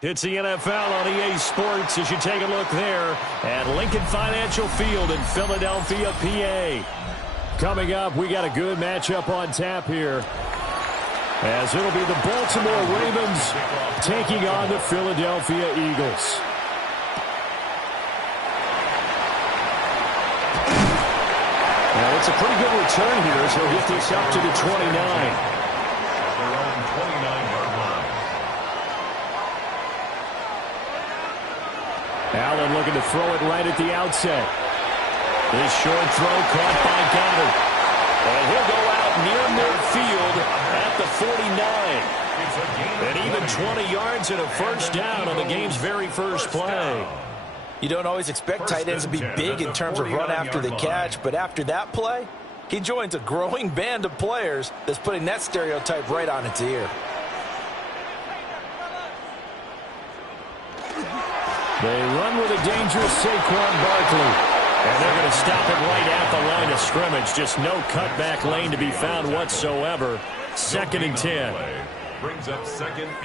It's the NFL on EA Sports as you take a look there at Lincoln Financial Field in Philadelphia, PA. Coming up, we got a good matchup on tap here, as it'll be the Baltimore Ravens taking on the Philadelphia Eagles. Now, it's a pretty good return here as he'll get this up to the 29. Allen looking to throw it right at the outset. This short throw caught by Goddard. And he'll go out near midfield at the 49. And even 20 yards and a first down on the game's very first play. You don't always expect tight ends to be big in terms of run after the catch, but after that play, he joins a growing band of players that's putting that stereotype right on its ear. They run with a dangerous Saquon Barkley. And they're going to stop it right at the line of scrimmage. Just no cutback lane to be found whatsoever. 2nd and 10.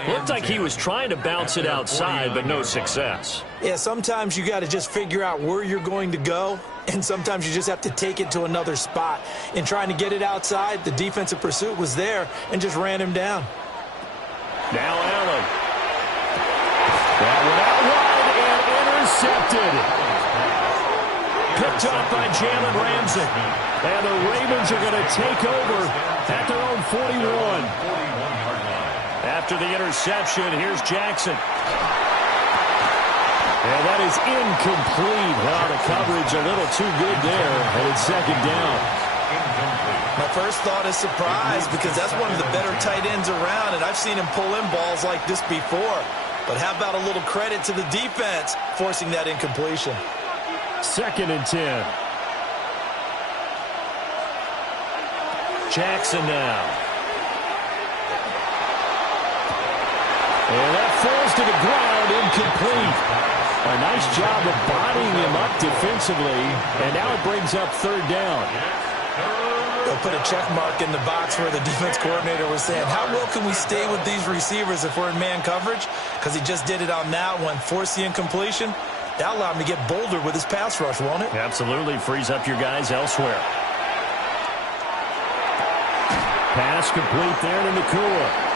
Looked like he was trying to bounce it outside, but no success. Yeah, sometimes you got to just figure out where you're going to go, and sometimes you just have to take it to another spot. In trying to get it outside, the defensive pursuit was there and just ran him down. Now Allen. That went out wide and intercepted. Picked up by Jalen Ramsey. And the Ravens are going to take over at their own 41. After the interception, here's Jackson. And that is incomplete. Well, the coverage a little too good there, and it's 2nd down. My first thought is surprise, because that's one of the better tight ends around, and I've seen him pull in balls like this before. But how about a little credit to the defense forcing that incompletion? 2nd and 10. Jackson now. And that falls to the ground, incomplete. A nice job of bodying him up defensively, and now it brings up 3rd down. They'll put a check mark in the box where the defense coordinator was saying, how well can we stay with these receivers if we're in man coverage? Because he just did it on that one, forced the incompletion. That allowed him to get bolder with his pass rush, won't it? Absolutely, frees up your guys elsewhere. Pass complete there to Nakua.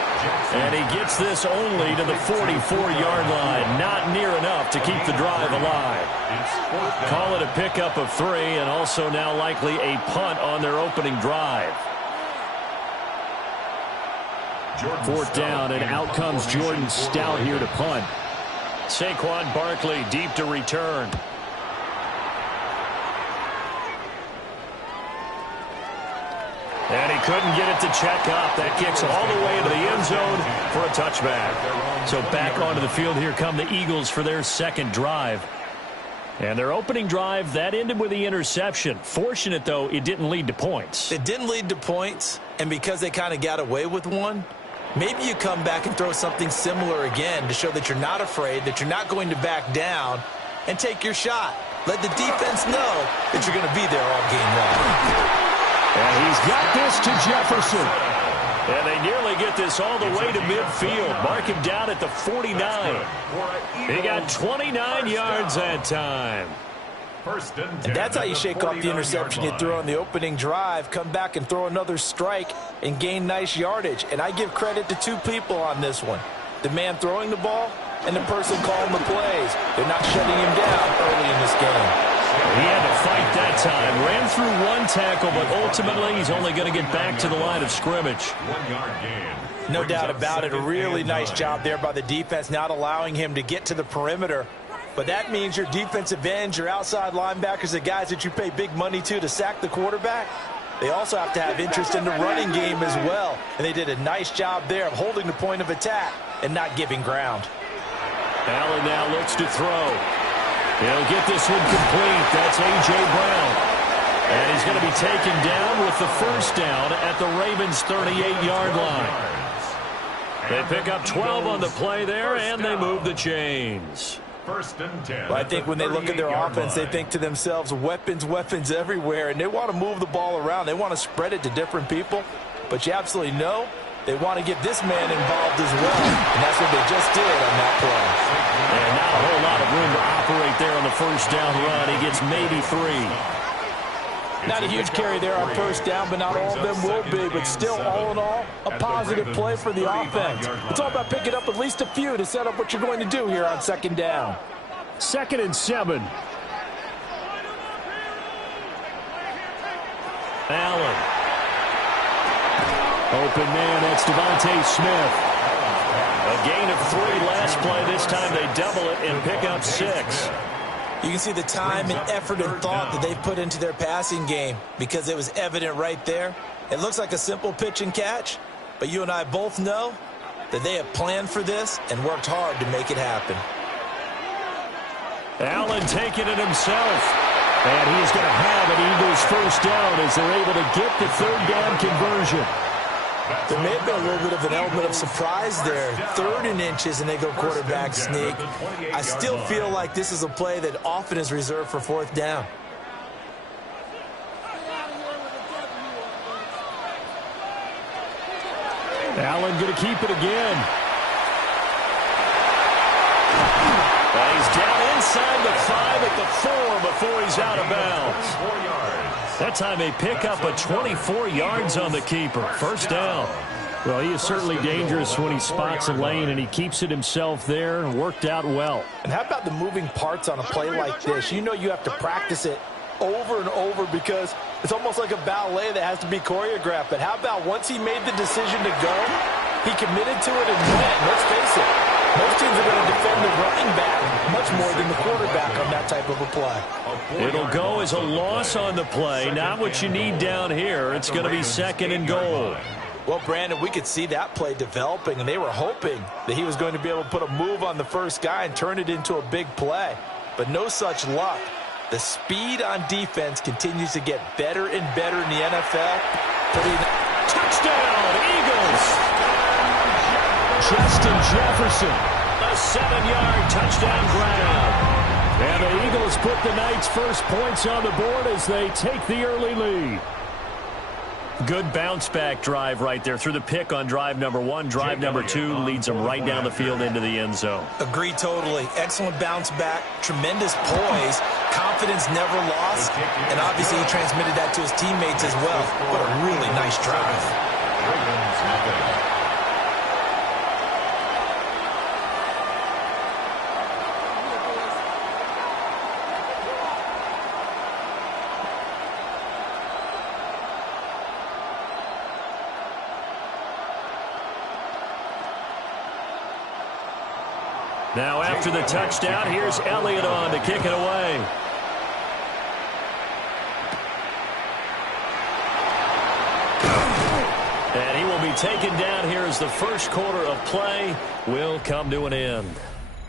And he gets this only to the 44-yard line. Not near enough to keep the drive alive. Call it a pickup of 3, and also now likely a punt on their opening drive. 4th down, and out comes Jordan Stout here to punt. Saquon Barkley deep to return. And he couldn't get it to check up. That kicks all the way into the end zone for a touchback. So back onto the field here come the Eagles for their 2nd drive. And their opening drive, that ended with the interception. Fortunate, though, it didn't lead to points. It didn't lead to points, and because they kind of got away with one, maybe you come back and throw something similar again to show that you're not afraid, that you're not going to back down, and take your shot. Let the defense know that you're going to be there all game long. And he's got this to Jefferson. And they nearly get this all the way to midfield. Mark him down at the 49. He got 29 yards that time. And that's how you shake off the interception you threw on the opening drive. Come back and throw another strike and gain nice yardage. And I give credit to 2 people on this one. the man throwing the ball and the person calling the plays. They're not shutting him down early in this game. He had to fight that time. Ran through one tackle, but ultimately he's only going to get back to the line of scrimmage. 1 yard gain. No doubt about it. A really nice job there by the defense, not allowing him to get to the perimeter. But that means your defensive ends, your outside linebackers, the guys that you pay big money to sack the quarterback, they also have to have interest in the running game as well. And they did a nice job there of holding the point of attack and not giving ground. Allen now looks to throw. He'll get this one complete. That's A.J. Brown. And he's going to be taken down with the first down at the Ravens' 38-yard line. They pick up 12 on the play there, and they move the chains. First and 10. Well, I think when they look at their offense, they think to themselves, weapons, weapons everywhere, and they want to move the ball around. They want to spread it to different people, but you absolutely know they want to get this man involved as well, and that's what they just did on that play. And not a whole lot of room to operate there on the first down run. He gets maybe 3. Not a huge carry there on first down, but not all of them will be. But still, all in all, a positive play for the offense. It's all about picking up at least a few to set up what you're going to do here on second down. 2nd and 7. Allen. Open man, that's Devontae Smith. A gain of 3 last play. This time they double it and pick up 6. You can see the time and effort and thought that they've put into their passing game because it was evident right there. It looks like a simple pitch and catch, but you and I both know that they have planned for this and worked hard to make it happen. Allen taking it himself. And he's going to have an Eagles first down as they're able to get the third down conversion. There may have been a little bit of an element of surprise there. 3rd and inches, and they go quarterback sneak. I still feel like this is a play that often is reserved for 4th down. Allen going to keep it again. And he's down inside the 5 at the 4 before he's out of bounds. 4 yards. That time they pick up a 24 yards on the keeper. First down. Well, he is certainly dangerous when he spots a lane, and he keeps it himself there and worked out well. And how about the moving parts on a play like this? You know you have to practice it over and over because it's almost like a ballet that has to be choreographed. But how about once he made the decision to go, he committed to it and went. Let's face it, most teams are going to defend the running back much more than the quarterback on that type of a play. It'll go as a loss on the play. Not what you need down here. It's going to be 2nd and goal. Well, Brandon, we could see that play developing, and they were hoping that he was going to be able to put a move on the first guy and turn it into a big play. But no such luck. The speed on defense continues to get better and better in the NFL. Touchdown, Eagles! Justin Jefferson, a 7-yard touchdown grab. And the Eagles put the Knights' first points on the board as they take the early lead. Good bounce-back drive right there through the pick on drive number 1. Drive number 2 leads them right down the field into the end zone. Agree totally. Excellent bounce back, tremendous poise, confidence never lost, and obviously he transmitted that to his teammates as well. What a really nice drive. Now after the touchdown, here's Elliott on to kick it away. And he will be taken down here as the first quarter of play will come to an end.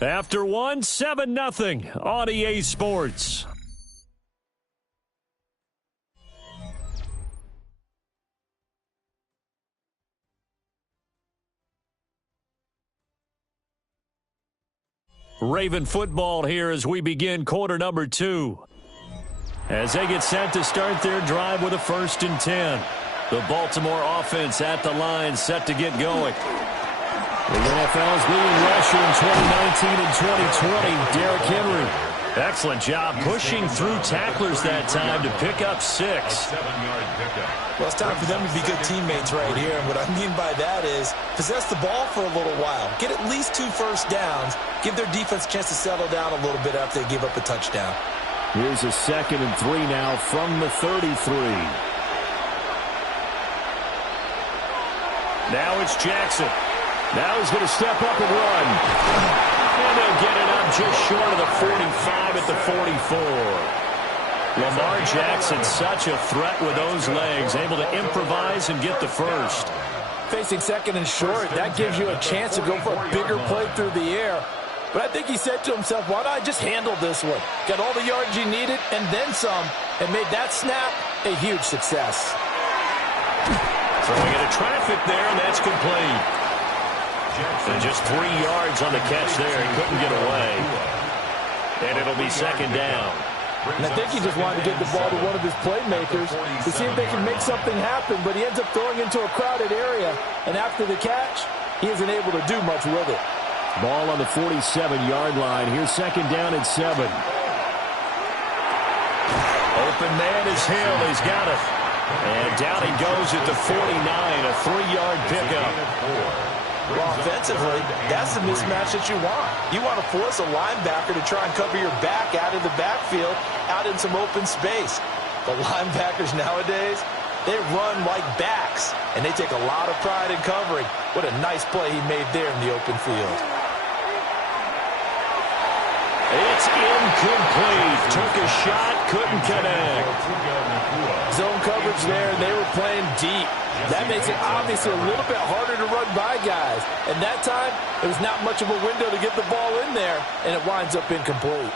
After one, 7-0 on EA Sports. Raven football here as we begin quarter number 2. As they get set to start their drive with a 1st and 10. The Baltimore offense at the line set to get going. The NFL's leading rusher in 2019 and 2020, Derrick Henry. Excellent job pushing through tacklers that time to pick up 6. Well, it's time for them to be good teammates right here. And what I mean by that is possess the ball for a little while. Get at least 2 first downs. Give their defense a chance to settle down a little bit after they give up a touchdown. Here's a 2nd and 3 now from the 33. Now it's Jackson. Now he's going to step up and run. And they'll get it up just short of the 45 at the 44. Lamar Jackson, such a threat with those legs, able to improvise and get the first. Facing 2nd and short, that gives you a chance to go for a bigger play through the air. But I think he said to himself, why not just handle this one? Got all the yards he needed and then some, and made that snap a huge success. Throwing into traffic there, and that's complete. And just 3 yards on the catch there. He couldn't get away. And it'll be 2nd down. And I think he just wanted to get the ball to one of his playmakers to see if they can make something happen, but he ends up throwing into a crowded area. And after the catch, he isn't able to do much with it. Ball on the 47-yard line. Here's 2nd down and 7. Open man is Hill. He's got it. And down he goes at the 49, a 3-yard pickup. Well, offensively, that's the mismatch that you want. You want to force a linebacker to try and cover your back out of the backfield, out in some open space. The linebackers nowadays, they run like backs, and they take a lot of pride in covering. What a nice play he made there in the open field. It's incomplete. Took a shot, couldn't connect. Zone coverage there, and they were playing deep. That makes it obviously a little bit harder to run by guys. And that time, there was not much of a window to get the ball in there, and it winds up incomplete.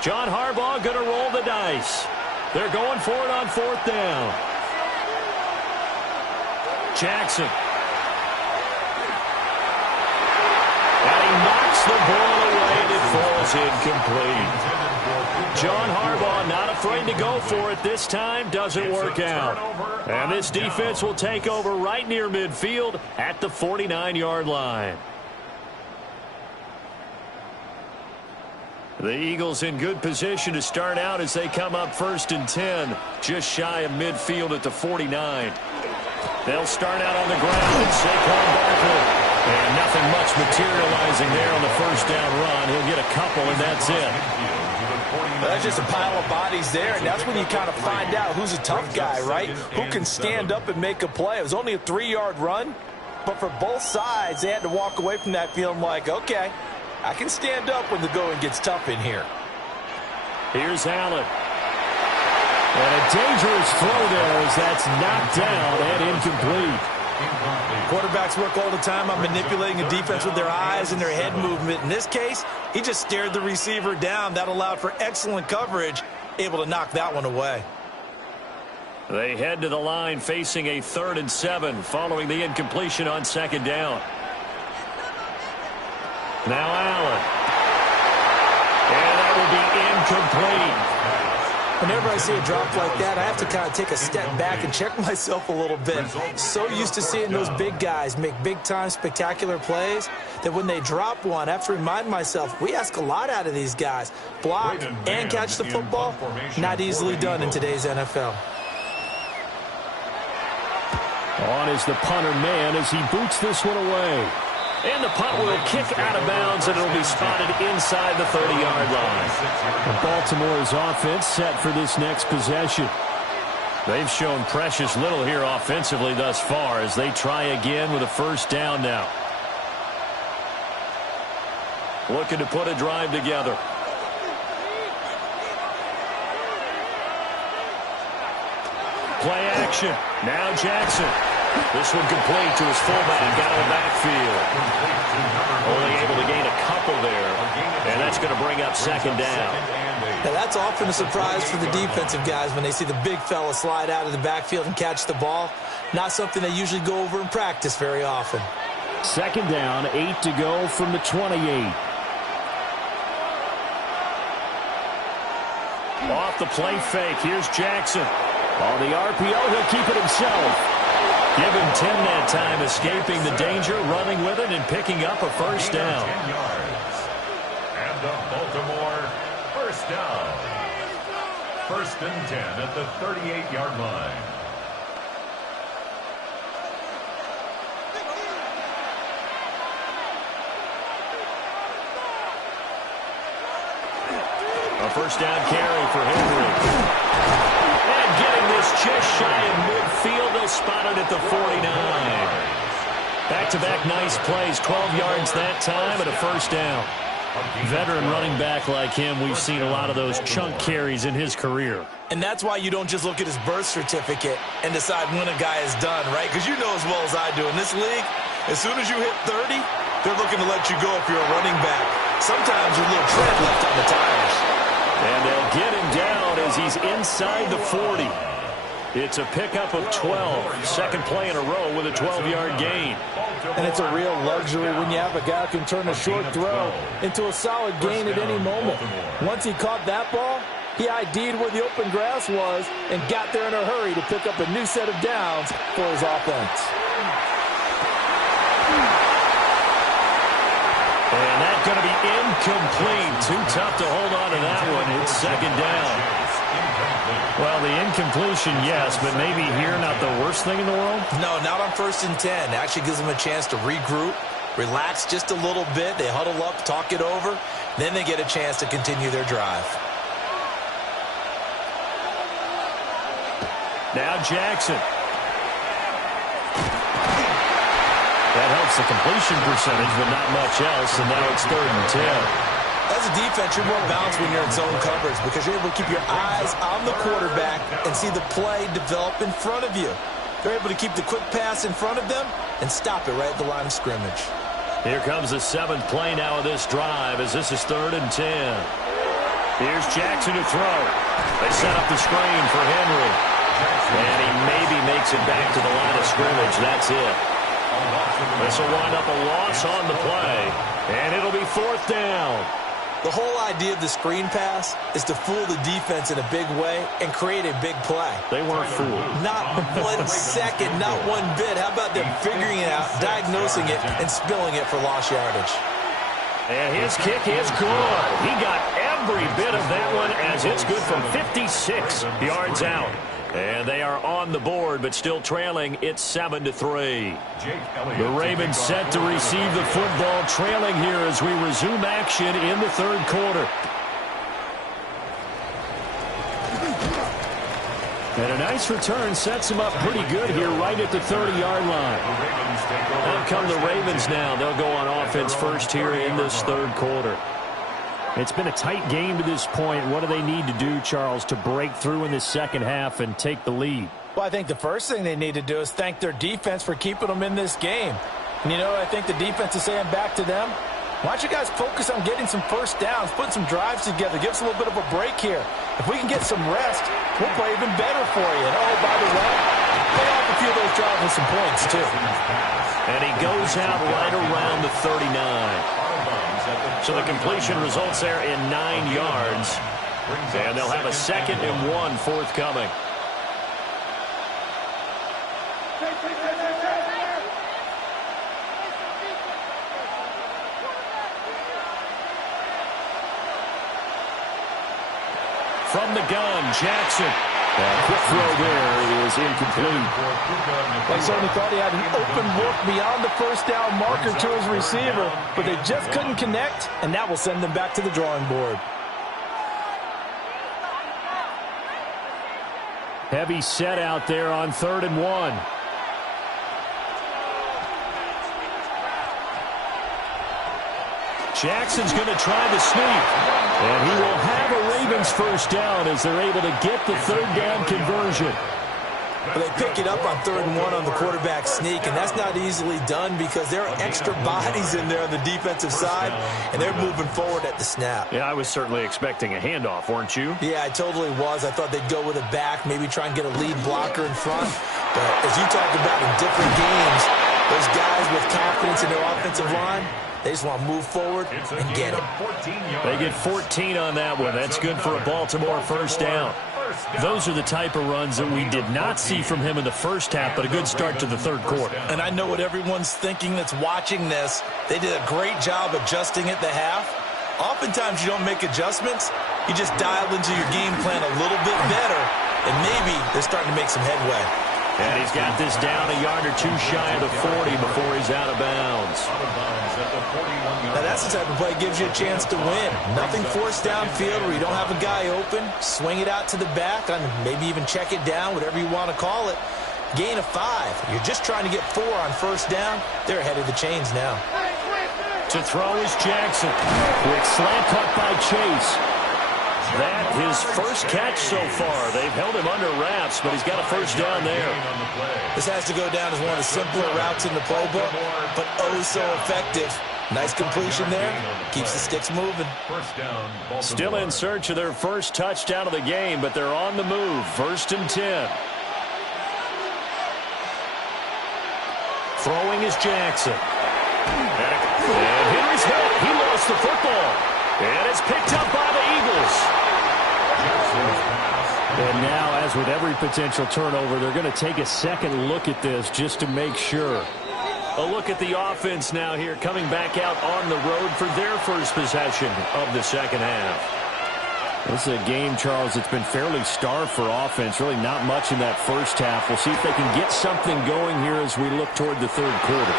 John Harbaugh going to roll the dice. They're going for it on 4th down. Jackson. And he knocks the ball away, and it falls incomplete. John Harbaugh not afraid to go for it this time. Doesn't work out. And this defense will take over right near midfield at the 49-yard line. The Eagles in good position to start out as they come up 1st and 10, just shy of midfield at the 49. They'll start out on the ground and Saquon Barkley. And nothing much materializing there on the 1st down run. He'll get a couple, and that's it. Well, that's just a pile of bodies there, and that's when you kind of find out who's a tough guy, right? Who can stand up and make a play. It was only a 3-yard run, but for both sides, they had to walk away from that feeling like, okay, I can stand up when the going gets tough in here. Here's Allen. And a dangerous throw there as that's knocked down and incomplete. Quarterbacks work all the time on manipulating a defense with their eyes and their head movement. In this case, he just stared the receiver down. That allowed for excellent coverage, able to knock that one away. They head to the line facing a 3rd and 7 following the incompletion on 2nd down. Now Allen. And that will be incomplete. Whenever I see a drop like that, I have to kind of take a step back and check myself a little bit. So used to seeing those big guys make big-time spectacular plays that when they drop one, I have to remind myself, we ask a lot out of these guys. Block and catch the football, not easily done in today's NFL. On is the punter man as he boots this one away. And the punt will kick out of bounds, and it'll be spotted inside the 30-yard line. Baltimore's offense set for this next possession. They've shown precious little here offensively thus far as they try again with a 1st down now. Looking to put a drive together. Play action. Now Jackson. This one complete to his fullback out of the backfield. Only able to gain a couple there. And that's going to bring up 2nd down. Now that's often a surprise for the defensive guys when they see the big fella slide out of the backfield and catch the ball. Not something they usually go over in practice very often. 2nd down, 8 to go from the 28. Off the play fake, here's Jackson. On the RPO, he'll keep it himself. Give him 10 that time, escaping the danger, running with it, and picking up a 1st down. And the Baltimore First down. First and 10 at the 38-yard line. A first down carry for Henry. And getting this just shy of midfield. They'll spot it at the 49. Back-to-back nice plays. 12 yards that time and a first down. Veteran running back like him, we've seen a lot of those chunk carries in his career. And that's why you don't just look at his birth certificate and decide when a guy is done, right? Because you know as well as I do, in this league, as soon as you hit 30, they're looking to let you go if you're a running back. Sometimes there's a little tread left on the tires. And they'll get him down as he's inside the 40. It's a pickup of 12. Second play in a row with a 12-yard gain. And it's a real luxury when you have a guy who can turn a short throw into a solid gain at any moment. Once he caught that ball, he ID'd where the open grass was and got there in a hurry to pick up a new set of downs for his offense. And that's going to be incomplete. Too tough to hold on to that one. It's second down. Well, the incompletion, yes, but maybe here not the worst thing in the world? No, not on first and 10. It actually gives them a chance to regroup, relax just a little bit. They huddle up, talk it over. Then they get a chance to continue their drive. Now Jackson. That helps the completion percentage, but not much else, and now it's third and 10. As a defense, you're more balanced when you're in zone coverage because you're able to keep your eyes on the quarterback and see the play develop in front of you. They're able to keep the quick pass in front of them and stop it right at the line of scrimmage. Here comes the seventh play now of this drive as this is third and 10. Here's Jackson to throw. They set up the screen for Henry. And he maybe makes it back to the line of scrimmage. That's it. This will wind up a loss on the play. And it'll be fourth down. The whole idea of the screen pass is to fool the defense in a big way and create a big play. They weren't fooled. Not 1 second, not one bit. How about them figuring it out, diagnosing it, and spilling it for lost yardage? And his kick is good. He got every bit of that one as it's good from 56 yards out. And they are on the board, but still trailing. It's 7-3. The Ravens set to receive the football, trailing here as we resume action in the third quarter. And a nice return sets him up pretty good here right at the 30-yard line. Out come the Ravens now. They'll go on offense first here in this third quarter. It's been a tight game to this point. What do they need to do, Charles, to break through in the second half and take the lead? Well, I think the first thing they need to do is thank their defense for keeping them in this game. And you know, I think the defense is saying back to them, why don't you guys focus on getting some first downs, putting some drives together, give us a little bit of a break here. If we can get some rest, we'll play even better for you. And oh, by the way, play off a few of those drives with some points, too. And he goes out right around the 39. So the completion results there in 9 yards. And they'll have a 2nd and 1 forthcoming. From the gun, Jackson. Quick throw there is incomplete. They certainly thought he had an open look beyond the first down marker to his receiver, but they just couldn't connect, and that will send them back to the drawing board. Heavy set out there on 3rd and 1. Jackson's going to try the sneak. And he will have a Ravens first down as they're able to get the 3rd down conversion. But they pick it up on 3rd and 1 on the quarterback sneak, and that's not easily done because there are extra bodies in there on the defensive side, and they're moving forward at the snap. Yeah, I was certainly expecting a handoff, weren't you? Yeah, I totally was. I thought they'd go with a back, maybe try and get a lead blocker in front. But as you talk about in different games, those guys with confidence in their offensive line, they just want to move forward and get it. They get 14 on that one. That's good for a Baltimore first down. Those are the type of runs that we did not see from him in the first half, but a good start to the third quarter. And I know what everyone's thinking that's watching this. They did a great job adjusting at the half. Oftentimes you don't make adjustments You just dial into your game plan a little bit better, and maybe they're starting to make some headway. And he's got this down a yard or two shy of the 40 before he's out of bounds. Now that's the type of play that gives you a chance to win. Nothing forced downfield where you don't have a guy open. Swing it out to the back, and maybe even check it down, whatever you want to call it. Gain of 5. You're just trying to get 4 on first down. They're ahead of the chains now. To throw is Jackson. Quick slant caught by Chase. That his first catch so far. They've held him under wraps, but he's got a first down there. This has to go down as one of the simpler routes in the playbook, but oh so effective. Nice completion there. Keeps the sticks moving. Still in search of their first touchdown of the game, but they're on the move. 1st and 10. Throwing is Jackson. And Henry's hit. He lost the football. And it's picked up by the Eagles. And now, as with every potential turnover, they're going to take a second look at this just to make sure. A look at the offense now here, coming back out on the road for their first possession of the second half. This is a game, Charles, that's been fairly starved for offense. Really not much in that first half. We'll see if they can get something going here as we look toward the third quarter.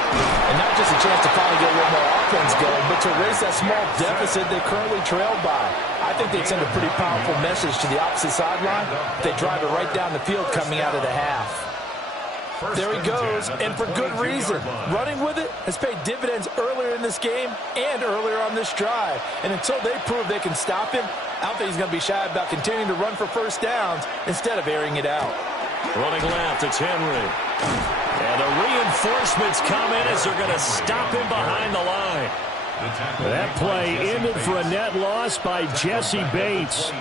And not just a chance to finally get a little more offense going, but to erase that small deficit they currently trailed by. I think they'd send a pretty powerful message to the opposite sideline. They drive it right down the field coming out of the half. There he goes, and for good reason. Running with it has paid dividends earlier in this game and earlier on this drive. And until they prove they can stop him, I don't think he's going to be shy about continuing to run for first downs instead of airing it out. Running left, it's Henry. And the reinforcements come in as they're going to stop him behind the line. That play ended for a net loss by Jesse Bates.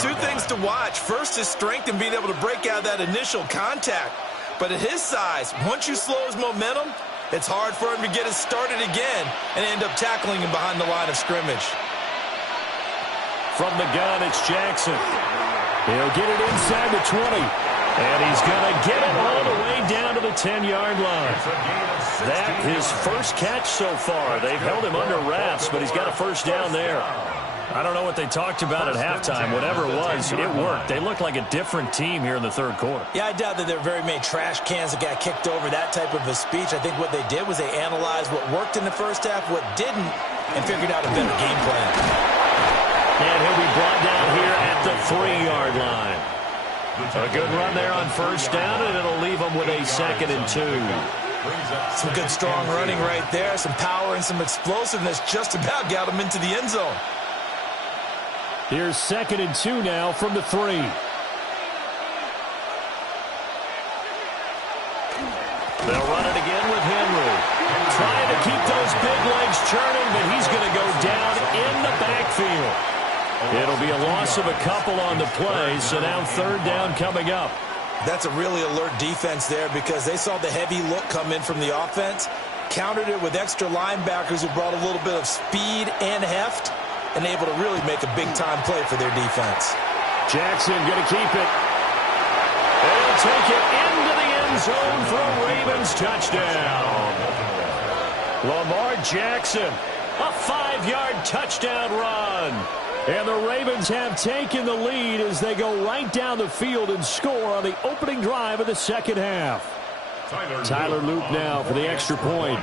2 things to watch. First, his strength and being able to break out that initial contact. But at his size, once you slow his momentum, it's hard for him to get it started again and end up tackling him behind the line of scrimmage. From the gun, it's Jackson. He'll get it inside the 20. And he's going to get it all the way down to the 10-yard line. That his first catch so far. They've held him under wraps, but he's got a first down there. I don't know what they talked about at halftime. Whatever it was, it worked. They look like a different team here in the third quarter. Yeah, I doubt that there are very many trash cans that got kicked over, that type of a speech. I think what they did was they analyzed what worked in the first half, what didn't, and figured out a better game plan. And he'll be brought down here at the 3-yard line. A good run there on first down, and it'll leave them with a 2nd and 2. Some good, strong running right there. Some power and some explosiveness just about got him into the end zone. Here's 2nd and 2 now from the 3. They'll run it again with Henry. Trying to keep those big legs churning, but he's going to go down in the backfield. It'll be a loss of a couple on the play, so now 3rd down coming up. That's a really alert defense there because they saw the heavy look come in from the offense, countered it with extra linebackers who brought a little bit of speed and heft, and able to really make a big-time play for their defense. Jackson going to keep it. They'll take it into the end zone for a Ravens touchdown. Lamar Jackson, a 5-yard touchdown run. And the Ravens have taken the lead as they go right down the field and score on the opening drive of the second half. Tyler Loop now for the extra point.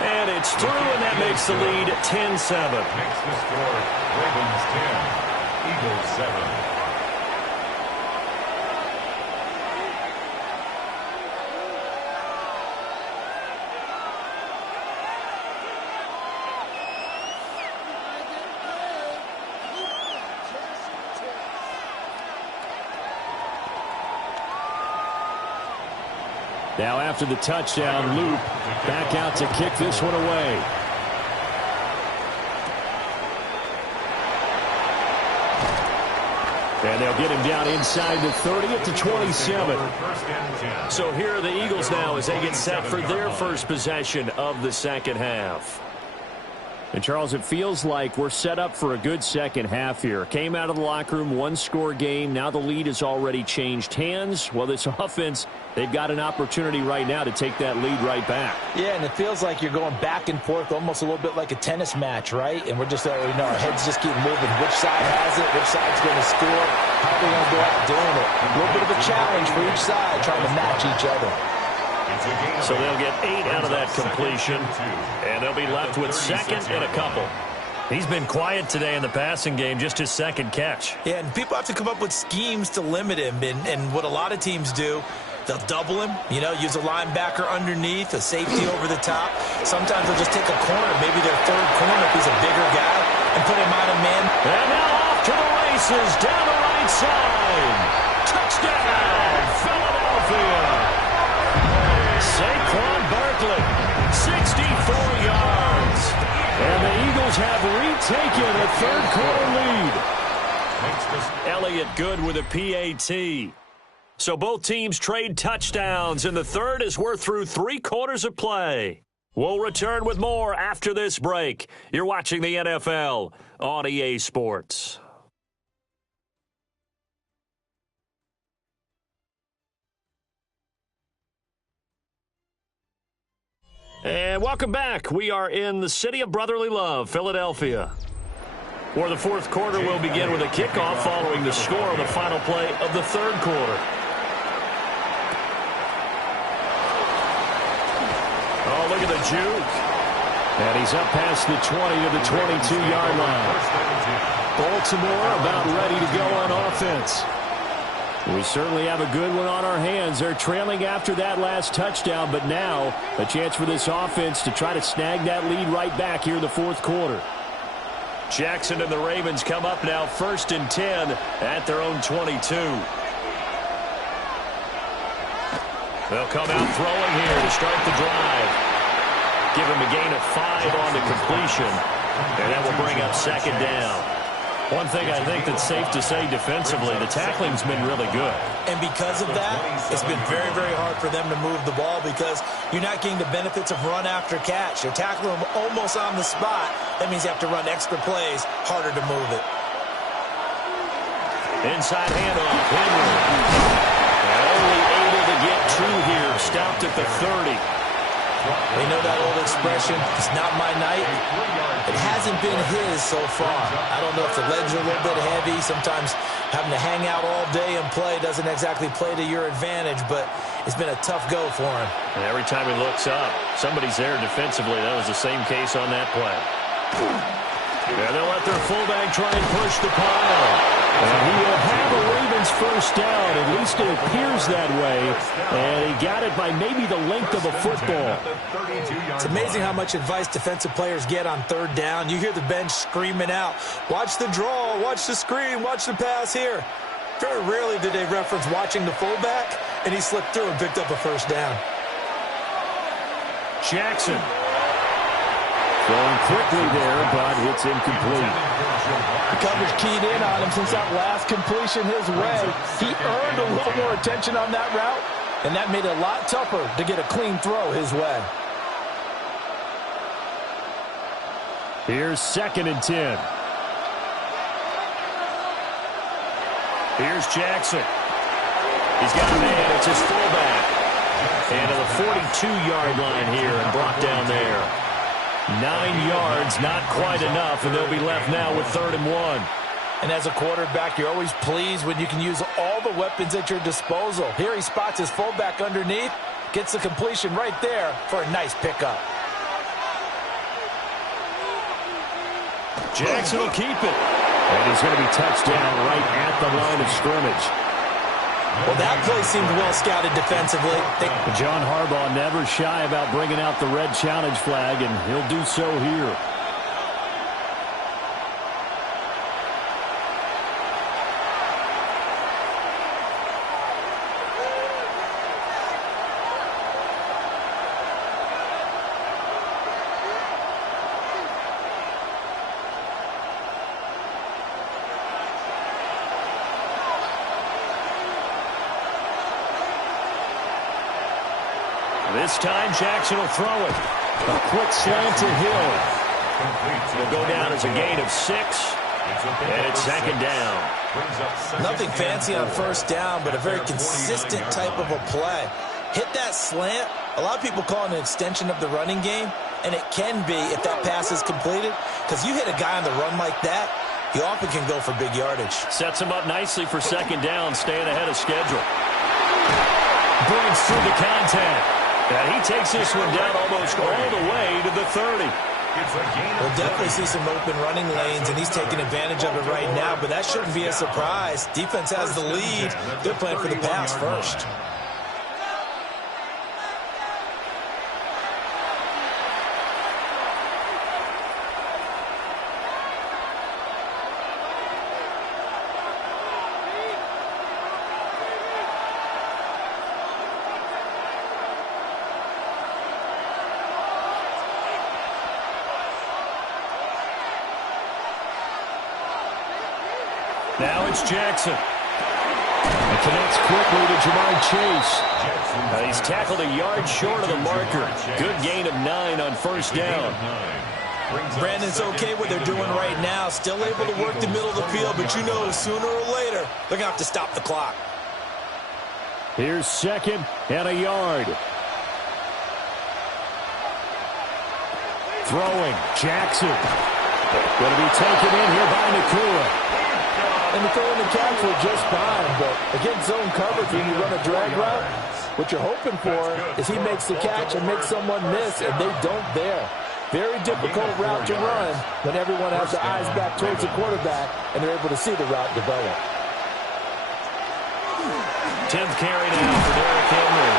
And it's through, and that makes the lead 10-7. Makes the score Ravens 10, Eagles 7. Now after the touchdown, Loop back out to kick this one away. And they'll get him down inside the 30 at the 27. So here are the Eagles now as they get set for their first possession of the second half. And, Charles, it feels like we're set up for a good second half here. Came out of the locker room, one-score game. Now the lead has already changed hands. Well, this offense, they've got an opportunity right now to take that lead right back. Yeah, and it feels like you're going back and forth almost a little bit like a tennis match, right? And we're just, our heads just keep moving. Which side has it? Which side's going to score? How are they going to go out doing it? A little bit of a challenge for each side trying to match each other. So they'll get 8 out of that completion, and they'll be left with second and a couple. He's been quiet today in the passing game, just his second catch. Yeah, and people have to come up with schemes to limit him, and what a lot of teams do, they'll double him, use a linebacker underneath, a safety over the top. Sometimes they'll just take a corner, maybe their third corner if he's a bigger guy, and put him on a man. And now off to the races, down the right side. Touchdown, Philadelphia. Saquon Barkley, 64 yards. And the Eagles have retaken a third-quarter lead. Elliott good with a PAT. So both teams trade touchdowns in the third as we're through 3 quarters of play. We'll return with more after this break. You're watching the NFL on EA Sports. And welcome back. We are in the city of brotherly love, Philadelphia, where the fourth quarter will begin with a kickoff following the score of the final play of the third quarter. Oh, look at the juke. And he's up past the 20 to the 22-yard line. Baltimore about ready to go on offense. We certainly have a good one on our hands. They're trailing after that last touchdown, but now a chance for this offense to try to snag that lead right back here in the fourth quarter. Jackson and the Ravens come up now 1st and 10 at their own 22. They'll come out throwing here to start the drive. Give him a gain of 5 on the completion, and that will bring up second down. One thing I think that's safe to say defensively, the tackling's been really good. And because of that, it's been very, very hard for them to move the ball because you're not getting the benefits of run after catch. You're tackling them almost on the spot. That means you have to run extra plays, harder to move it. Inside handoff, Henry. Only able to get 2 here, stopped at the 30. You know that old expression, it's not my night. It hasn't been his so far. I don't know if the legs are a little bit heavy. Sometimes having to hang out all day and play doesn't exactly play to your advantage, but it's been a tough go for him. And every time he looks up, somebody's there defensively. That was the same case on that play. And they'll let their fullback try and push the pile. And he will have a Ravens first down. At least it appears that way. And he got it by maybe the length of a football. It's amazing how much advice defensive players get on third down. You hear the bench screaming out, watch the draw, watch the screen, watch the pass here. Very rarely do they reference watching the fullback, and he slipped through and picked up a first down. Jackson. Going quickly there, but it's incomplete. The coverage keyed in on him since that last completion his way. He earned a little more attention on that route, and that made it a lot tougher to get a clean throw his way. Here's 2nd and 10. Here's Jackson. He's got a man. It's his fullback. And to the 42-yard line here and brought down there. 9 yards, not quite enough, and they'll be left now with 3rd and 1. And as a quarterback, you're always pleased when you can use all the weapons at your disposal. Here he spots his fullback underneath, gets the completion right there for a nice pickup. Jackson will keep it. And he's going to be touched down right at the line of scrimmage. Well, that play seemed well scouted defensively. John Harbaugh never shy about bringing out the red challenge flag, and he'll do so here. This time, Jackson will throw it. A quick slant to Hill. It'll go down as a gain of 6, and it's second down. Nothing fancy on first down, but a very consistent type of a play. Hit that slant. A lot of people call it an extension of the running game, and it can be if that pass is completed, because you hit a guy on the run like that, you often can go for big yardage. Sets him up nicely for second down, staying ahead of schedule. Breaks through the contact. And he takes this one down almost all the way to the 30. We'll definitely see some open running lanes, and he's taking advantage of it right now, but that shouldn't be a surprise. Defense has the lead. They're playing for the pass first. Now it's Jackson. It connects quickly to Jamar Chase. He's tackled a yard short of the marker. Good gain of 9 on first down. Brandon's okay what they're doing right now. Still able to work the middle of the field, but you know sooner or later they're going to have to stop the clock. Here's second and a yard. Throwing. Jackson. Going to be taken in here by Nakua. And the throw in the catch were just fine, but against zone coverage, when you run a drag route, what you're hoping for is he makes the catch and makes someone miss, and they don't there. Very difficult route to run when everyone has their eyes back towards the quarterback and they're able to see the route develop. 10th carry now for Derrick Henry.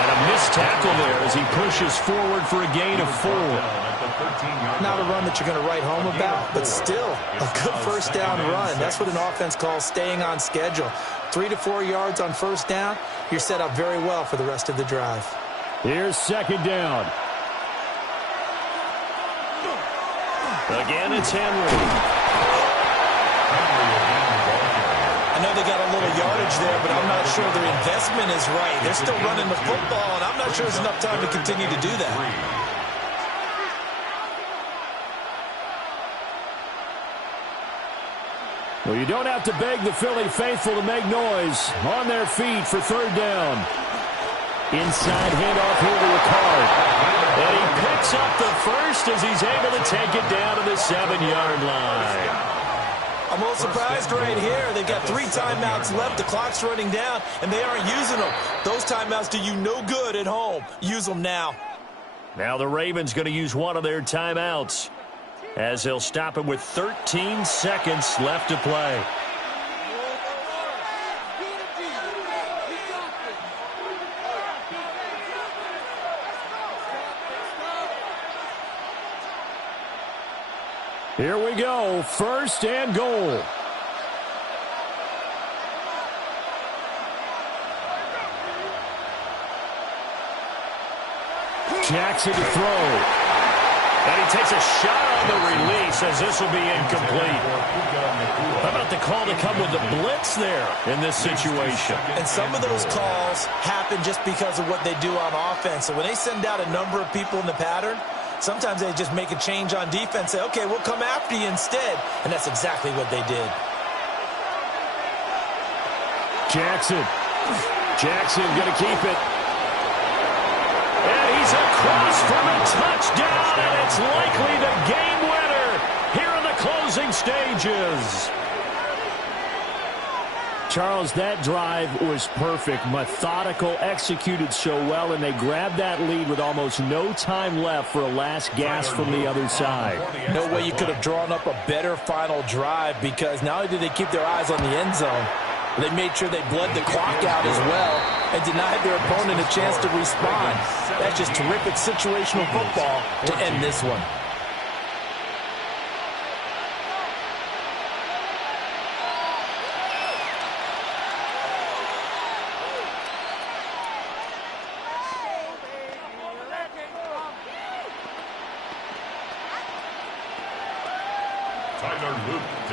And a missed tackle there as he pushes forward for a gain of 4. Not a run that you're going to write home about, but still a good first down run. That's what an offense calls staying on schedule. 3 to 4 yards on first down, you're set up very well for the rest of the drive. Here's second down. Again, it's Henry. I know they got a little yardage there, but I'm not sure their investment is right. They're still running the football, and I'm not sure there's enough time to continue to do that. Well, you don't have to beg the Philly faithful to make noise. On their feet for third down. Inside handoff here to Ricard. And he picks up the first as he's able to take it down to the 7-yard line. I'm a little surprised right here. They've got 3 timeouts left. The clock's running down, and they aren't using them. Those timeouts do you no good at home. Use them now. Now the Ravens going to use one of their timeouts, as they'll stop him with 13 seconds left to play. Here we go, first and goal. Jackson to throw. And he takes a shot on the release as this will be incomplete. How about the call to come with the blitz there in this situation? And some of those calls happen just because of what they do on offense. So when they send out a number of people in the pattern, sometimes they just make a change on defense, say, okay, we'll come after you instead. And that's exactly what they did. Jackson going to keep it. And he's across for a touchdown, and it's likely the game winner here in the closing stages. Charles, that drive was perfect, methodical, executed so well, and they grabbed that lead with almost no time left for a last gasp from the other side. No way you could have drawn up a better final drive, because not only did they keep their eyes on the end zone, they made sure they bled the clock out as well and denied their opponent a chance to respond. That's just terrific situational football to end this one.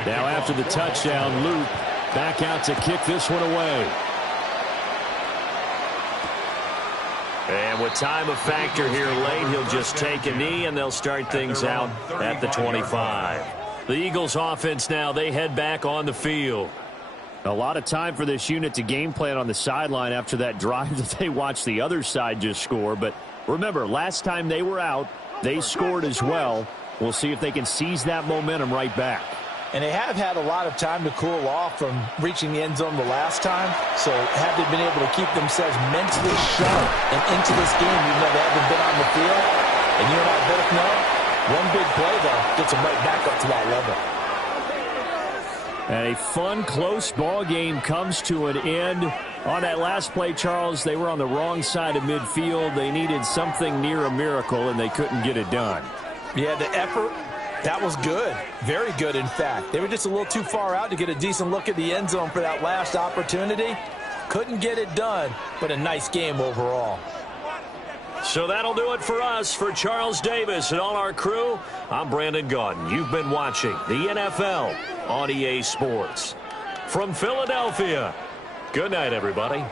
Now after the touchdown, Luke back out to kick this one away. And with time a factor here late, he'll just take a knee, and they'll start things out at the 25. The Eagles offense now, they head back on the field. A lot of time for this unit to game plan on the sideline after that drive that they watched the other side just score. But remember, last time they were out, they scored as well. We'll see if they can seize that momentum right back. And they have had a lot of time to cool off from reaching the end zone the last time. So have they been able to keep themselves mentally sharp and into this game even though they haven't been on the field? And you and I both know, one big play, though, gets them right back up to that level. And a fun, close ball game comes to an end. On that last play, Charles, they were on the wrong side of midfield. They needed something near a miracle, and they couldn't get it done. Yeah, the effort, that was good. Very good, in fact. They were just a little too far out to get a decent look at the end zone for that last opportunity. Couldn't get it done, but a nice game overall. So that'll do it for us. For Charles Davis and all our crew, I'm Brandon Gaudin. You've been watching the NFL on EA Sports. From Philadelphia, good night, everybody.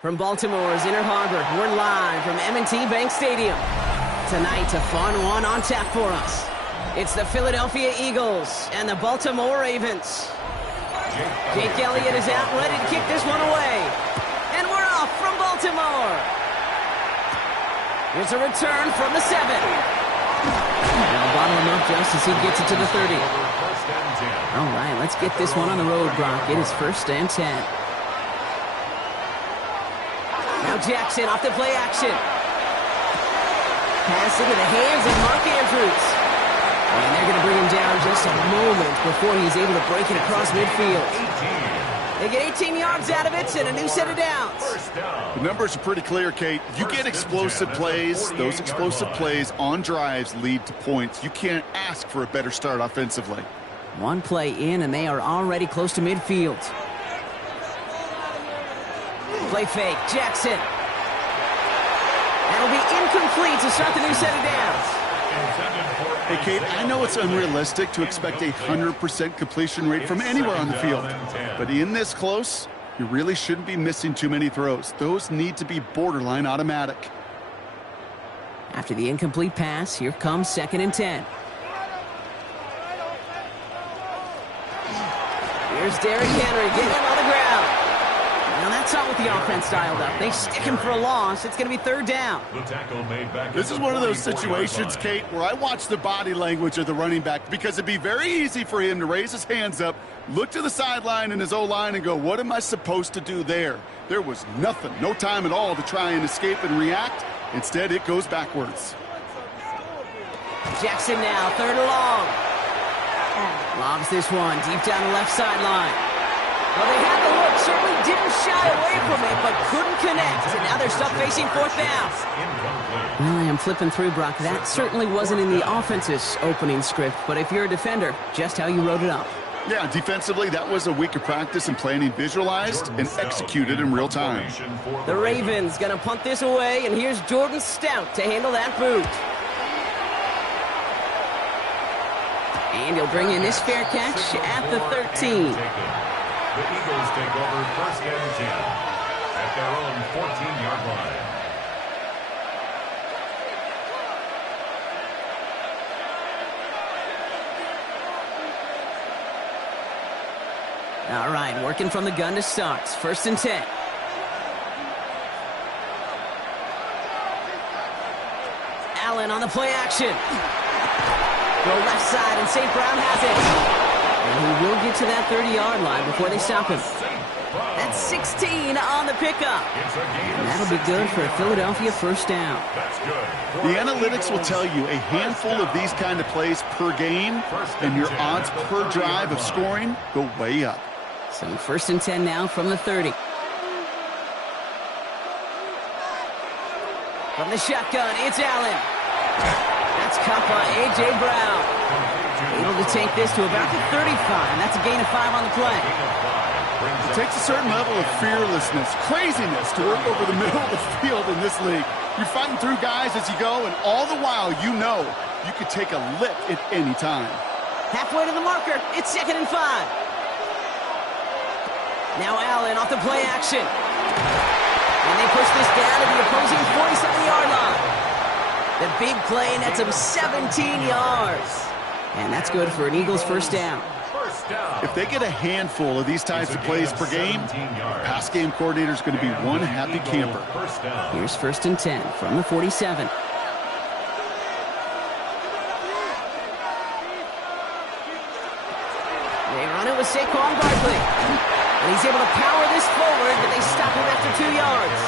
From Baltimore's Inner Harbor, we're live from M&T Bank Stadium. Tonight, a fun one on tap for us. It's the Philadelphia Eagles and the Baltimore Ravens. Jake Elliott is out, ready to kick this one away. And we're off from Baltimore. Here's a return from the 7. Now bottle him up just as he gets it to the 30. All right, let's get this one on the road, Brock. It is 1st and 10. Now Jackson off the play action. Pass into the hands of Mark Andrews. And they're going to bring him down just a moment before he's able to break it across midfield. They get 18 yards out of it and a new set of downs. The numbers are pretty clear, Kate. You get explosive plays. Those explosive plays on drives lead to points. You can't ask for a better start offensively. One play in, and they are already close to midfield. Play fake, Jackson. That'll be incomplete to start the new set of downs. Hey, Kate, I know it's unrealistic to expect a 100% completion rate from anywhere on the field. But in this close, you really shouldn't be missing too many throws. Those need to be borderline automatic. After the incomplete pass, here comes 2nd and 10. Here's Derrick Henry getting him on the ground. Now that's not what the offense dialed up. They stick him for a loss. It's going to be 3rd down. This is one of those situations, Kate, where I watch the body language of the running back because it'd be very easy for him to raise his hands up, look to the sideline in his O-line and go, what am I supposed to do there? There was nothing, no time at all to try and escape and react. Instead, it goes backwards. Jackson now, 3rd and long. Lobs this one deep down the left sideline. Well, they had the look, certainly didn't shy away from it, but couldn't connect. And now they're stuck facing 4th down. Well, I am flipping through, Brock. That certainly wasn't in the offense's opening script, but if you're a defender, just how you wrote it up. Yeah, defensively, that was a week of practice and planning visualized and executed in real time. The Ravens going to punt this away, and here's Jordan Stout to handle that boot. And he'll bring in this fair catch at the 13. The Eagles take over 1st and 10 at their own 14-yard line. All right, working from the gun to start. 1st and 10. Allen on the play action. Go left side, and St. Brown has it. And he will get to that 30-yard line before they stop him. That's 16 on the pickup. And that'll be good for a Philadelphia 1st down. The analytics will tell you a handful of these kind of plays per game, and your odds per drive of scoring go way up. So 1st and 10 now from the 30. From the shotgun, it's Allen. That's caught by A.J. Brown. Able to take this to about the 35. That's a gain of 5 on the play. It takes a certain level of fearlessness, craziness to work over the middle of the field in this league. You're fighting through guys as you go, and all the while you know you could take a lick at any time. Halfway to the marker. It's 2nd and 5. Now Allen off the play action. And they push this down to the opposing 47-yard line. The big play nets him 17 yards. And that's good for an Eagles 1st down. If they get a handful of these types of plays per game, the pass game coordinator is going to be one happy camper. Here's 1st and 10 from the 47. They run it with Saquon Barkley. And he's able to power this forward, but they stop him after 2 yards.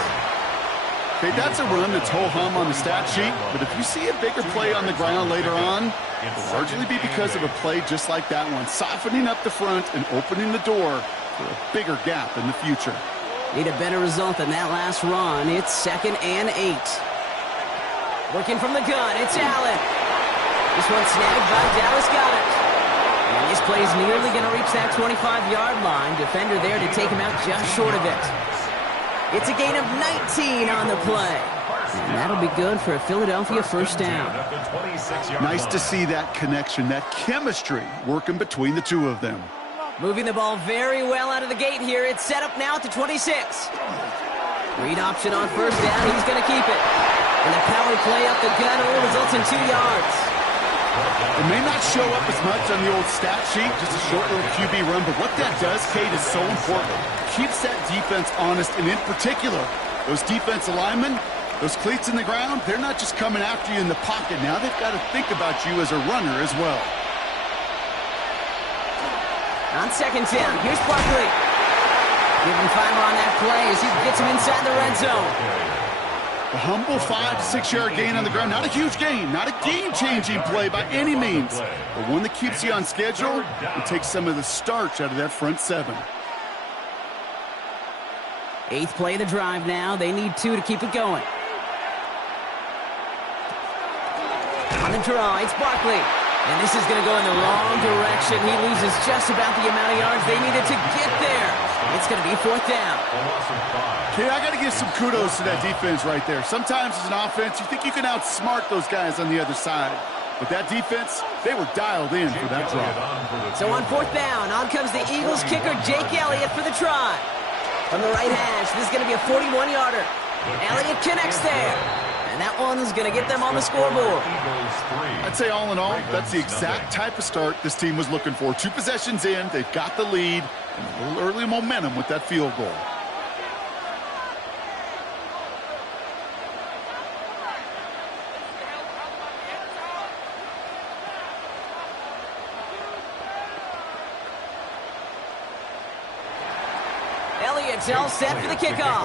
Okay, that's a run that's ho-hum on the stat sheet, but if you see a bigger play on the ground later on, it'll largely be because of a play just like that one, softening up the front and opening the door for a bigger gap in the future. Need a better result than that last run. It's 2nd and 8. Working from the gun, it's Allen. This one snagged by Dallas Goedert. And this play is nearly going to reach that 25-yard line. Defender there to take him out just short of it. It's a gain of 19 on the play. And that'll be good for a Philadelphia 1st down. Nice to see that connection, that chemistry working between the two of them. Moving the ball very well out of the gate here. It's set up now at the 26. Read option on first down. He's going to keep it. And a power play up the gut only results in 2 yards. It may not show up as much on the old stat sheet, just a short little QB run, but what that does, Kate, is so important. Keeps that defense honest, and in particular, those defense linemen, those cleats in the ground, they're not just coming after you in the pocket. Now they've got to think about you as a runner as well. On second down, here's Barkley. Giving Filer on that play as he gets him inside the red zone. A humble 5 to 6 yard gain on the ground. Not a huge gain, not a game-changing play by any means, but one that keeps you on schedule and takes some of the starch out of that front seven. 8th play of the drive now. They need 2 to keep it going. On the draw, it's Barkley. And this is going to go in the wrong direction. He loses just about the amount of yards they needed to get there. It's going to be 4th down. Okay, I got to give some kudos to that defense right there. Sometimes as an offense, you think you can outsmart those guys on the other side. But that defense, they were dialed in for that drop. So on 4th down, on comes the Eagles kicker, Jake Elliott, for the try. From the right hash, this is going to be a 41-yarder. Elliott connects there. And that one's going to get them on the scoreboard. I'd say all in all, that's the exact type of start this team was looking for. 2 possessions in, they've got the lead, and a little early momentum with that field goal. Elliott's all set for the kickoff.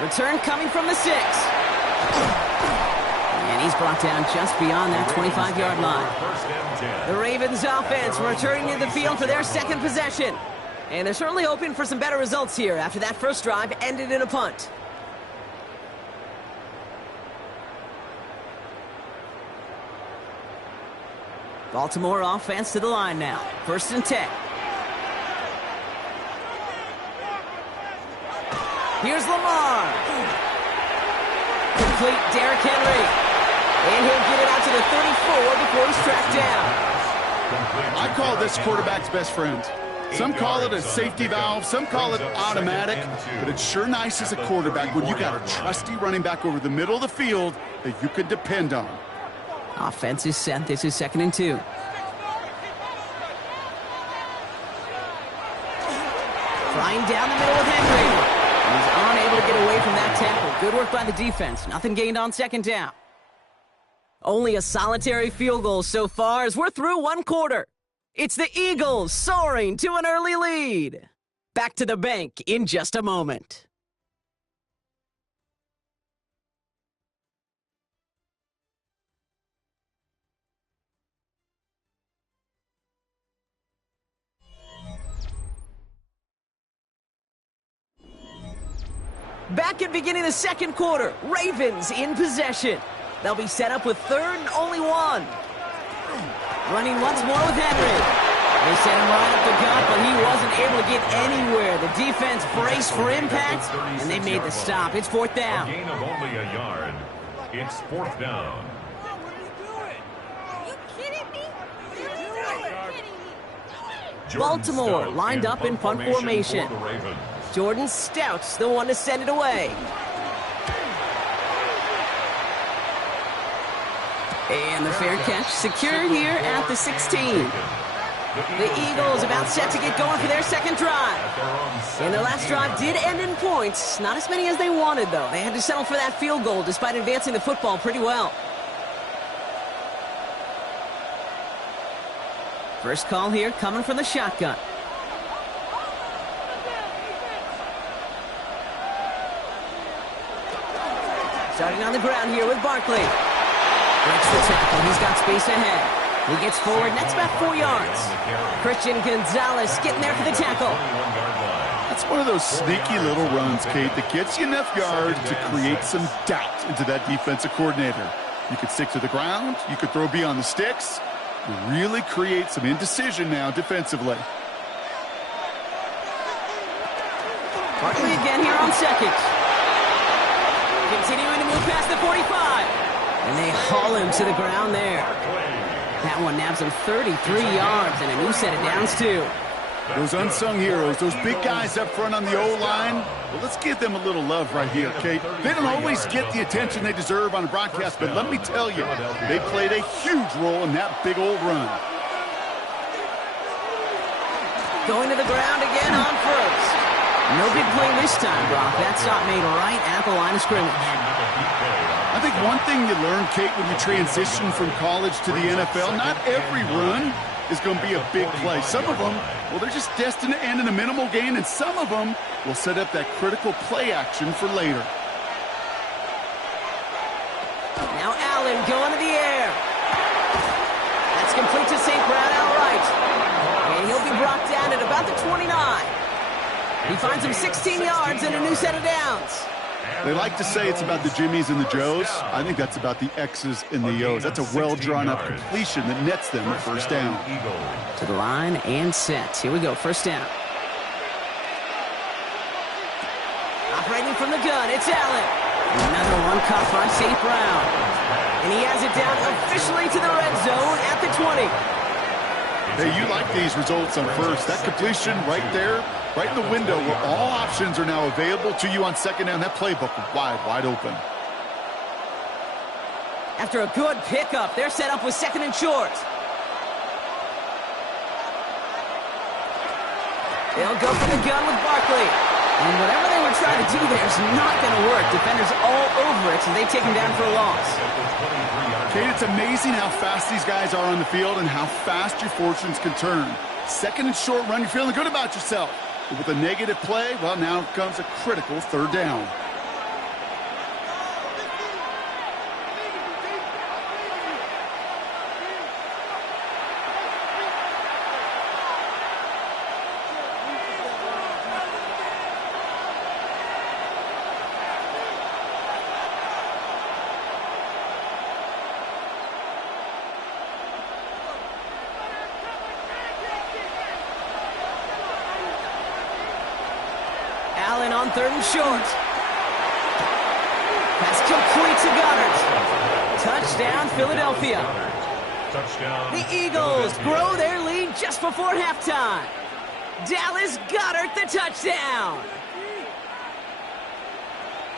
Return coming from the 6. And he's brought down just beyond that 25-yard line. The Ravens offense returning to the field for their second possession. And they're certainly hoping for some better results here after that first drive ended in a punt. Baltimore offense to the line now. 1st and 10. Here's Lamar. Complete Derrick Henry. And he'll get it out to the 34 before he's tracked down. I call this quarterback's best friend. Some call it a safety valve, some call it automatic, but it's sure nice as a quarterback when you got a trusty running back over the middle of the field that you can depend on. Offense is set. This is 2nd and 2. Flying down the middle with Henry. He's unable to get away from that tackle. Good work by the defense. Nothing gained on 2nd down. Only a solitary field goal so far as we're through 1 quarter. It's the Eagles soaring to an early lead. Back to the bank in just a moment. Back at beginning the 2nd quarter, Ravens in possession. They'll be set up with 3rd and only 1. Running once more with Henry. They sent him right up the gut, but he wasn't able to get anywhere. The defense braced for impact, and they made the stop. It's 4th down. A gain of only a yard. It's 4th down. Baltimore lined up in punt formation. Jordan Stout's the one to send it away. And the fair catch secure here at the 16. The Eagles about set to get going for their 2nd drive. And their last drive did end in points. Not as many as they wanted, though. They had to settle for that field goal despite advancing the football pretty well. First call here coming from the shotgun. Starting on the ground here with Barkley. Breaks the tackle. He's got space ahead. He gets forward, and that's about 4 yards. Christian Gonzalez getting there for the tackle. That's one of those sneaky little runs, Kate, that gets you enough yards to create some doubt into that defensive coordinator. You could stick to the ground. You could throw beyond the sticks. You really create some indecision now defensively. Barkley again here on 2nd. Continuing to move past the 45. And they haul him to the ground there. That one nabs him 33 yards and a new set of downs, too. Those unsung heroes, those big guys up front on the O-line, well, let's give them a little love right here, Kate. They don't always get the attention they deserve on a broadcast, but let me tell you, they played a huge role in that big old run. Going to the ground again on first. No big play this time, Brock. That stop made right at the line of scrimmage. I think one thing you learn, Kate, when you transition from college to the NFL, not every run is going to be a big play. Some of them, well, they're just destined to end in a minimal gain, and some of them will set up that critical play action for later. Now Allen going to the air. That's complete to St. Brown outright. And he'll be brought down at about the 29. He finds him 16 yards and a new set of downs. They like to say it's about the Jimmies and the Joes. I think that's about the X's and the O's. That's a well-drawn-up completion that nets them a first down. To the line and set. Here we go, first down. Operating from the gun, it's Allen. Another one caught by St. Brown. And he has it down officially to the red zone at the 20. Hey, you like these results on first. That completion right there, right in the window where all options are now available to you on second down. That playbook wide open. After a good pickup, they're set up with second and short. They'll go for the gun with Barkley. And whatever they were trying to do there is not going to work. Defenders all over it, so they take him down for a loss. Kate, it's amazing how fast these guys are on the field and how fast your fortunes can turn. Second and short run, you're feeling good about yourself. But with a negative play, well, now comes a critical third down. Allen on third and short. Pass complete to Goddard. Touchdown, Philadelphia. Touchdown. The Eagles grow their lead just before halftime. Dallas Goedert the touchdown.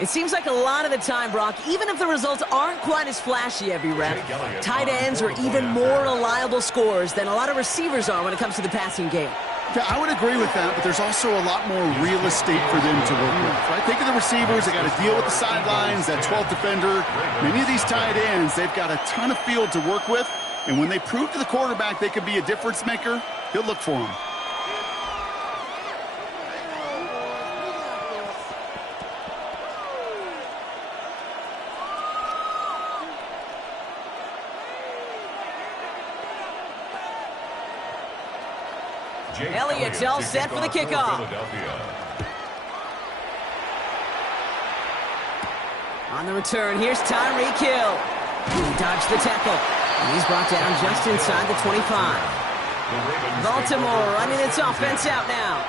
It seems like a lot of the time, Brock, even if the results aren't quite as flashy every rep, tight ends are even more reliable scorers than a lot of receivers are when it comes to the passing game. Yeah, I would agree with that, but there's also a lot more real estate for them to work with. Right? Think of the receivers. They got to deal with the sidelines, that 12th defender. Many of these tight ends, they've got a ton of field to work with, and when they prove to the quarterback they could be a difference maker, he'll look for them. Elliott's all set for the kickoff. On the return, here's Tyreek Hill. He dodged the tackle. And he's brought down just inside the 25. Baltimore running its offense out now.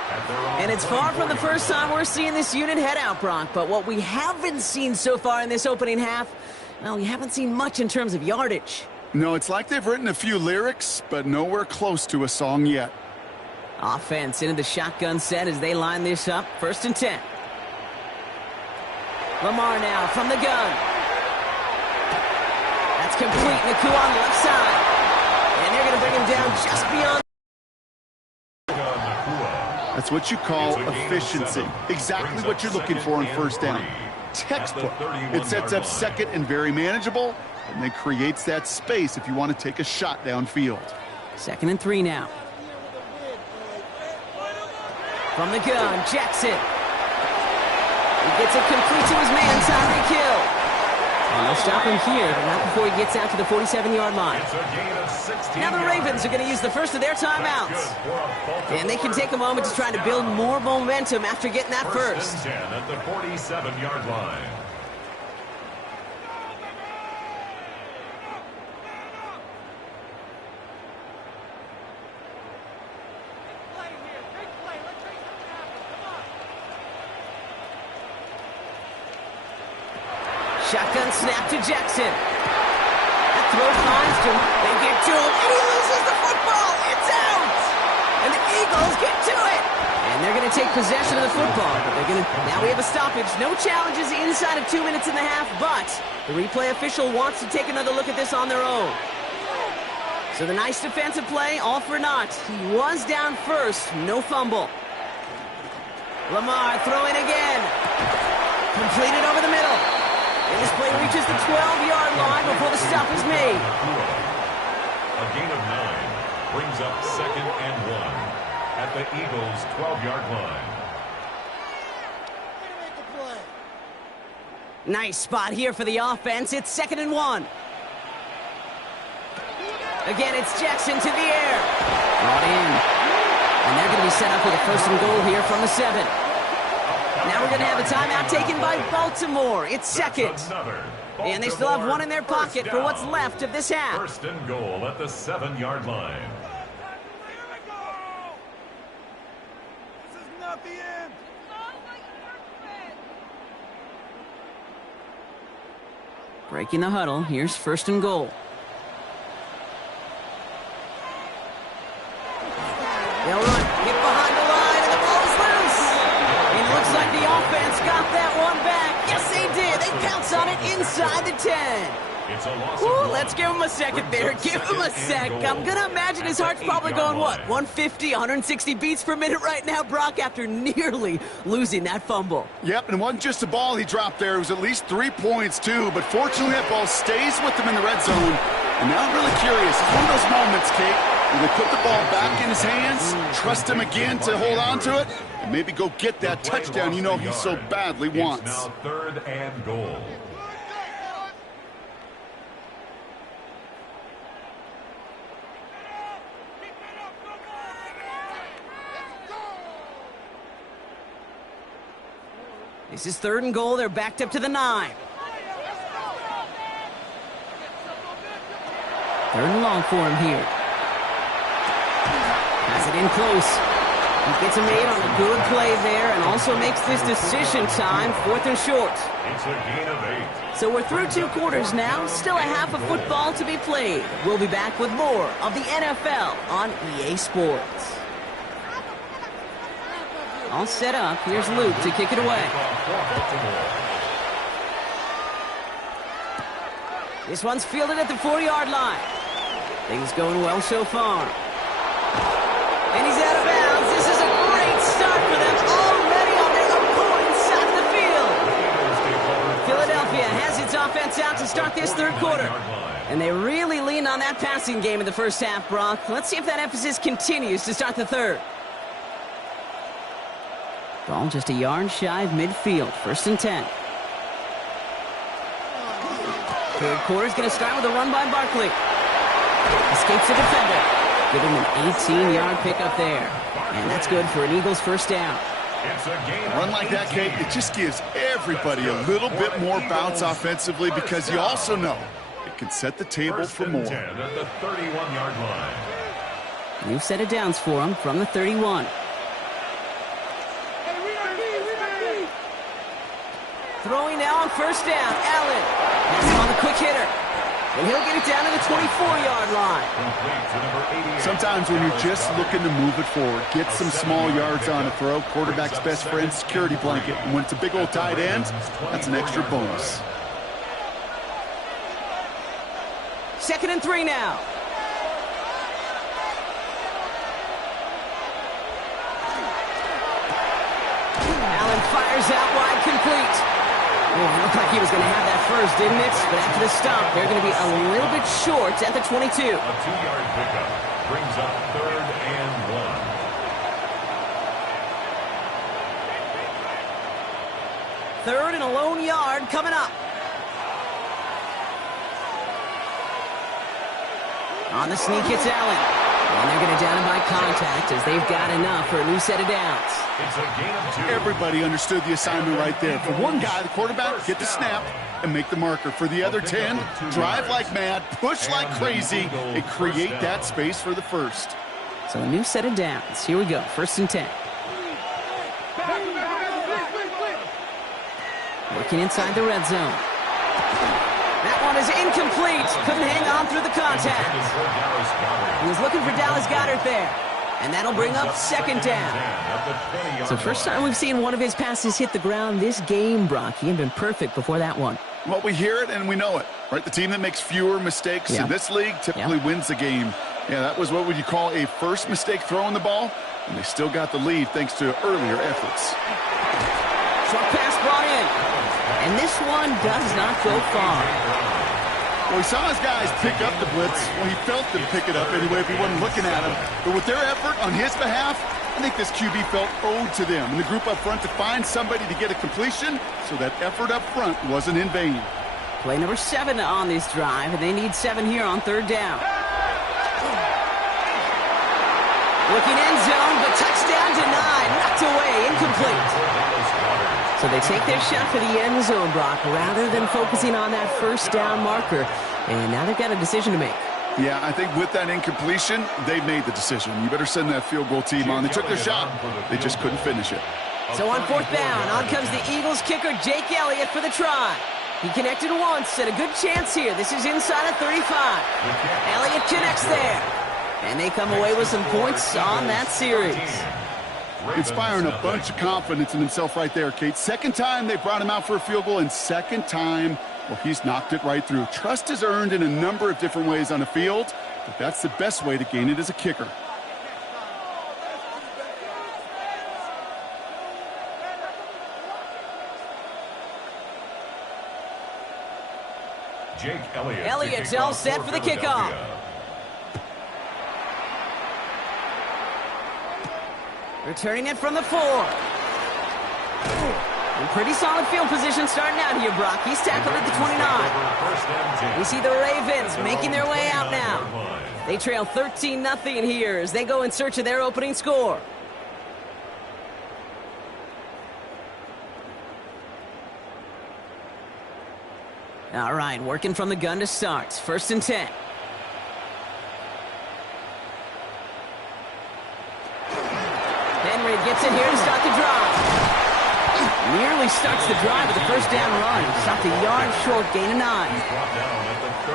And it's far from the first time we're seeing this unit head out, Brock. But what we haven't seen so far in this opening half, well, we haven't seen much in terms of yardage. No, it's like they've written a few lyrics, but nowhere close to a song yet. Offense into the shotgun set as they line this up. First and 10. Lamar now from the gun. That's complete. Naku on the left side. And they're going to bring him down just beyond. That's what you call efficiency. Exactly what you're looking for on first down. Textbook. It sets up second and very manageable, and then creates that space if you want to take a shot downfield. Second and 3 now. From the gun, Jackson. He gets it complete to his man, Tyreek Hill. And they'll stop him here, but not before he gets out to the 47-yard line. Now the Ravens are going to use the first of their timeouts. And they can take a moment to try to build more momentum after getting that first. First and 10 at the 47-yard line. Shotgun snap to Jackson. That throw finds him. They get to him, and he loses the football. It's out! And the Eagles get to it. And they're going to take possession of the football. But they're going to. Now we have a stoppage. No challenges inside of 2 minutes and a half. But the replay official wants to take another look at this on their own. So the nice defensive play, all for naught. He was down first. No fumble. Lamar throwing again. Completed over the middle. And this play reaches the 12-yard line before the stop is made. A gain of 9 brings up 2nd and 1 at the Eagles' 12-yard line. Nice spot here for the offense. It's 2nd and 1. Again, it's Jackson to the air. Brought in. And they're going to be set up with a 1st and goal here from the 7. Now we're going to have a timeout taken by Baltimore. It's 2nd. And they still have one in their pocket for what's left of this half. 1st and goal at the 7-yard line. This is not the end. Breaking the huddle. Here's 1st and goal. They'll run. Get behind the line, and the ball is loose. It looks like the offense got that one back. Yes, they did. They pounce on it inside the 10. It's a loss Ooh, of 1. let's give him a second there. Give him a sec. I'm going to imagine his heart's probably going, what, 150, 160 beats per minute right now, Brock, after nearly losing that fumble. Yep, and it wasn't just a ball he dropped there. It was at least 3 points, too. But fortunately, that ball stays with him in the red zone. And now I'm really curious. It's one of those moments, Kate, where they put the ball back in his hands, trust him again to hold on to it, and maybe go get that touchdown you know he so badly wants. It's now 3rd and goal. This is 3rd and goal. They're backed up to the 9. 3rd and long for him here. Has it in close. He gets a made on a good play there and also makes this decision time 4th and short. It's a gain of 8. So we're through 2 quarters now. Still a half of football to be played. We'll be back with more of the NFL on EA Sports. All set up. Here's Luke to kick it away. This one's fielded at the 4-yard line. Things going well so far. And he's out of bounds. This is a great start for them already on their opponent's side of the field. Philadelphia has its offense out to start this 3rd quarter. And they really leaned on that passing game in the first half, Brock. Let's see if that emphasis continues to start the 3rd. Ball just a yard shy of midfield. 1st and 10. 3rd quarter's going to start with a run by Barkley. Escapes the defender. Give him an 18-yard pickup there. And that's good for an Eagles 1st down. A run like that, Kate, it just gives everybody a little bit more bounce offensively because you also know it can set the table for more. 10 at the 31-yard line. New set of downs for him from the 31. Throwing now on 1st down. Allen has him on the quick hitter. And he'll get it down to the 24-yard line. Sometimes when you're just looking to move it forward, get some small yards on a throw, quarterback's best friend, security blanket. And when it's a big old tight end, that's an extra bonus. 2nd and 3 now. Allen fires out wide, complete. Oh, it looked like he was going to have that first, didn't it? But after the stop, they're going to be a little bit short at the 22. A 2-yard pickup brings up 3rd and 1. 3rd and a lone yard coming up. On the sneak, it's Allen. And they're going to down him by contact as they've got enough for a new set of downs. It's a gain of 2. Everybody understood the assignment right there. For one guy, the quarterback, get the snap and make the marker. For the other 10, drive like mad, push like crazy, and create that space for the 1st. So a new set of downs. Here we go. 1st and 10. Working inside the red zone. That one is incomplete. Couldn't hang on through the contact. He was looking for Dallas Goedert there. And that'll bring up second down. So first time we've seen one of his passes hit the ground this game, Brock. He had been perfect before that one. Well, we hear it and we know it, right? The team that makes fewer mistakes in this league typically wins the game. Yeah, that was what would you call a first mistake throwing the ball, and they still got the lead thanks to earlier efforts. Short pass brought in, and this one does not go far. Well, he saw his guys pick up the blitz. Well, he felt them pick it up anyway if he wasn't looking at him. But with their effort on his behalf, I think this QB felt owed to them and the group up front to find somebody to get a completion, so that effort up front wasn't in vain. Play number 7 on this drive, and they need 7 here on third down. Looking end zone, but touchdown denied, knocked away, incomplete. So they take their shot for the end zone, Brock, rather than focusing on that first down marker. And now they've got a decision to make. Yeah, I think with that incompletion, they made the decision. You better send that field goal team on. They took their shot. They just couldn't finish it. So on fourth down, on comes the Eagles kicker, Jake Elliott, for the try. He connected once, and a good chance here. This is inside of 35. Elliott connects there. And they come away with some points on that series. Inspiring a bunch of confidence in himself right there, Kate. Second time they brought him out for a field goal, and second time, well, he's knocked it right through. Trust is earned in a number of different ways on the field, but that's the best way to gain it as a kicker. Jake Elliott. Elliott's all set for the kickoff. Returning it from the 4. And pretty solid field position starting out here, Brock. He's tackled at the 29. We see the Ravens making their way out now. They trail 13-0 here as they go in search of their opening score. All right, working from the gun to start. 1st and 10. Henry gets in here to start the drive. Nearly starts the drive with a first down run. Stopped a yard short, gain of 9.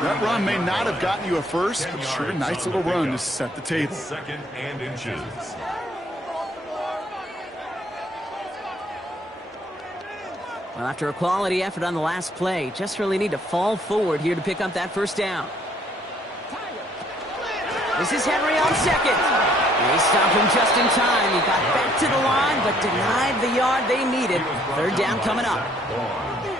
That run may not have gotten you a first, but sure, a nice little run to set the table. 2nd and inches. Well, after a quality effort on the last play, just really need to fall forward here to pick up that first down. This is Henry on second. They stop him just in time. He got back to the line, but denied the yard they needed. Third down coming up.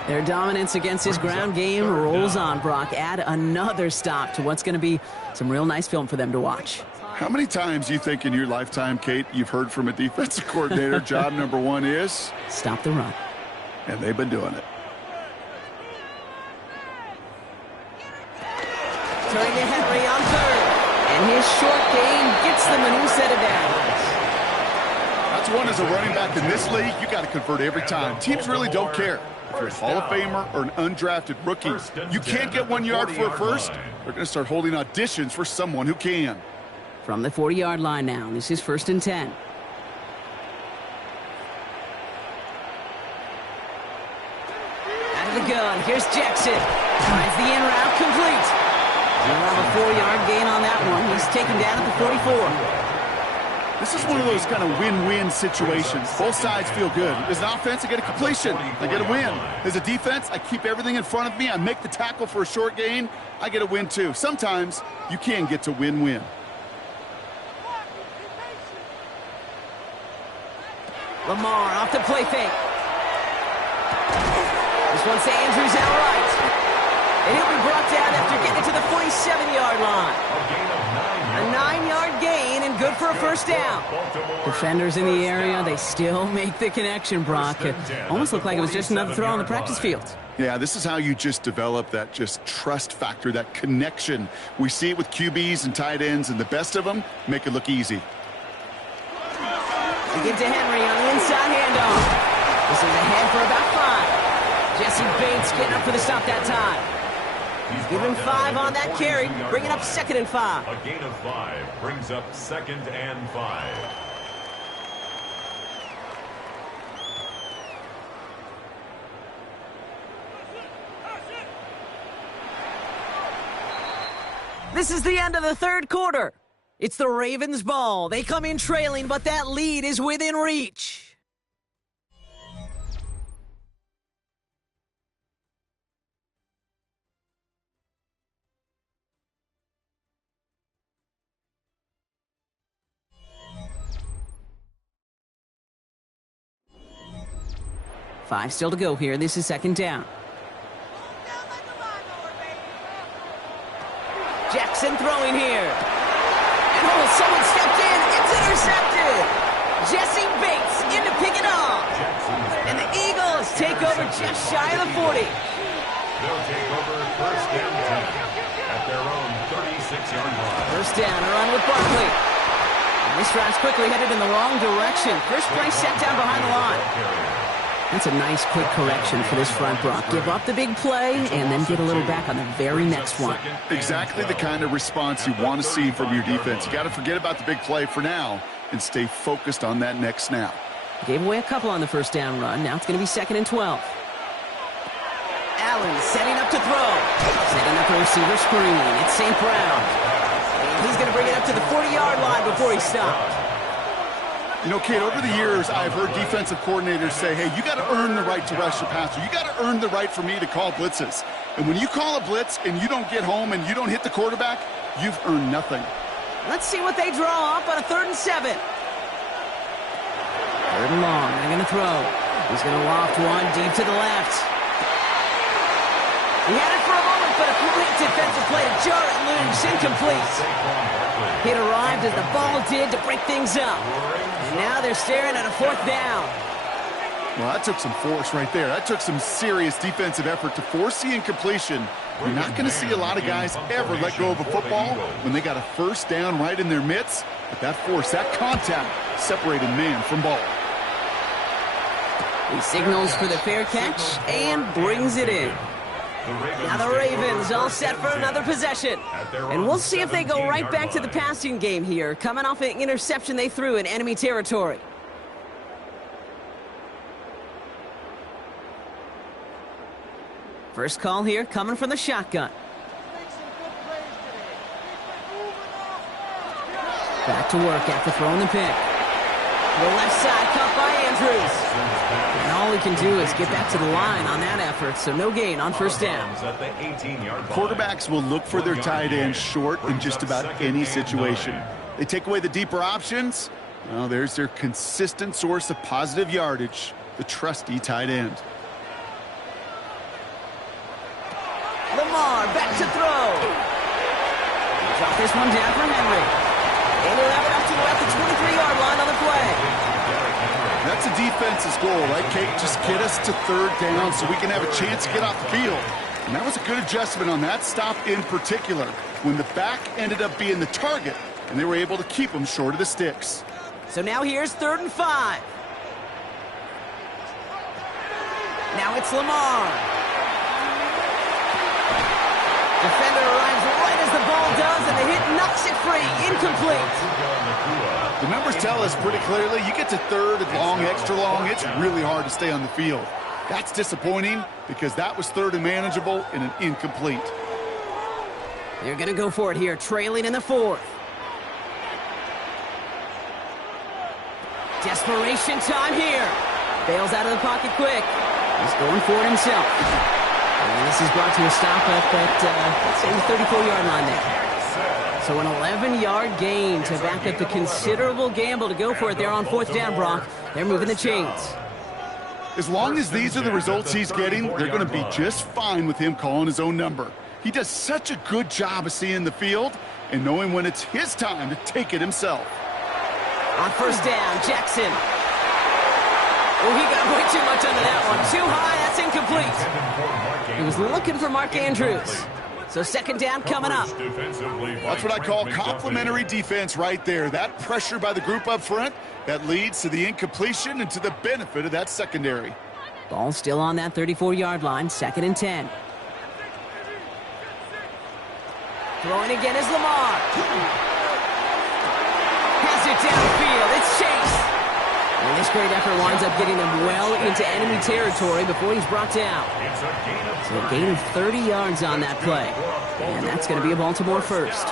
Their dominance against his ground game rolls on, Brock. Add another stop to what's going to be some real nice film for them to watch. How many times do you think in your lifetime, Kate, you've heard from a defensive coordinator, job number 1 is? Stop the run. And they've been doing it. Turning to Henry on third. And his short gain gets them a new set of downs. That's one as a running back in this league, you got to convert every time. Teams really don't care. If you're a Hall of Famer or an undrafted rookie, you can't get 1 yard for a first. They're going to start holding auditions for someone who can. From the 40-yard line now, this is 1st and 10. Out of the gun, here's Jackson. Tries the in route, complete. He'll have a 4-yard gain on that one. He's taken down at the 44. This is one of those kind of win-win situations. Both sides feel good. As an offense, I get a completion. I get a win. As a defense, I keep everything in front of me. I make the tackle for a short gain. I get a win, too. Sometimes you can get to win-win. Lamar off the play fake. This one's to Andrews outright. And he'll be brought down after getting to the 47-yard line. A 9-yard gain and good for a first down. Defenders in the area, they still make the connection, Brock. It almost looked like it was just another throw on the practice field. Yeah, this is how you just develop that just trust factor, that connection. We see it with QBs and tight ends, and the best of them make it look easy. They get to Henry on the inside handoff. This is ahead for about 5. Jesse Bates getting up for the stop that time. Give him 5 on that carry, bringing up 2nd and 5. A gain of 5 brings up 2nd and 5. This is the end of the third quarter. It's the Ravens' ball. They come in trailing, but that lead is within reach. Five still to go here. This is second down. Jackson throwing here. And someone stepped in. It's intercepted. Jesse Bates in to pick it off. And the Eagles take over just shy of the 40. They'll take over first and 10 at their own 36-yard line. First down, a run with Barkley. And this drive's quickly headed in the wrong direction. First play set down behind the line. That's a nice, quick correction for this front, Brock. Give up the big play and then get a little back on the very next one. Exactly the kind of response you want to see from your defense. You got to forget about the big play for now and stay focused on that next snap. Gave away a couple on the first down run. Now it's going to be second and 12. Allen setting up to throw. Setting up the receiver screen. It's St. Brown. And he's going to bring it up to the 40-yard line before he stopped. You know, Kate, over the years, I've heard defensive coordinators say, hey, you got to earn the right to rush the passer. You got to earn the right for me to call blitzes. And when you call a blitz and you don't get home and you don't hit the quarterback, you've earned nothing. Let's see what they draw up on a 3rd and 7. 3rd and long. They're going to throw. He's going to loft one deep to the left. He had it for a moment, but a complete defensive play to Jarrett Lynch, incomplete. It arrived as the ball did to break things up. And now they're staring at a 4th down. Well, that took some force right there. That took some serious defensive effort to force the incompletion. You're not going to see a lot of guys ever let go of a football when they got a first down right in their midst. But that force, that contact, separated man from ball. He signals for the fair catch and brings it in. Now the Ravens all set for another possession. And we'll see if they go right back to the passing game here, coming off an interception they threw in enemy territory. First call here coming from the shotgun. Back to work after throwing the pick. To the left side, caught by Andrews. And all he can do is get back to the line on that effort, so no gain on first down. Quarterbacks will look for their tight end short in just about any situation. They take away the deeper options. Well, there's their consistent source of positive yardage, the trusty tight end. Lamar back to throw. Drop this one down for Henry. And he'll have it up to about the 23-yard line on the play. That's a defense's goal, right, Kate? Just get us to 3rd down so we can have a chance to get off the field. And that was a good adjustment on that stop in particular, when the back ended up being the target, and they were able to keep them short of the sticks. So now here's 3rd and 5. Now it's Lamar. Defender arrives right as the ball does, and the hit knocks it free. Incomplete. The numbers tell us pretty clearly, you get to 3rd and long, extra long, it's really hard to stay on the field. That's disappointing because that was 3rd and manageable and an incomplete. They're going to go for it here, trailing in the 4th. Desperation time here. Bails out of the pocket quick. He's going for it himself. And this is brought to a stop up at, let's say, the 34-yard line there. So an 11-yard gain to back up the considerable gamble to go for it there on 4th down, Brock. They're moving the chains. As long as these are the results he's getting, they're going to be just fine with him calling his own number. He does such a good job of seeing the field and knowing when it's his time to take it himself. On first down, Jackson. Oh, he got way too much under that one. Too high, that's incomplete. He was looking for Mark Andrews. So second down coming up. That's what I call complimentary defense right there. That pressure by the group up front, that leads to the incompletion and to the benefit of that secondary. Ball still on that 34-yard line, 2nd and 10. Throwing again is Lamar. Has it downfield. It's Chase. And this great effort winds up getting him well into enemy territory before he's brought down. So a gain of 30 yards on that play. And that's going to be a Baltimore first.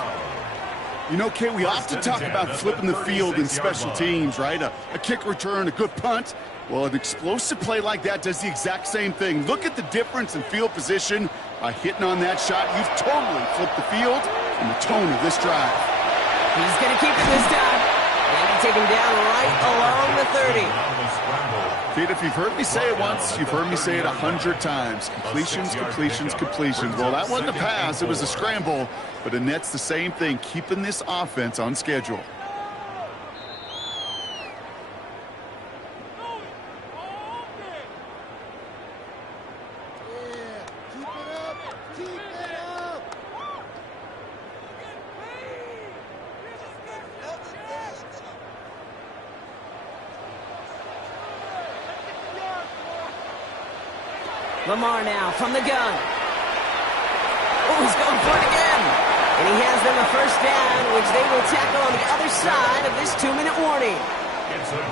You know, Kate, we often talk about flipping the field in special teams, right? A kick return, a good punt. Well, an explosive play like that does the exact same thing. Look at the difference in field position. By hitting on that shot, you've totally flipped the field and the tone of this drive. He's going to keep it this time. And take him down right along the 30. Kate, if you've heard me say it once, you've heard me say it 100 times. Completions, completions, completions. Well, that wasn't a pass. It was a scramble. But it nets the same thing, keeping this offense on schedule. Lamar now from the gun. Oh, he's going for it again. And he has them a first down, which they will tackle on the other side of this 2-minute warning.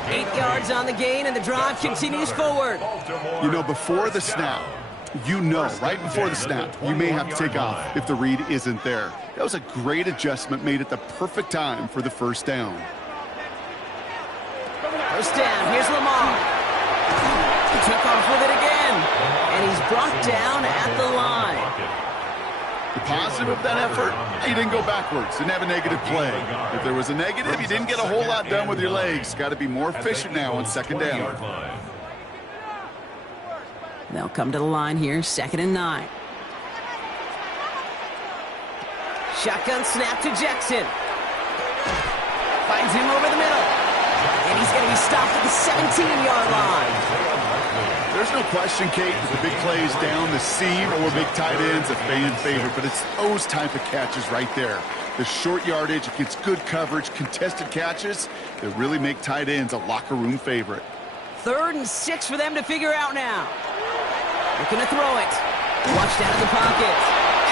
8 yards on the gain, and the drive continues forward. You know, before the snap, right before the snap, you may have to take off if the read isn't there. That was a great adjustment made at the perfect time for the first down. First down, here's Lamar. He took off with it again, and he's brought down at the line. The positive of that effort, he didn't go backwards, didn't have a negative play. If there was a negative, you didn't get a whole lot done with your legs. Got to be more efficient now on second down. They'll come to the line here, 2nd and 9. Shotgun snap to Jackson. Finds him over the middle. And he's going to be stopped at the 17-yard line. There's no question, Kate, that the big plays down the seam or big tight ends a fan favorite, but it's those type of catches right there. The short yardage against good coverage, contested catches that really make tight ends a locker room favorite. 3rd and 6 for them to figure out now. Looking to throw it. Watched out of the pocket.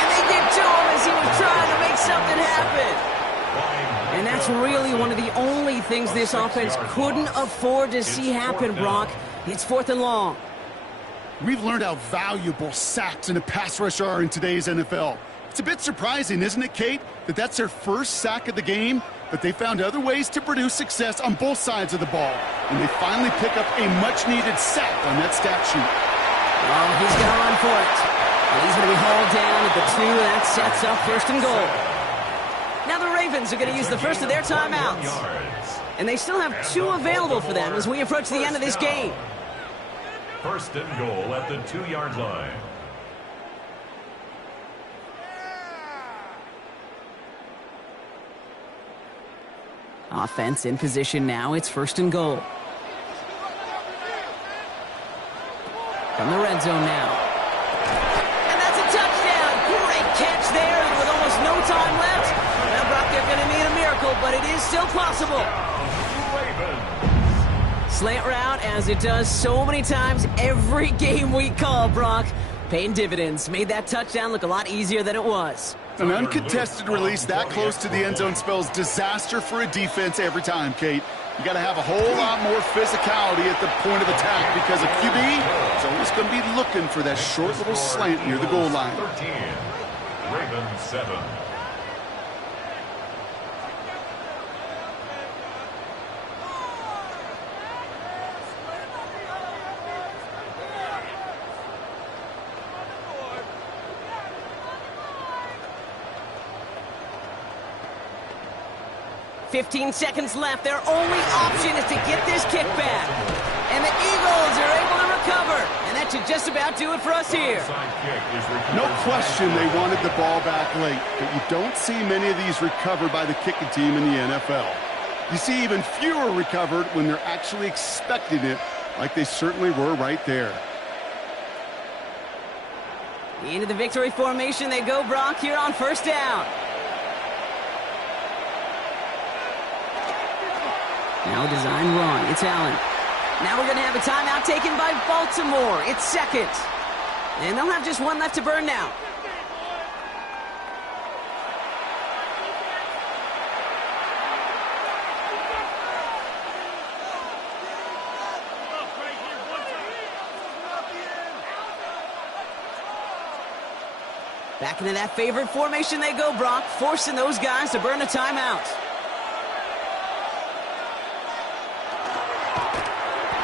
And they get to him as he was trying to make something happen. And that's really one of the only things this offense couldn't afford to see happen, Brock. It's 4th and long. We've learned how valuable sacks in a pass rush are in today's NFL. It's a bit surprising, isn't it, Kate, that that's their first sack of the game, but they found other ways to produce success on both sides of the ball, and they finally pick up a much-needed sack on that stat sheet. Oh, he's going to run for it. And he's going to be hauled down at the 2. That sets up 1st and goal. Now the Ravens are going to use the first of their timeouts. And they still have 2 available for them as we approach the end of this game. 1st and goal at the 2-yard line. Offense in position now. It's 1st and goal. From the red zone now. And that's a touchdown. Great catch there. And with almost no time left. Now, Brock, they're going to need a miracle, but it is still possible. Slant route, as it does so many times every game we call, Brock. Paying dividends. Made that touchdown look a lot easier than it was. An uncontested release that close to the end zone spells disaster for a defense every time, Kate. You got to have a whole lot more physicality at the point of attack because a QB is always going to be looking for that short little slant near the goal line. 13, Ravens 7. "15 seconds left. Their only option is to get this kick back. And the Eagles are able to recover. And that should just about do it for us here. No question they wanted the ball back late, but you don't see many of these recovered by the kicking team in the NFL. You see even fewer recovered when they're actually expecting it, like they certainly were right there. Into the victory formation they go, Brock, here on 1st down. Now a design run. It's Allen. Now we're going to have a timeout taken by Baltimore. It's 2nd. And they'll have just 1 left to burn now. Back into that favorite formation they go, Brock, forcing those guys to burn a timeout.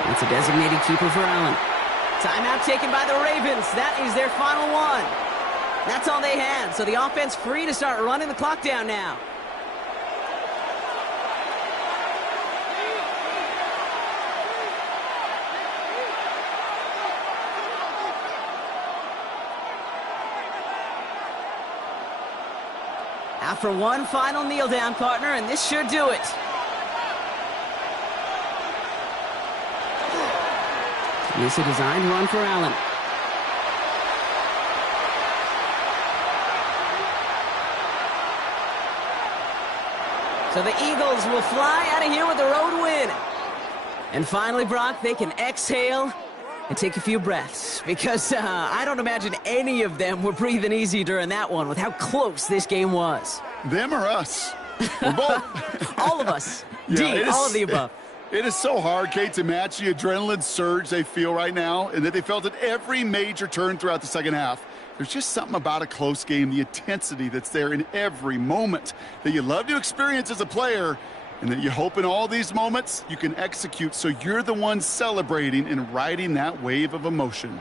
That's a designated keeper for Allen. Timeout taken by the Ravens. That is their final one. That's all they had, so the offense free to start running the clock down now. After one final kneel down, partner, and this should do it. This is a designed run for Allen. So the Eagles will fly out of here with the road win. And finally, Brock, they can exhale and take a few breaths, because I don't imagine any of them were breathing easy during that one with how close this game was. Them or us? We're both. All of us. Yeah, D, all of the above. It is so hard, Kate, to match the adrenaline surge they feel right now, and that they felt at every major turn throughout the second half. There's just something about a close game, the intensity that's there in every moment that you love to experience as a player, and that you hope in all these moments you can execute so you're the one celebrating and riding that wave of emotion.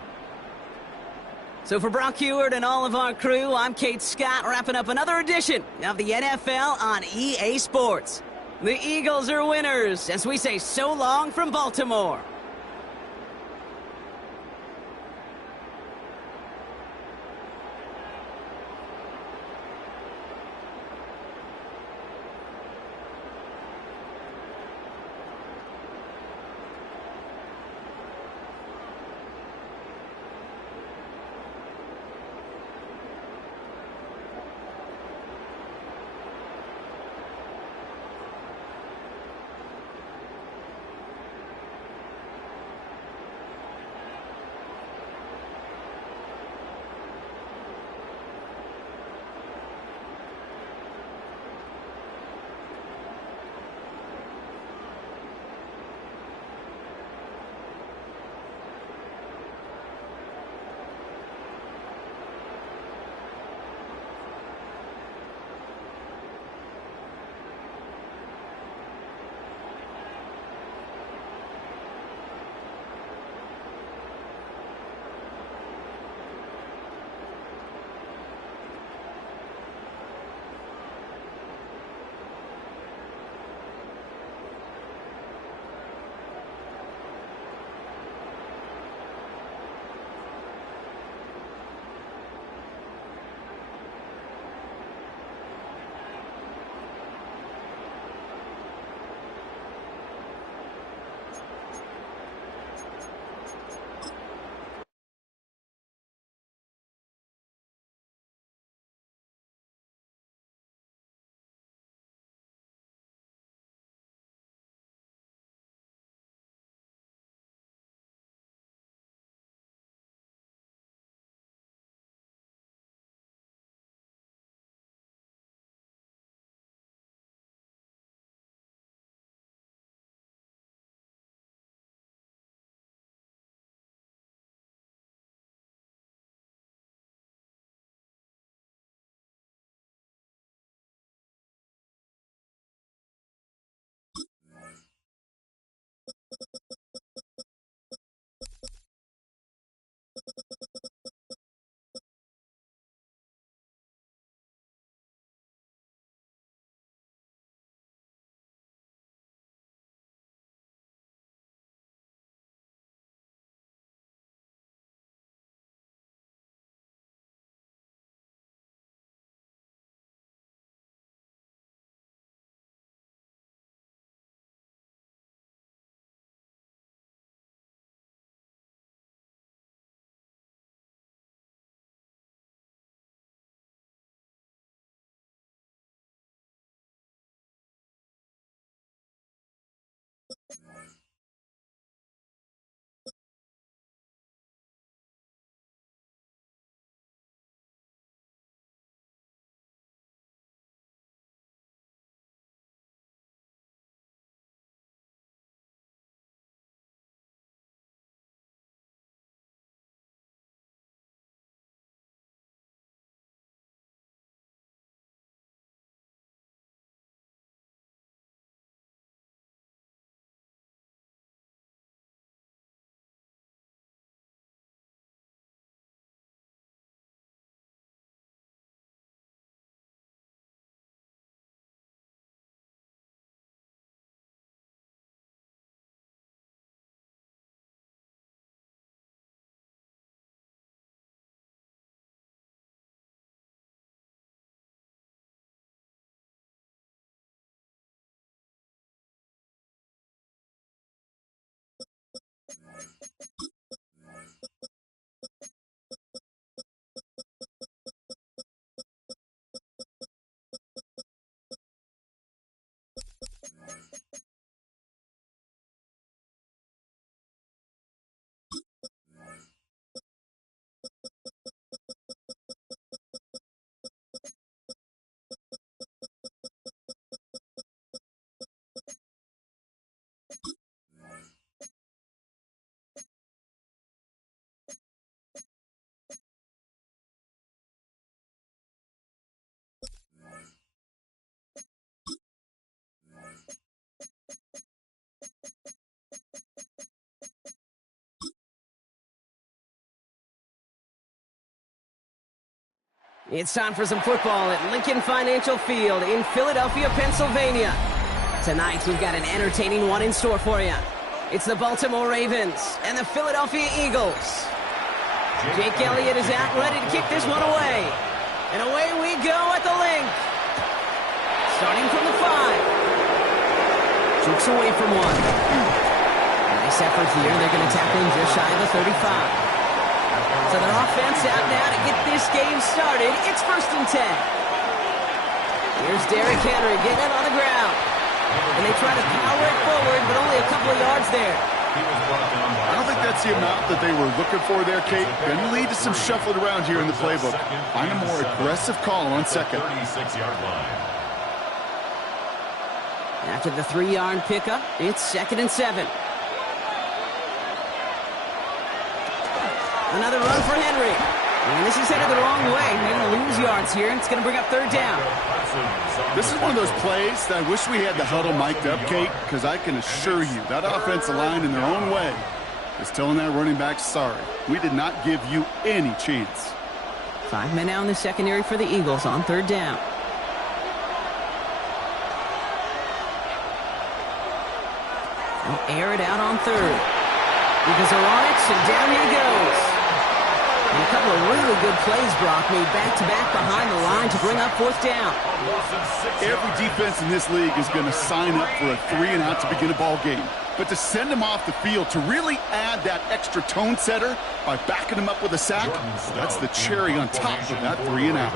So for Brock Huard and all of our crew, I'm Kate Scott, wrapping up another edition of the NFL on EA Sports. The Eagles are winners as we say so long from Baltimore. It's time for some football at Lincoln Financial Field in Philadelphia, Pennsylvania. Tonight, we've got an entertaining one in store for you. It's the Baltimore Ravens and the Philadelphia Eagles. Jake Elliott is out, ready to kick this one away. And away we go at the link. Starting from the 5. Jukes away from one. Nice effort here. They're going to tackle him just shy of the 35. So their offense out now to get this game started. It's 1st and 10. Here's Derrick Henry getting it on the ground. And they try to power it forward, but only a couple of yards there. I don't think that's the amount that they were looking for there, Kate. Going to lead to some shuffling around here in the playbook. Find a more aggressive call on second. After the 3-yard pickup, it's 2nd and 7. Another run for Henry. And this is headed the wrong way. They're going to lose yards here. It's going to bring up 3rd down. This is one of those plays that I wish we had the huddle mic'd up, Kate, because I can assure you that offensive line in their own way is telling that running back, sorry, we did not give you any chance. 5 men now in the secondary for the Eagles on 3rd down. They'll air it out on 3rd. Eagles are on it, and down he goes. And a couple of really good plays, Brock, made back-to-back behind the line to bring up 4th down. Every defense in this league is going to sign up for a 3-and-out to begin a ball game. But to send them off the field, to really add that extra tone setter by backing them up with a sack, that's the cherry on top of that 3-and-out.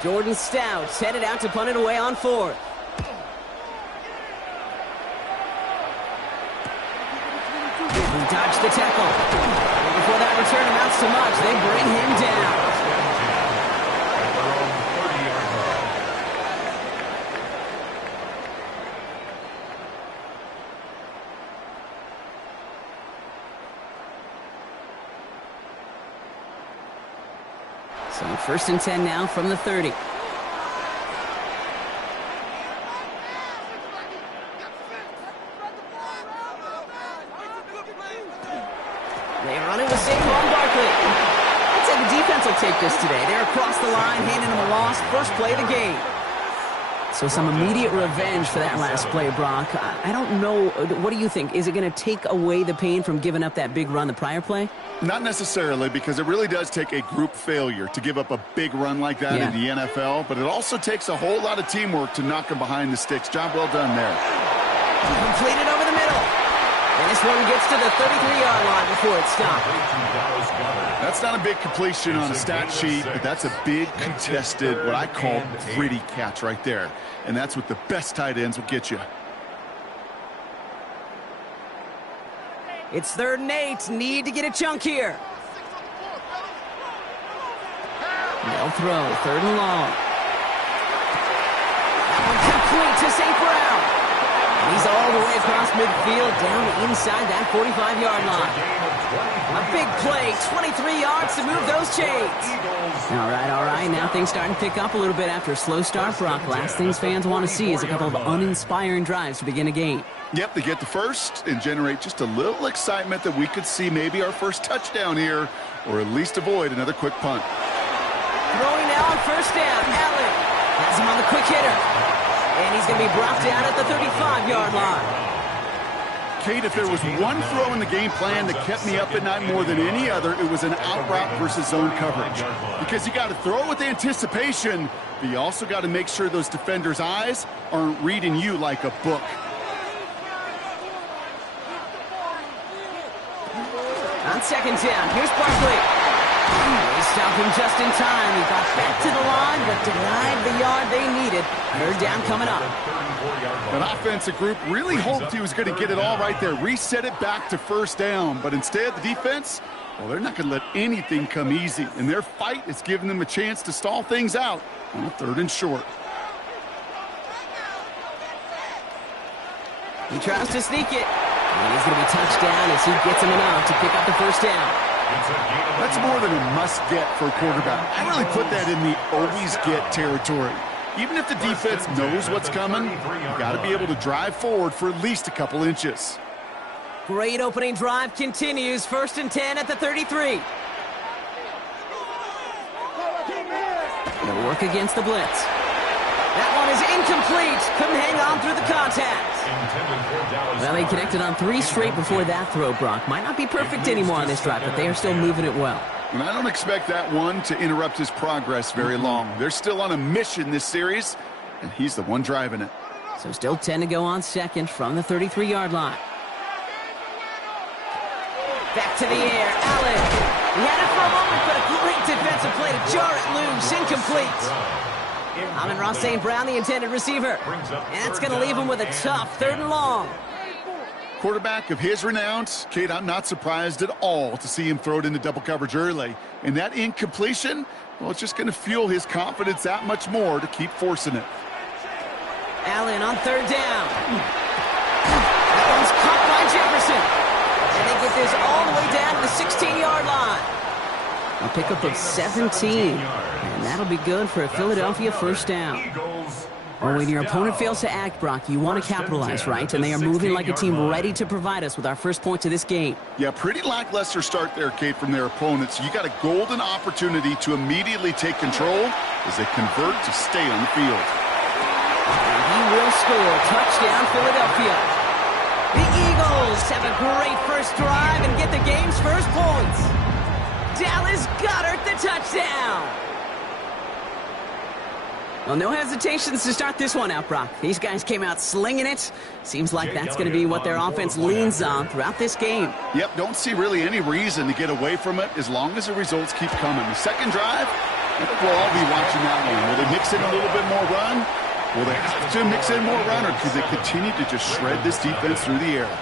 Jordan Stout's headed out to punt it away on 4th. He dodged the tackle. And before that return amounts to much, they bring him down. So 1st and 10 now from the 30. They run it with Saquon Barkley. I'd say the defense will take this today. They're across the line, handing them a loss. First play of the game. So some immediate revenge for that last play, Brock. I don't know. What do you think? Is it going to take away the pain from giving up that big run the prior play? Not necessarily, because it really does take a group failure to give up a big run like that in the NFL, but it also takes a whole lot of teamwork to knock them behind the sticks. Job well done there. Completed over the middle. And this one gets to the 33-yard line before it stopped. That's not a big completion on a stat sheet, but that's a big contested, what I call gritty catch right there. And that's what the best tight ends will get you. It's 3rd and 8. Need to get a chunk here. They'll throw. 3rd and long. Complete to St. Brown. And he's all the way across midfield down inside that 45-yard line. A big play. 23 yards to move those chains. All right. Now things starting to pick up a little bit after a slow start, Brock. Last things fans want to see is a couple of uninspiring drives to begin a game. Yep, they get the first and generate just a little excitement that we could see maybe our first touchdown here, or at least avoid another quick punt. Throwing now on 1st down. Allen has him on the quick hitter. And he's going to be brought down at the 35-yard line. Kate, if there was one throw in the game plan that kept me up at night more than any other, it was an out route versus zone coverage. Because you got to throw with anticipation, but you also got to make sure those defenders' eyes aren't reading you like a book. On 2nd down, here's Barkley. They stopped him just in time. He got back to the line, but denied the yard they needed. 3rd down coming up. That offensive group really hoped he was going to get it all right there, reset it back to 1st down. But instead, the defense, well, they're not going to let anything come easy. And their fight is giving them a chance to stall things out on 3rd and short. He tries to sneak it. And he's going to be touched down as he gets him enough to pick up the 1st down. That's more than a must-get for a quarterback. I really put that in the always-get territory. Even if the defense knows what's coming, you got to be able to drive forward for at least a couple inches. Great opening drive continues. 1st and 10 at the 33. They'll work against the blitz. That one is incomplete. Couldn't hang on through the contact. Well, they connected on 3 straight before that throw, Brock. Might not be perfect anymore on this drive, but they are still moving it well. And I don't expect that one to interrupt his progress very long. They're still on a mission this series, and he's the one driving it. So still 10 to go on second from the 33-yard line. Back to the air, Allen. He had it for a moment, but a great defensive play to jar it loose. Incomplete. Amon-Ra St. Brown, the intended receiver. And that's going to leave him with a tough 3rd and long. Quarterback of his renown, Kate, I'm not surprised at all to see him throw it into double coverage early. And that incompletion, well, it's just going to fuel his confidence that much more to keep forcing it. Allen on 3rd down. That one's caught by Jefferson. And they get this all the way down to the 16-yard line. A pickup of 17. And that'll be good for a Philadelphia 1st down. Well, when your opponent fails to act, Brock, you want to capitalize, right? And they are moving like a team ready to provide us with our first points of this game. Yeah, pretty lackluster start there, Kate, from their opponents. You got a golden opportunity to immediately take control as they convert to stay on the field. And he will score. Touchdown, Philadelphia. The Eagles have a great first drive and get the game's first points. Dallas Goedert, the touchdown. Well, no hesitations to start this one out, Brock. These guys came out slinging it. Seems like that's going to be what their offense leans on throughout this game. Yep, don't see really any reason to get away from it as long as the results keep coming. The second drive, I think we'll all be watching that one. Will they mix in a little bit more run? Will they have to mix in more run, or could they continue to just shred this defense through the air?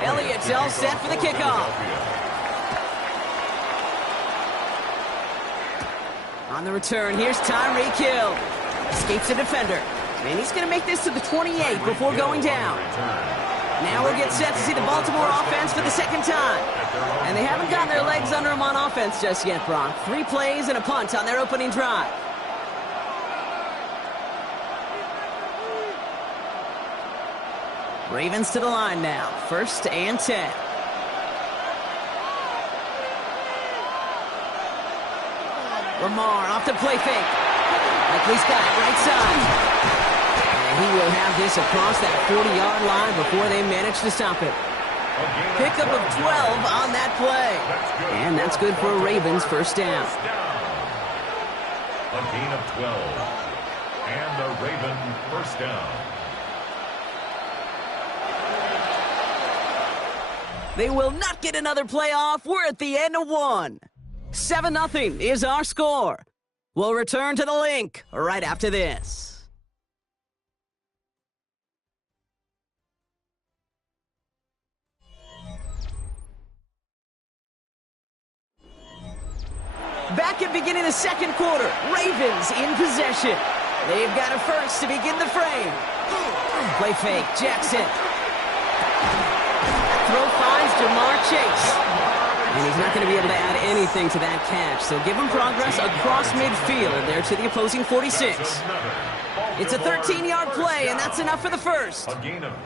Elliott's all set for the kickoff. On the return, here's Tyreek Hill. Escapes the defender. And he's going to make this to the 28 before going down. Now we'll get set to see the Baltimore offense for the 2nd time. And they haven't gotten their legs under them on offense just yet, Brock. 3 plays and a punt on their opening drive. Ravens to the line now. 1st and 10. Lamar off the play fake. Likely's got it right side. And he will have this across that 40-yard line before they manage to stop it. Pickup of 12 on that play. And that's good for a Ravens 1st down. A gain of 12. And the Raven 1st down. They will not get another playoff. We're at the end of 1. 7-0 is our score. We'll return to the link right after this. Back at beginning of the 2nd quarter, Ravens in possession. They've got it first to begin the frame. Play fake, Jackson. Throw finds Jamar Chase. And he's not going to be able to add anything to that catch. So give him progress across midfield there to the opposing 46. It's a 13-yard play, and that's enough for the 1st.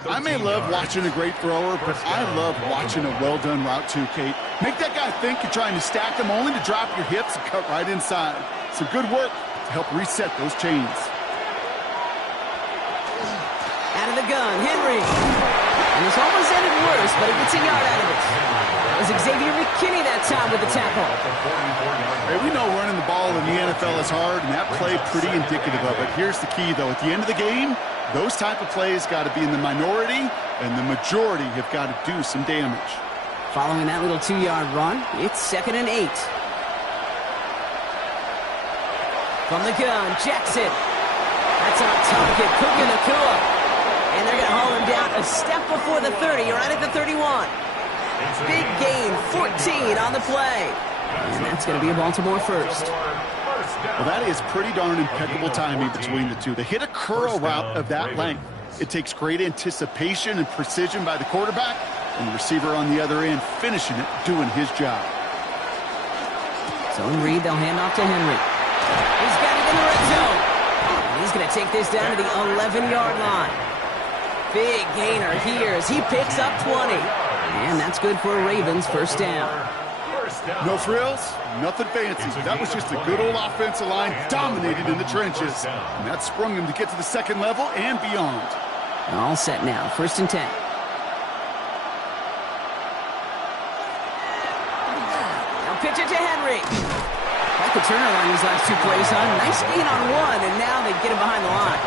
I may love watching a great thrower, but I love watching a well-done route too, Kate. Make that guy think you're trying to stack him only to drop your hips and cut right inside. Some good work to help reset those chains. Out of the gun, Henry. And this almost ended worse, but he gets a yard out of it. That was Xavier McKinney that time with the tackle. Hey, we know running the ball in the NFL is hard, and that play pretty indicative of it. Here's the key, though. At the end of the game, those type of plays got to be in the minority, and the majority have got to do some damage. Following that little 2-yard run, it's 2nd and 8. From the gun, Jackson. That's on target, Puka Nacua. And they're going to haul him down a step before the 30, right at the 31. Big gain, 14 on the play. And that's going to be a Baltimore 1st. Well, that is pretty darn impeccable timing between the two. They hit a curl route of that length. It takes great anticipation and precision by the quarterback, and the receiver on the other end finishing it, doing his job. So in Reed, they'll hand off to Henry. He's got it in the red zone. And he's going to take this down to the 11-yard line. Big gainer here as he picks up 20. And that's good for a Ravens first down. No frills, nothing fancy. That was just a good old offensive line dominated in the trenches. And that sprung him to get to the second level and beyond. All set now, 1st and 10. Now pitch it to Henry. Quite the turnaround these last 2 plays, huh? Nice gain on 1, and now they get him behind the line.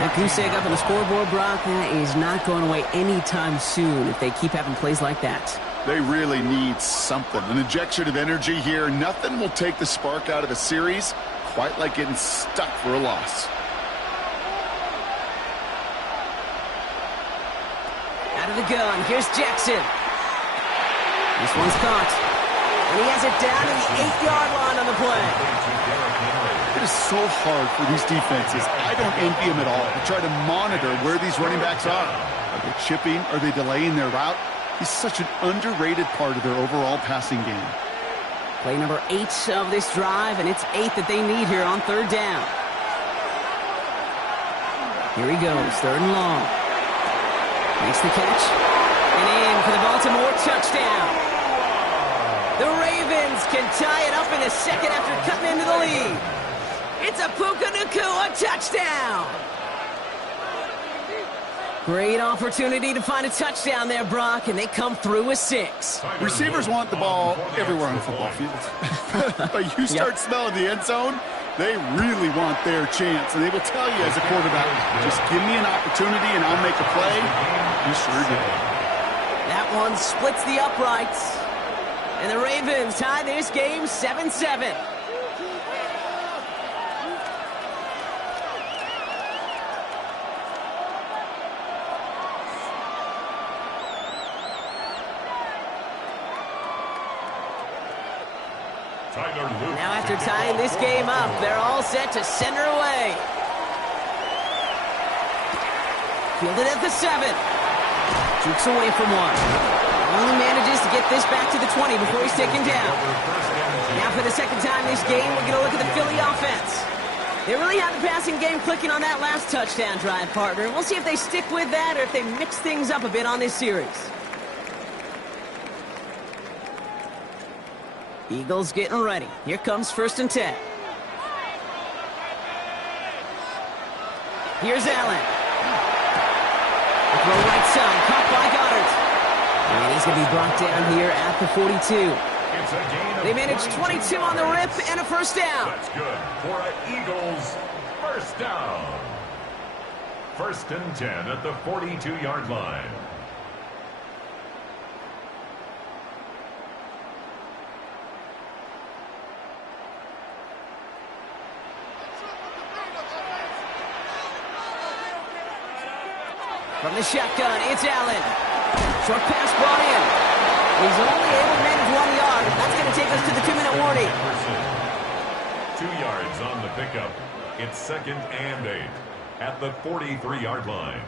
That goose egg up on the scoreboard, Brock, that is not going away anytime soon if they keep having plays like that. They really need something, an injection of energy here. Nothing will take the spark out of a series quite like getting stuck for a loss. Out of the gun, here's Jackson. This one's caught. And he has it down to the 8-yard line on the play. It is so hard for these defenses. I don't envy them at all to try to monitor where these running backs are. Are they chipping? Are they delaying their route? He's such an underrated part of their overall passing game. Play number 8 of this drive, and it's 8 that they need here on 3rd down. Here he goes, 3rd and long. Makes the catch, and in for the Baltimore touchdown. The Ravens can tie it up in a second after cutting into the lead. It's a Puka Nacua touchdown. Great opportunity to find a touchdown there, Brock, and they come through with 6. Receivers want the ball everywhere on the football field. But you start smelling the end zone, they really want their chance. And they will tell you as a quarterback, just give me an opportunity and I'll make a play. You sure do. That one splits the uprights. And the Ravens tie this game 7-7. Now after tying this game up, they're all set to send her away. Fielded at the 7. Jukes away from 1. Only manages to get this back to the 20 before he's taken down. Now for the second time this game, we're going to look at the Philly offense. They really had the passing game clicking on that last touchdown drive, partner. And we'll see if they stick with that or if they mix things up a bit on this series. Eagles getting ready. Here comes 1st and 10. Here's Allen. Throw right side, caught by Goddard. And he's going to be brought down here at the 42. They managed 22 on the rip and a first down. That's good for an Eagles first down. 1st and 10 at the 42-yard line. From the shotgun, it's Allen. Short pass brought in. He's only able to manage 1 yard. That's going to take us to the 2-minute warning. 2 yards on the pickup. It's 2nd and 8 at the 43-yard line.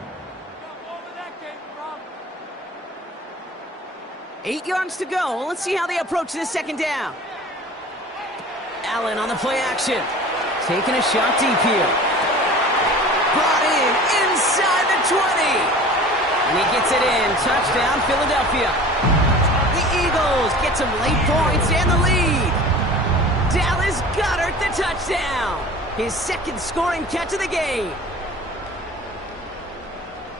8 yards to go. Let's see how they approach this second down. Allen on the play action. Taking a shot deep here. Brought in inside the 20. And he gets it in. Touchdown, Philadelphia. The Eagles get some late points and the lead. Dallas Goedert the touchdown. His 2nd scoring catch of the game.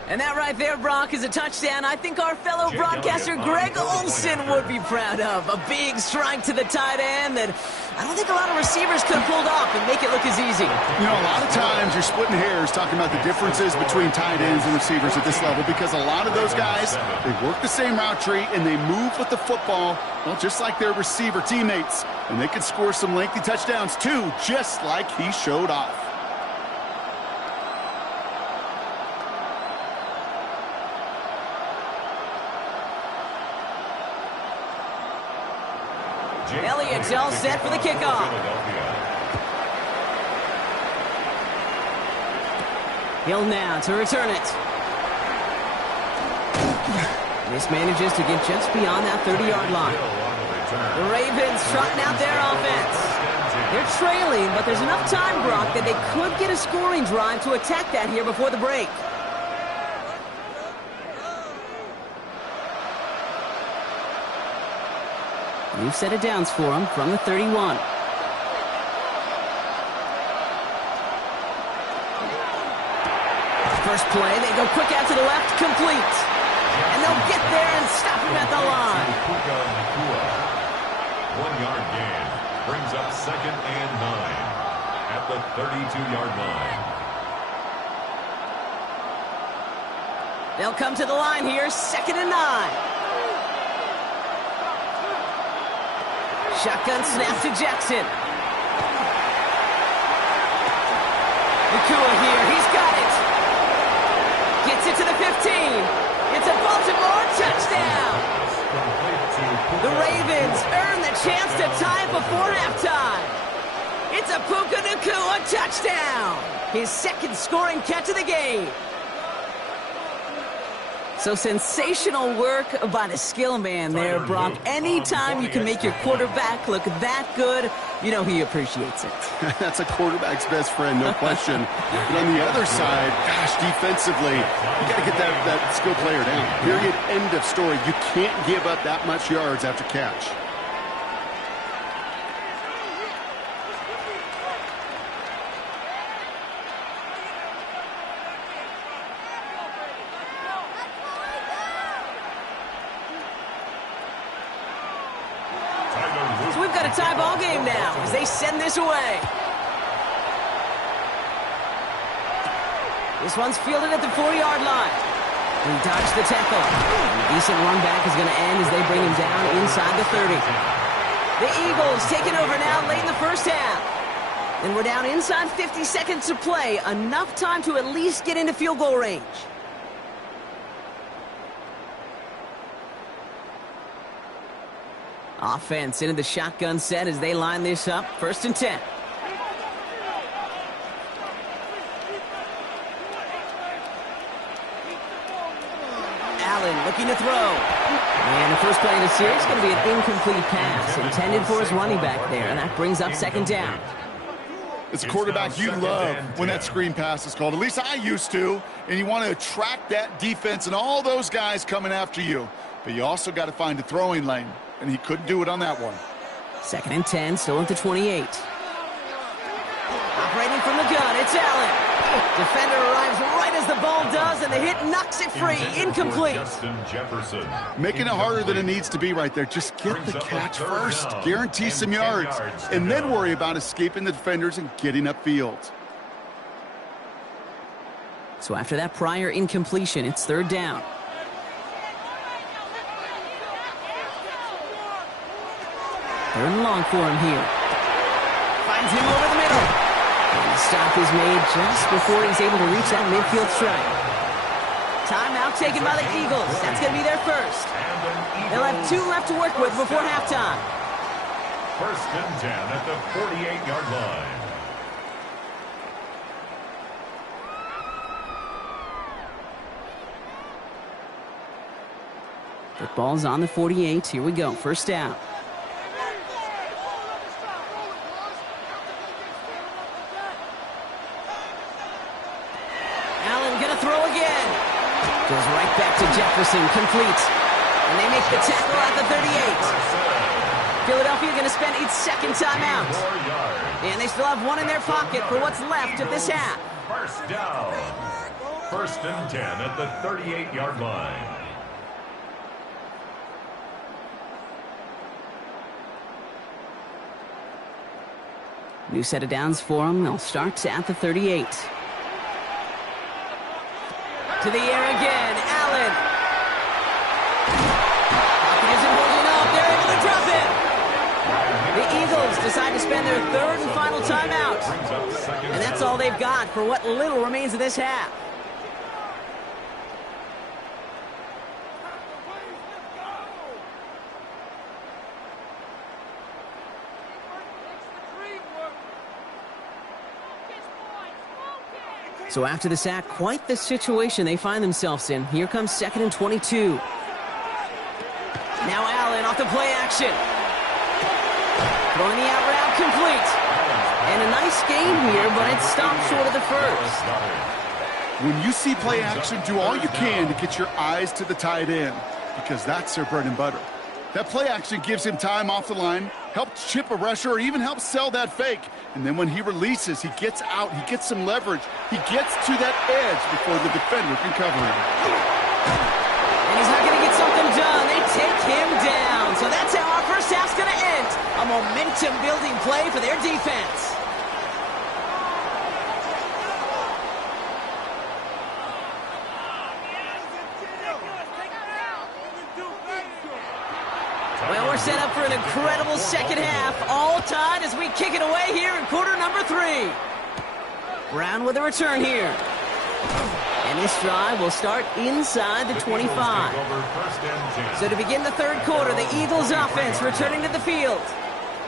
And that right there, Brock, is a touchdown I think our fellow broadcaster Greg Olsen would be proud of. A big strike to the tight end that I don't think a lot of receivers could have pulled off and make it look as easy. You know, a lot of times you're splitting hairs talking about the differences between tight ends and receivers at this level because a lot of those guys, they work the same route tree and they move with the football, well, just like their receiver teammates. And they can score some lengthy touchdowns too, just like he showed off. Elliott's all set for the kickoff. Hill now to return it. This manages to get just beyond that 30-yard line. return. The Ravens trotting out their offense. They're trailing, but there's enough time, Brock, that they could get a scoring drive to attack that here before the break. New set of downs for him from the 31. First play, they go quick out to the left, complete. And they'll get there and stop him at the line. 1 yard gain brings up 2nd and 9 at the 32-yard line. They'll come to the line here, 2nd and 9. Shotgun snap to Jackson. Nakua here, he's got it. Gets it to the 15. It's a Baltimore touchdown. The Ravens earn the chance to tie it before halftime. It's a Puka Nakua touchdown. His 2nd scoring catch of the game. So sensational work by the skill man there, Brock. Anytime you can make your quarterback look that good, you know he appreciates it. That's a quarterback's best friend, no question. But on the other side, gosh, defensively, you got to get that skill player down. Period, end of story. You can't give up that much yards after catch. Tie ball game now as they send this away. This one's fielded at the 4-yard line. He dodged the tackle. And a decent run back is going to end as they bring him down inside the 30. The Eagles taking over now late in the first half. And we're down inside 50 seconds to play. Enough time to at least get into field goal range. Offense into the shotgun set as they line this up. 1st and 10. Allen looking to throw. And the first play of the series is going to be an incomplete pass intended for his running back there. And that brings up 2nd down. As a quarterback, you love when that screen pass is called. At least I used to. And you want to attract that defense and all those guys coming after you. But you also got to find a throwing lane. And he couldn't do it on that one. 2nd and 10, still at the 28. Operating from the gun, it's Allen. Defender arrives right as the ball does, and the hit knocks it free. Incomplete. Justin Jefferson. Making it harder than it needs to be right there. Just get the catch first. Guarantee some yards. And then worry about escaping the defenders and getting upfield. So after that prior incompletion, it's 3rd down. Third and long for him here. Finds him over the middle. And the stop is made just before he's able to reach that midfield strike. Timeout taken by the Eagles. That's going to be their first. They'll have 2 left to work with before halftime. 1st and 10 at the 48-yard line. The ball's on the 48. Here we go. 1st down. Goes right back to Jefferson, complete. And they make the tackle at the 38. Philadelphia going to spend its 2nd timeout. And they still have 1 in their pocket for what's left of this half. 1st down. 1st and 10 at the 38-yard line. New set of downs for them. They'll start at the 38. To the air again, Allen. Pocket isn't holding up. They're able to drop it. The Eagles decide to spend their 3rd and final timeout. And that's all they've got for what little remains of this half. So after the sack, quite the situation they find themselves in. Here comes 2nd and 22. Now Allen off the play action. Throwing the out route complete. And a nice gain here, but it stopped short of the first. When you see play action, do all you can to get your eyes to the tight end, because that's their bread and butter. That play action gives him time off the line, helps chip a rusher, or even helps sell that fake. And then when he releases, he gets out, he gets some leverage. He gets to that edge before the defender can cover him. And he's not going to get something done. They take him down. So that's how our first half's going to end. A momentum-building play for their defense. Well, we're set up for an incredible second half. All tied as we kick it away here in quarter number 3. Brown with a return here. And this drive will start inside the 25. So to begin the third quarter, the Eagles offense returning to the field.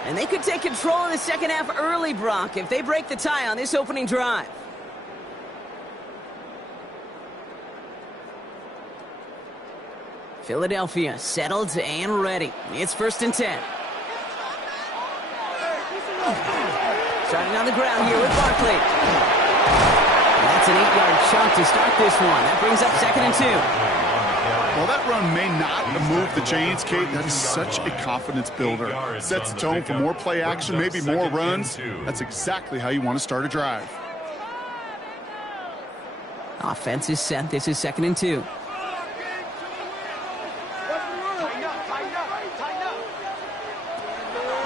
And they could take control of the second half early, Brock, if they break the tie on this opening drive. Philadelphia settled and ready. It's 1st and 10. Starting on the ground here with Barkley. That's an 8-yard chunk to start this one. That brings up 2nd and 2. Well, that run may not have moved the chains, Kate. That is such a confidence builder. Sets the tone for more play action, maybe more runs. That's exactly how you want to start a drive. Offense is set. This is 2nd and 2.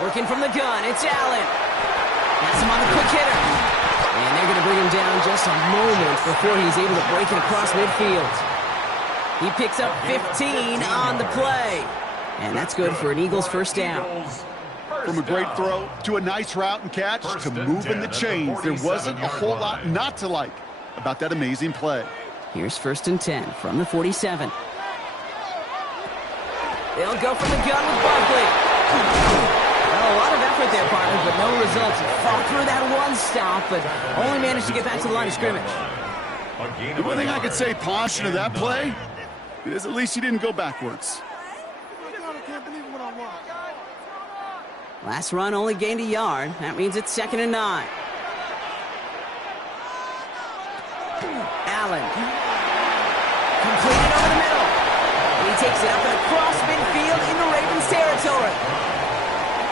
Working from the gun, it's Allen. That's him on the quick hitter. And they're going to bring him down just a moment before he's able to break it across midfield. He picks up 15 on the play. And that's good for an Eagles first down. From a great throw to a nice route and catch to moving the chains, there wasn't a whole lot not to like about that amazing play. Here's 1st and 10 from the 47. They'll go from the gun with Barkley. Well, a lot of effort there, partner, but no results. Fought through that one stop, but only managed to get back to the line of scrimmage. The one thing I could say positive of that play is at least he didn't go backwards. Last run only gained a yard. That means it's 2nd and 9. Allen. Completed over the middle. And he takes it up and across midfield into Ravens territory.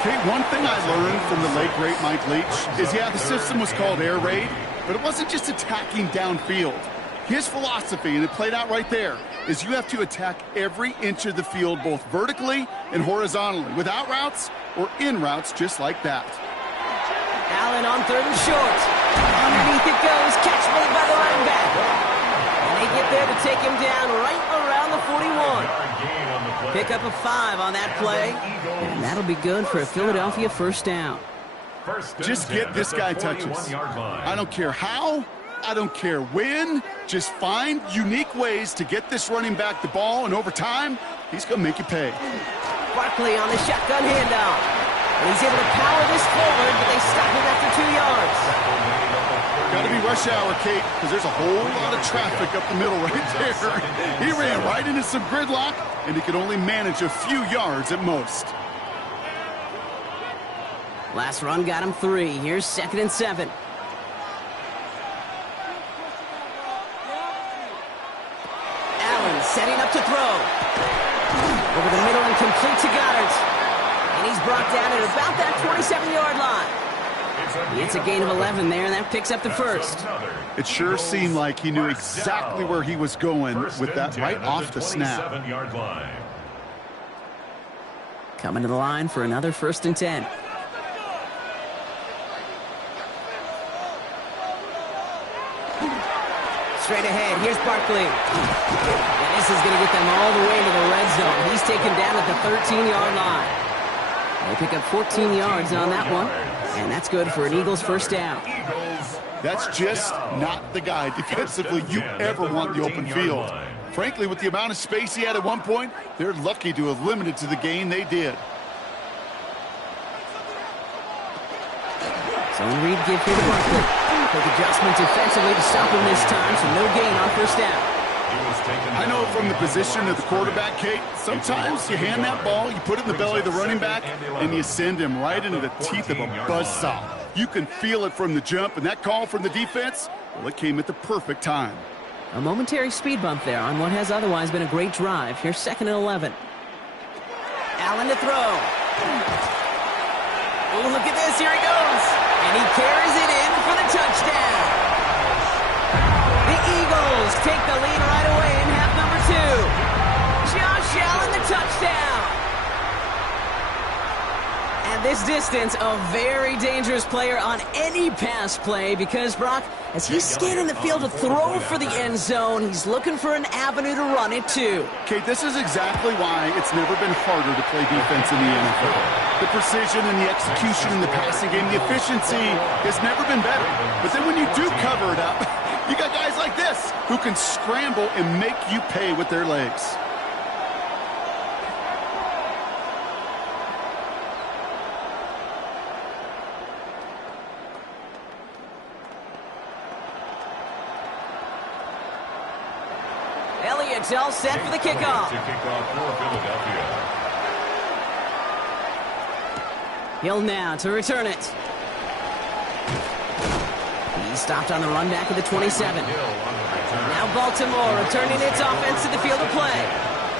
Okay, one thing I learned from the late, great Mike Leach is, yeah, the system was called air raid, but it wasn't just attacking downfield. His philosophy, and it played out right there, is you have to attack every inch of the field, both vertically and horizontally, with out routes or in routes just like that. Allen on 3rd and short. Underneath it goes, catchable by the linebacker. And they get there to take him down right around the 41. Pick up a 5 on that play, and that'll be good for a Philadelphia first down. Just get this guy touches. I don't care how, I don't care when, just find unique ways to get this running back the ball, and over time, he's going to make you pay. Barkley on the shotgun handoff. And he's able to power this forward, but they stop him after 2 yards. Got to be rush hour, Kate, because there's a whole lot of traffic up the middle right there. He ran right into some gridlock, and he could only manage a few yards at most. Last run got him 3. Here's 2nd and 7. Allen setting up to throw. Over the middle and complete to Goddard. And he's brought down at about that 27-yard line. It's a gain of 11 there, and that picks up the first. It sure seemed like he knew exactly where he was going with that right off the snap. Coming to the line for another 1st and 10. Straight ahead, here's Barkley. And this is going to get them all the way to the red zone. He's taken down at the 13-yard line. They pick up 14 yards on that one, and that's good for an Eagles first down. That's just not the guy defensively you ever want the open field. Frankly, with the amount of space he had at one point, they're lucky to have limited to the gain they did. Zone read give here to Barkley. Quick adjustment defensively to stop him this time, so no gain on first down. I know from the position of the quarterback, Kate, sometimes you hand that ball, you put it in the belly of the running back, and you send him right into the teeth of a buzzsaw. You can feel it from the jump, and that call from the defense, well, it came at the perfect time. A momentary speed bump there on what has otherwise been a great drive. Here's 2nd and 11. Allen to throw. Oh, look at this. Here he goes. And he carries it in for the touchdown. The Eagles take the lead right away in half number 2. Josh Allen, the touchdown. At this distance, a very dangerous player on any pass play because, Brock, as he's scanning the field to throw for the end zone, he's looking for an avenue to run it to. Kate, this is exactly why it's never been harder to play defense in the NFL. The precision and the execution in the passing game, the efficiency has never been better. But then when you do cover it up, you got guys like this who can scramble and make you pay with their legs. Elliott's all set for the kickoff. To kick off for Philadelphia. Hill now to return it. He stopped on the run back at the 27. Now Baltimore returning its offense to the field of play.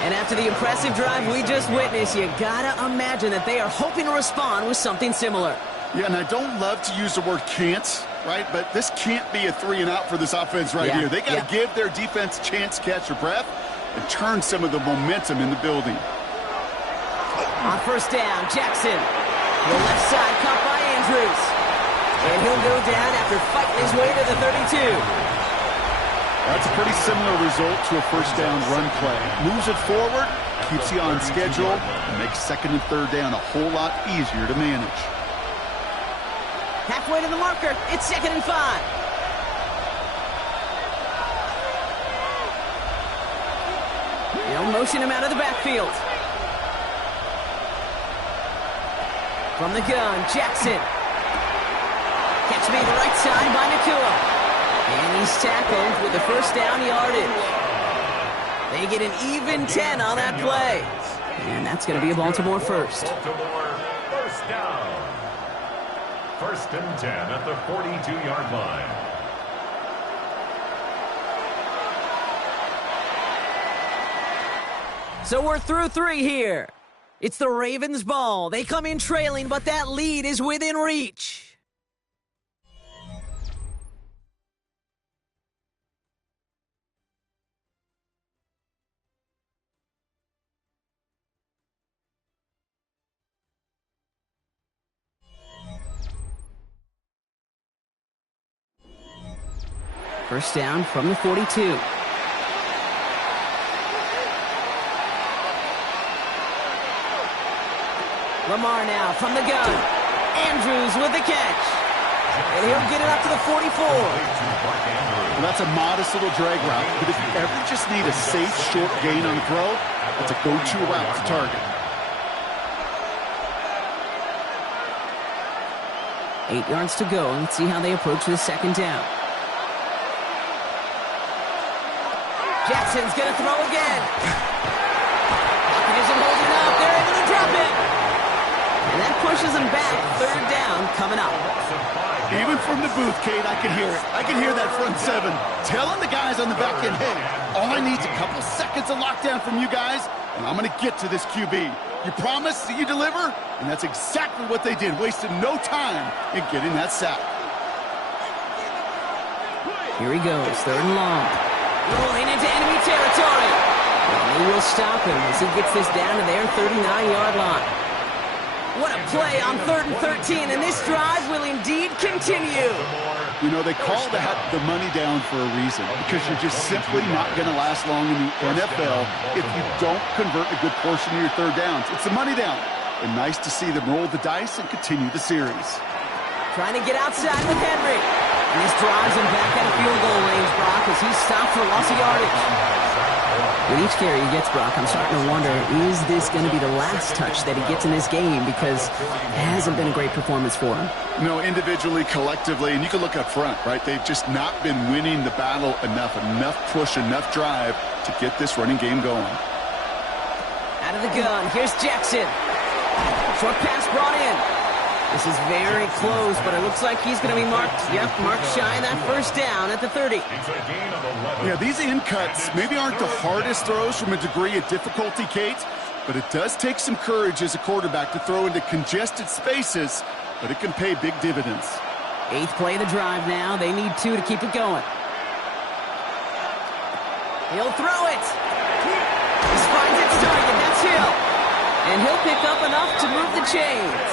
And after the impressive drive we just witnessed, you gotta imagine that they are hoping to respond with something similar. Yeah, and I don't love to use the word can't, right? But this can't be a 3-and-out for this offense right here. They got to give their defense a chance to catch their breath and turn some of the momentum in the building. On first down, Jackson. The left side caught by Andrews. And he'll go down after fighting his way to the 32. That's a pretty similar result to a first down run play. Moves it forward, keeps you on schedule, and makes 2nd and 3rd down a whole lot easier to manage. Halfway to the marker, it's 2nd and 5. They'll motion him out of the backfield. From the gun, Jackson. Catch me the right side by Nakua. And he's tackled with the first down yardage. They get an even 10 on that play. And that's going to be a Baltimore first. Baltimore first down. 1st and 10 at the 42-yard line. So we're through 3 here. It's the Ravens' ball. They come in trailing, but that lead is within reach. First down from the 42. Lamar now from the gun. Andrews with the catch. And he'll get it up to the 44. Well, that's a modest little drag route, but if you ever just need a safe, short gain on the throw, that's a go-to route to target. 8 yards to go. Let's see how they approach the 2nd down. Jackson's going to throw again. Pocket isn't holding up. They're able to drop it. And that pushes them back. 3rd down coming up. Even from the booth, Kate, I can hear it. I can hear that front 7 telling the guys on the back end, hey, all I need is a couple seconds of lockdown from you guys, and I'm going to get to this QB. You promise that you deliver? And that's exactly what they did. Wasted no time in getting that sack. Here he goes. 3rd and long. Rolling into enemy territory. And they will stop him as he gets this down to their 39-yard line. What a play on 3rd and 13, and this drive will indeed continue. You know, they call that the money down for a reason, because you're just simply not going to last long in the NFL if you don't convert a good portion of your 3rd downs. It's the money down. And nice to see them roll the dice and continue the series. Trying to get outside with Henry. And this drives him back out of field goal range, Brock, as he's stopped for loss of yardage. With each carry he gets, Brock, I'm starting to wonder, is this going to be the last touch that he gets in this game? Because it hasn't been a great performance for him. No, individually, collectively, and you can look up front, right? They've just not been winning the battle enough push, enough drive to get this running game going. Out of the gun, here's Jackson. Short pass brought in. This is very close, but it looks like he's going to be marked shy of that first down at the 30. Yeah, these in cuts maybe aren't the hardest throws from a degree of difficulty, Kate, but it does take some courage as a quarterback to throw into congested spaces, but it can pay big dividends. 8th play of the drive now. They need 2 to keep it going. He'll throw it. He finds its target. That's Hill. And he'll pick up enough to move the chains.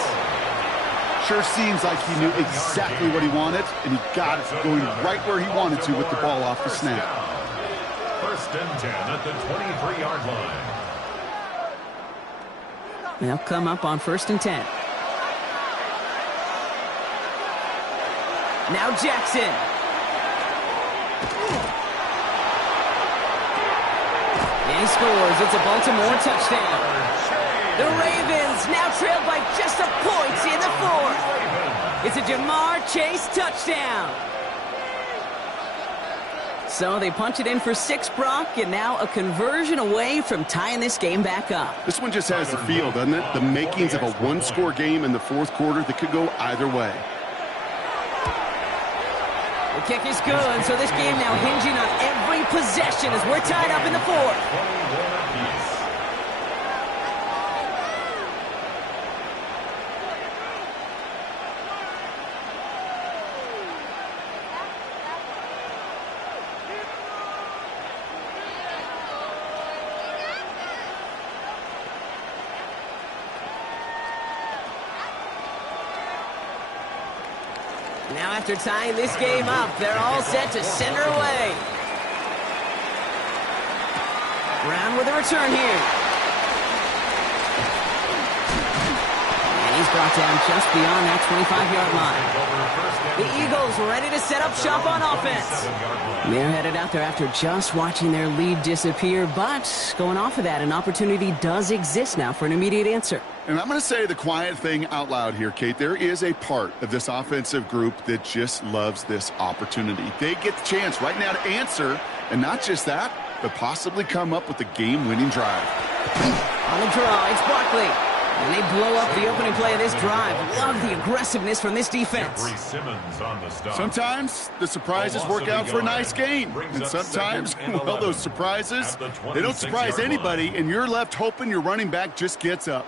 Sure seems like he knew exactly what he wanted, and he got it going right where he wanted to with the ball off the snap. 1st and 10 at the 23-yard line. They'll come up on 1st and 10. Now Jackson. And he scores. It's a Baltimore touchdown. The Ravens now trailed by just a point in the 4th. It's a Jamar Chase touchdown. So they punch it in for 6, Brock, and now a conversion away from tying this game back up. This one just has the feel, doesn't it? The makings of a one-score game in the 4th quarter that could go either way. The kick is good, so this game now hinging on every possession as we're tied up in the 4th. Now after tying this game up, they're all set to send her away. Brown with a return here. And he's brought down just beyond that 25-yard line. The Eagles ready to set up shop on offense. They're headed out there after just watching their lead disappear, but going off of that, an opportunity does exist now for an immediate answer. And I'm going to say the quiet thing out loud here, Kate. There is a part of this offensive group that just loves this opportunity. They get the chance right now to answer, and not just that, but possibly come up with a game-winning drive. On the draw, it's Barkley. And they blow up the opening play of this drive. Love the aggressiveness from this defense. Sometimes the surprises work out for a nice game. And sometimes, well, those surprises, they don't surprise anybody, and you're left hoping your running back just gets up.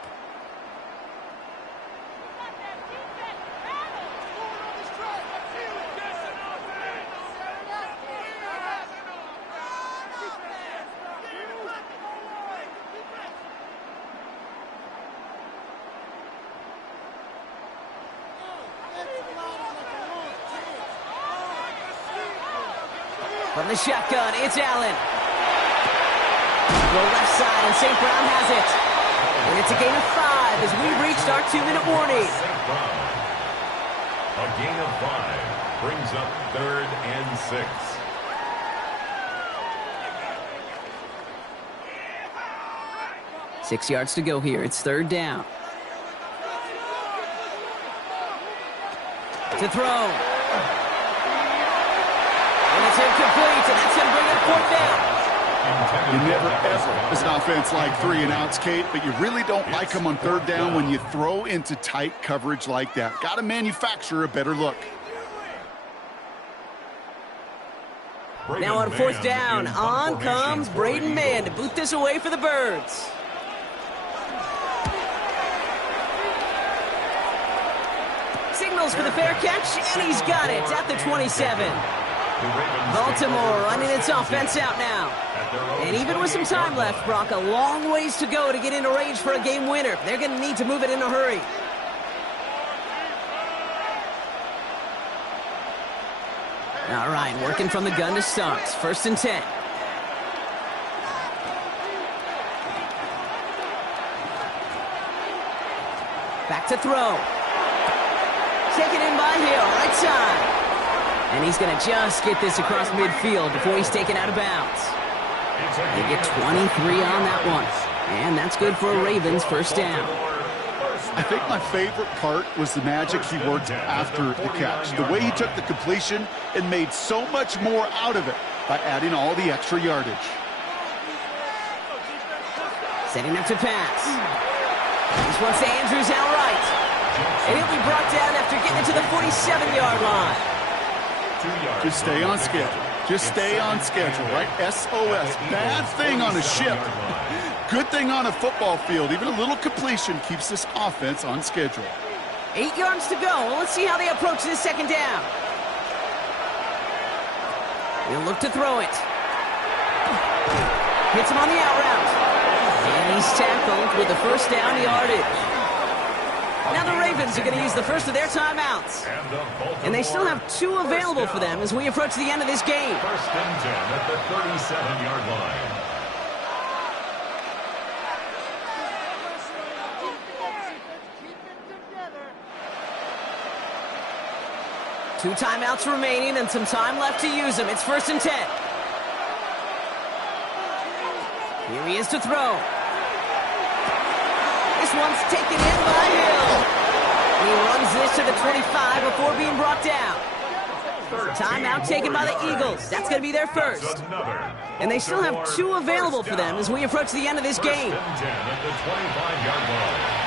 From the shotgun, it's Allen. The left side, and St. Brown has it. And it's a gain of 5 as we reached our 2-minute warning. A gain of 5 brings up 3rd and 6. 6 yards to go here. It's 3rd down. To throw. And it's incomplete, and that's going to bring up 4th down. You never, ever, as an offense, like 3 and outs, Kate, but you really don't like them on 3rd down when you throw into tight coverage like that. Got to manufacture a better look. Now on 4th down, on comes Braden Mann to boot this away for the Birds. Signals for the fair catch, and he's got it at the 27. Baltimore running its offense out now. And even with some time left, Brock, a long ways to go to get into range for a game winner. They're going to need to move it in a hurry. All right, working from the gun to start. 1st and 10. Back to throw. Taken in by Hill, right side. And he's going to just get this across midfield before he's taken out of bounds. They get 23 on that one. And that's good for a Ravens first down. I think my favorite part was the magic he worked after the catch. The way he took the completion and made so much more out of it by adding all the extra yardage. Setting up to pass. This one's to Andrews outright. And he'll be brought down after getting it to the 47-yard line. Just stay on schedule. Just stay on schedule, right? SOS. Bad thing on a ship. Good thing on a football field. Even a little completion keeps this offense on schedule. 8 yards to go. Well, let's see how they approach this second down. He'll look to throw it. Hits him on the out route. And he's tackled with the first down yardage. Now the Ravens are going to use the first of their timeouts. And they still have 2 available for them as we approach the end of this game. First and 10 at the 37-yard line. Two timeouts remaining and some time left to use them. It's first and 10. Here he is to throw. This one's taken in by Hill. He runs this to the 25 before being brought down. Timeout taken by the Eagles. That's going to be their first. And they still have 2 available for them as we approach the end of this game. First and 10 at the 25-yard line.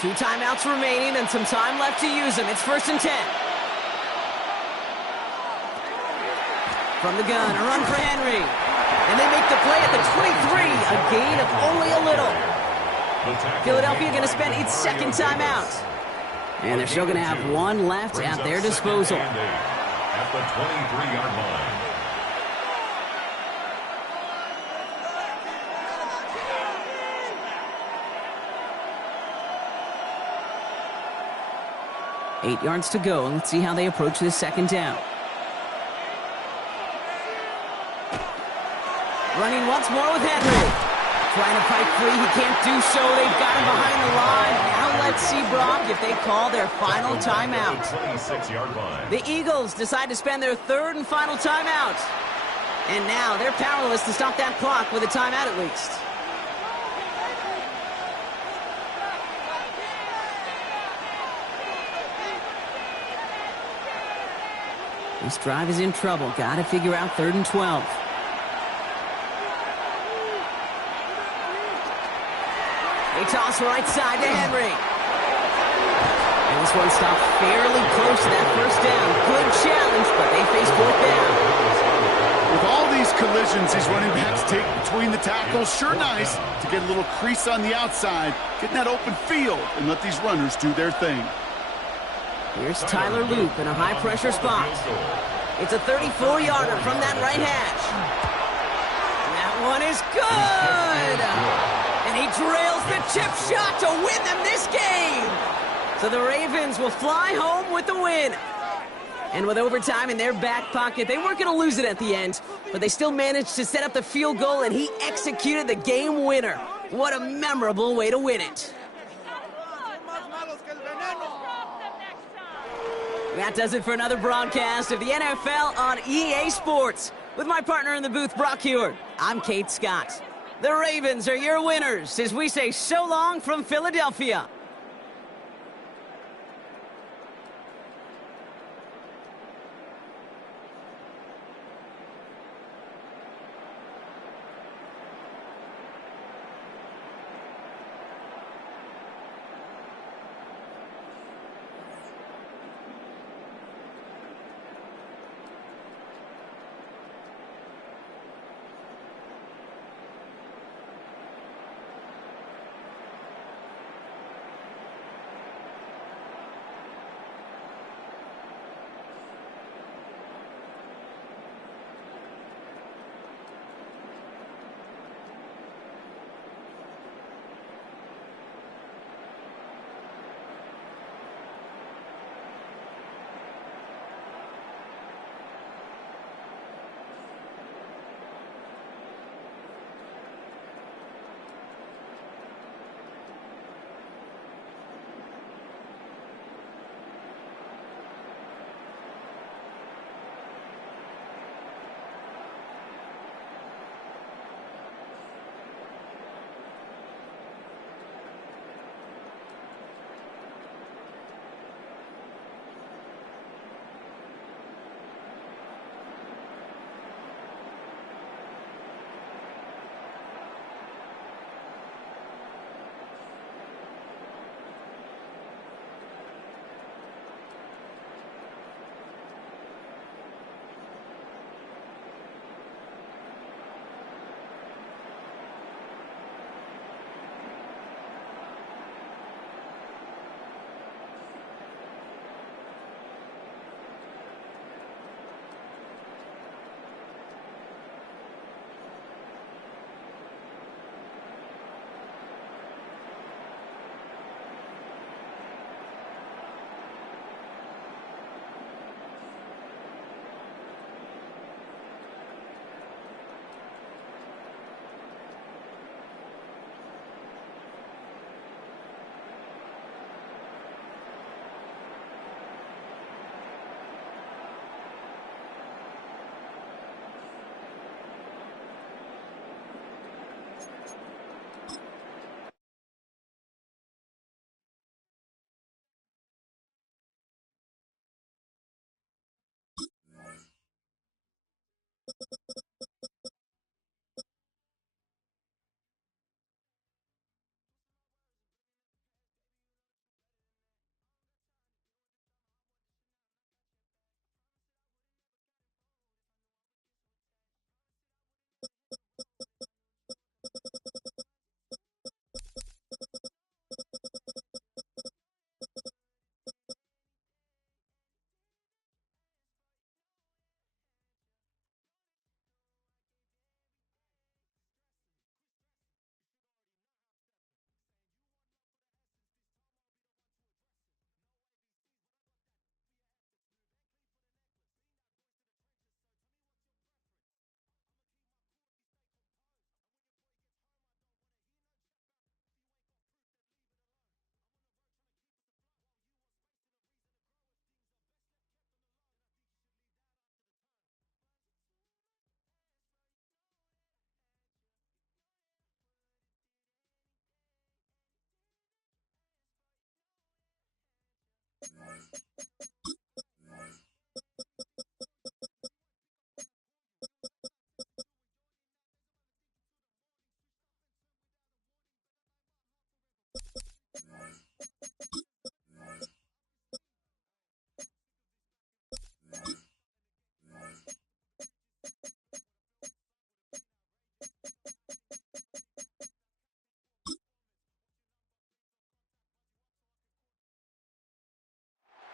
Two timeouts remaining and some time left to use them. It's first and 10. From the gun, a run for Henry. And they make the play at the 23, a gain of only a little. Philadelphia going to spend its second timeout. And they're still going to have 1 left at their disposal. At the 23-yard line. Eight yards to go, and let's see how they approach this second down. Running once more with Henry. Trying to fight free, he can't do so. They've got him behind the line. Now let's see, Brock, if they call their final timeout. 26-yard line. The Eagles decide to spend their third and final timeout. And now they're powerless to stop that clock with a timeout at least. This drive is in trouble. Got to figure out 3rd and 12. They toss right side to Henry. And this one stopped fairly close to that first down. Good challenge, but they face 4th down. With all these collisions these running backs take between the tackles, sure nice to get a little crease on the outside, get in that open field, and let these runners do their thing. Here's Tyler Loop in a high-pressure spot. It's a 34-yarder from that right hash. That one is good! And he drills the chip shot to win them this game! So the Ravens will fly home with the win. And with overtime in their back pocket, they weren't going to lose it at the end, but they still managed to set up the field goal, and he executed the game winner. What a memorable way to win it. That does it for another broadcast of the NFL on EA Sports. With my partner in the booth, Brock Huard, I'm Kate Scott. The Ravens are your winners as we say so long from Philadelphia.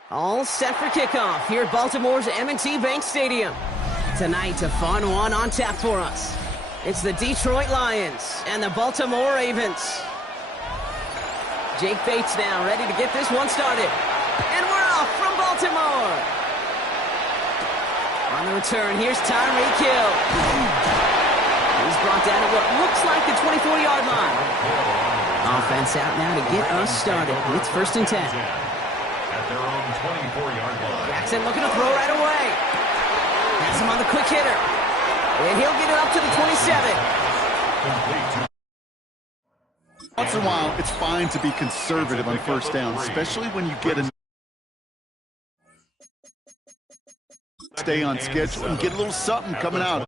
All set for kickoff here at Baltimore's M&T Bank Stadium. Tonight, a fun one on tap for us. It's the Detroit Lions and the Baltimore Ravens. Jake Bates now ready to get this one started. And we're off from Baltimore. On the return, here's Tyreek Hill. He's brought down at what looks like the 24-yard line. Offense out now to get us started. It's 1st and 10. At their own 24-yard line. Jackson looking to throw right away. Has him on the quick hitter. And he'll get it up to the 27. Once in a while, it's fine to be conservative on 1st down, especially when you get a stay on schedule and get a little something coming out.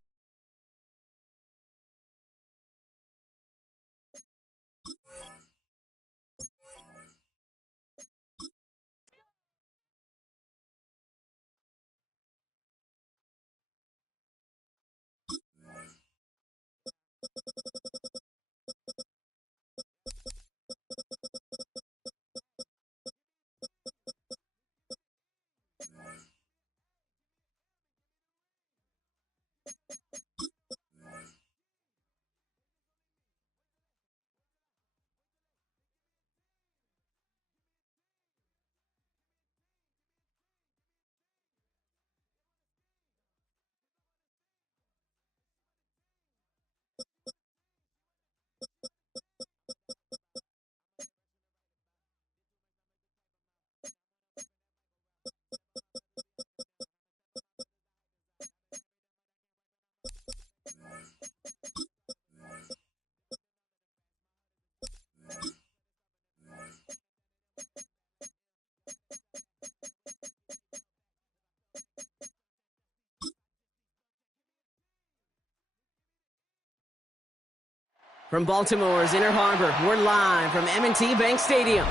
From Baltimore's Inner Harbor, we're live from M&T Bank Stadium.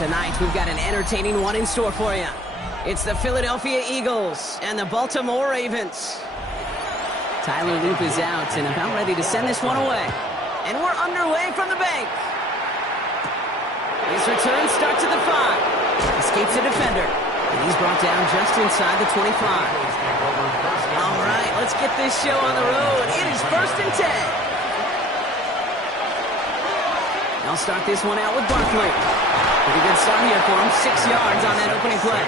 Tonight, we've got an entertaining one in store for you. It's the Philadelphia Eagles and the Baltimore Ravens. Tyler Loop is out and about ready to send this one away. And we're underway from the bank. His return starts at the 5. Escapes a defender. And he's brought down just inside the 25. All right, let's get this show on the road. It is 1st and 10. I'll start this one out with Barkley. Pretty good start here for him. 6 yards on that opening play.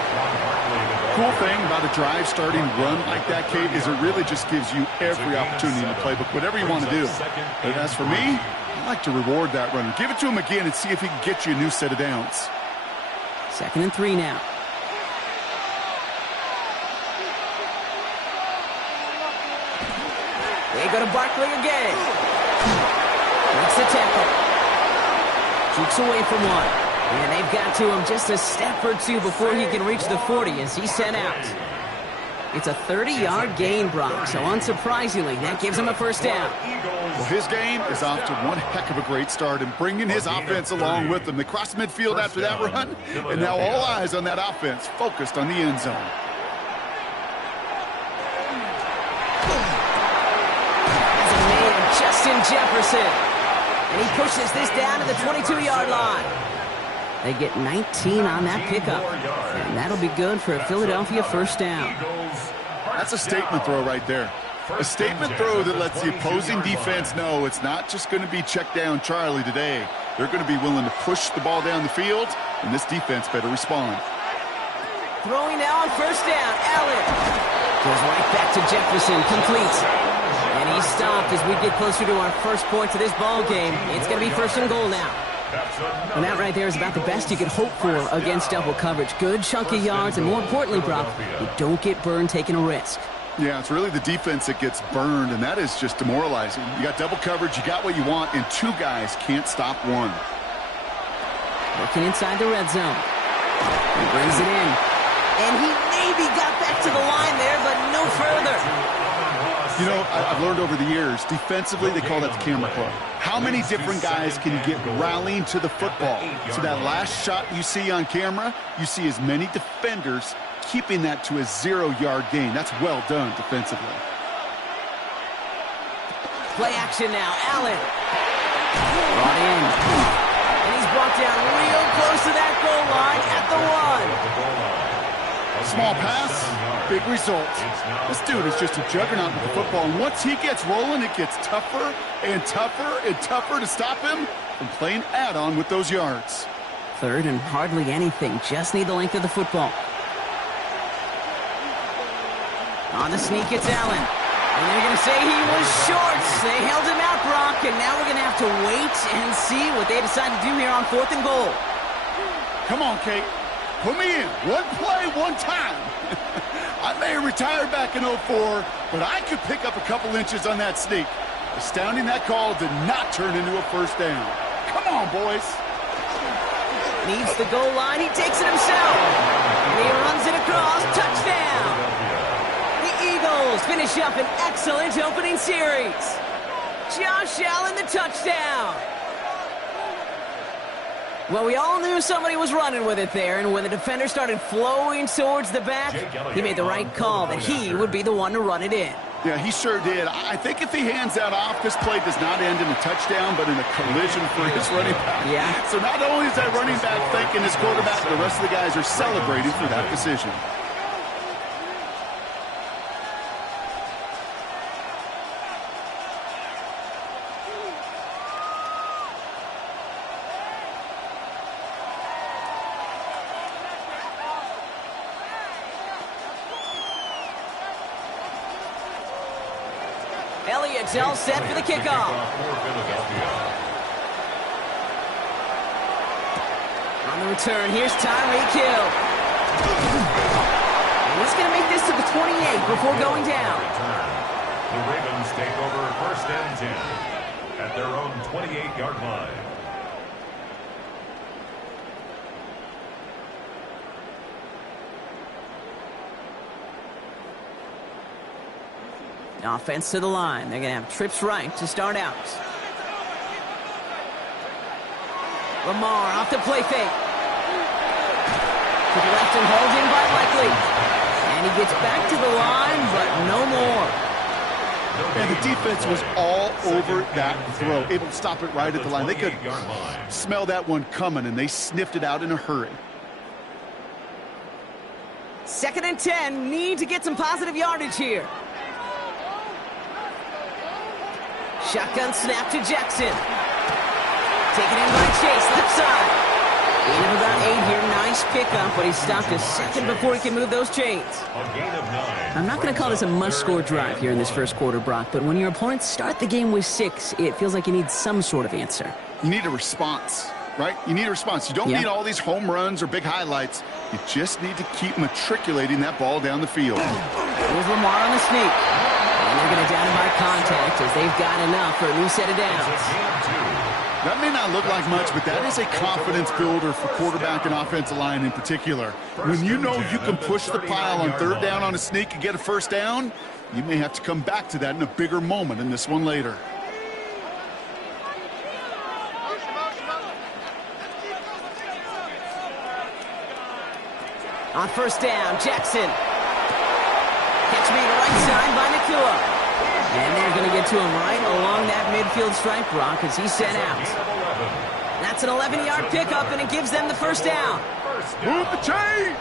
Cool thing about a drive starting run like that, Kate, is it really just gives you every opportunity in the playbook, whatever you want to do. But as for me, I like to reward that runner. Give it to him again and see if he can get you a new set of downs. 2nd and 3 now. They go to Barkley again. Makes the tackle. Jukes away from one. And they've got to him just a step or two before he can reach the 40 as he's sent out. It's a 30-yard gain, Brock, so unsurprisingly, that gives him a 1st down. Well, his game is off to one heck of a great start and bringing his offense along with him. They crossed midfield after that run, and now all eyes on that offense focused on the end zone. As a man, Justin Jefferson. And he pushes this down to the 22-yard line. They get 19 on that pickup. And that'll be good for a Philadelphia 1st down. That's a statement throw right there. A statement throw that lets the opposing defense know it's not just going to be check down Charlie today. They're going to be willing to push the ball down the field, and this defense better respond. Throwing now on 1st down. Allen goes right back to Jefferson. Complete. And he's stopped as we get closer to our first point to this ball game. It's going to be 1st and goal now. And that right there is about the best you could hope for against double coverage. Good chunky yards, and more importantly, Brock, you don't get burned taking a risk. Yeah, it's really the defense that gets burned, and that is just demoralizing. You got double coverage, you got what you want, and 2 guys can't stop one. Working inside the red zone. He brings it in. And he maybe got back to the line there, but no further. You know, I've learned over the years, defensively, they call that the camera club. How many different guys can you get rallying to the football? So that last shot you see on camera, you see as many defenders keeping that to a 0-yard gain. That's well done defensively. Play action now. Allen. Brought in. And he's brought down real close to that goal line at the 1. Small pass, big result. This dude is just a juggernaut with the football. And once he gets rolling, it gets tougher and tougher and tougher to stop him from playing add-on with those yards. Third and hardly anything. Just need the length of the football. On the sneak, it's Allen. And they're going to say he was short. They held him out, Brock, and now we're going to have to wait and see what they decide to do here on 4th and goal. Come on, Kate. Put me in. One play, one time. I may have retired back in 04, but I could pick up a couple inches on that sneak. Astounding that call did not turn into a first down. Come on, boys. Needs the goal line. He takes it himself. And he runs it across. Touchdown. The Eagles finish up an excellent opening series. Josh Allen, the touchdown. Well, we all knew somebody was running with it there, and when the defender started flowing towards the back, he made the right call that he would be the one to run it in. Yeah, he sure did. I think if he hands that off, this play does not end in a touchdown, but in a collision for his running back. Yeah. So not only is that running back thanking his quarterback, the rest of the guys are celebrating for that decision. Elliott's all set for the kickoff. On the return, here's Tyreek Hill. And he's going to make this to the 28 before going down. The Ravens take over 1st and 10 at their own 28-yard line. Offense to the line. They're going to have trips right to start out. Lamar off the play fake. To the left and hauled in by Likely. And he gets back to the line, but no more. And the defense was all over that throw, able to stop it right at the line. They could smell that one coming, and they sniffed it out in a hurry. 2nd and 10. Need to get some positive yardage here. Shotgun snap to Jackson. Taken in by Chase, left side. Gain of about 8 here. Nice pickup, but he stopped a second before he can move those chains. I'm not going to call this a must-score drive here in this first quarter, Brock, but when your opponents start the game with 6, it feels like you need some sort of answer. You need a response, right? You need a response. You don't need all these home runs or big highlights. You just need to keep matriculating that ball down the field. Here's Lamar on the sneak. And they're going to down him by contact as they've got enough for a new set of downs. That may not look like much, but that is a confidence builder for quarterback and offensive line in particular. When you know you can push the pile on 3rd down on a sneak and get a first down, you may have to come back to that in a bigger moment in this one later. On 1st down, Jackson. Catch me right side by Nakua. And they're going to get to him right along that midfield stripe, Brock, as he's sent out. That's an 11-yard pickup, and it gives them the first down. Move the chains!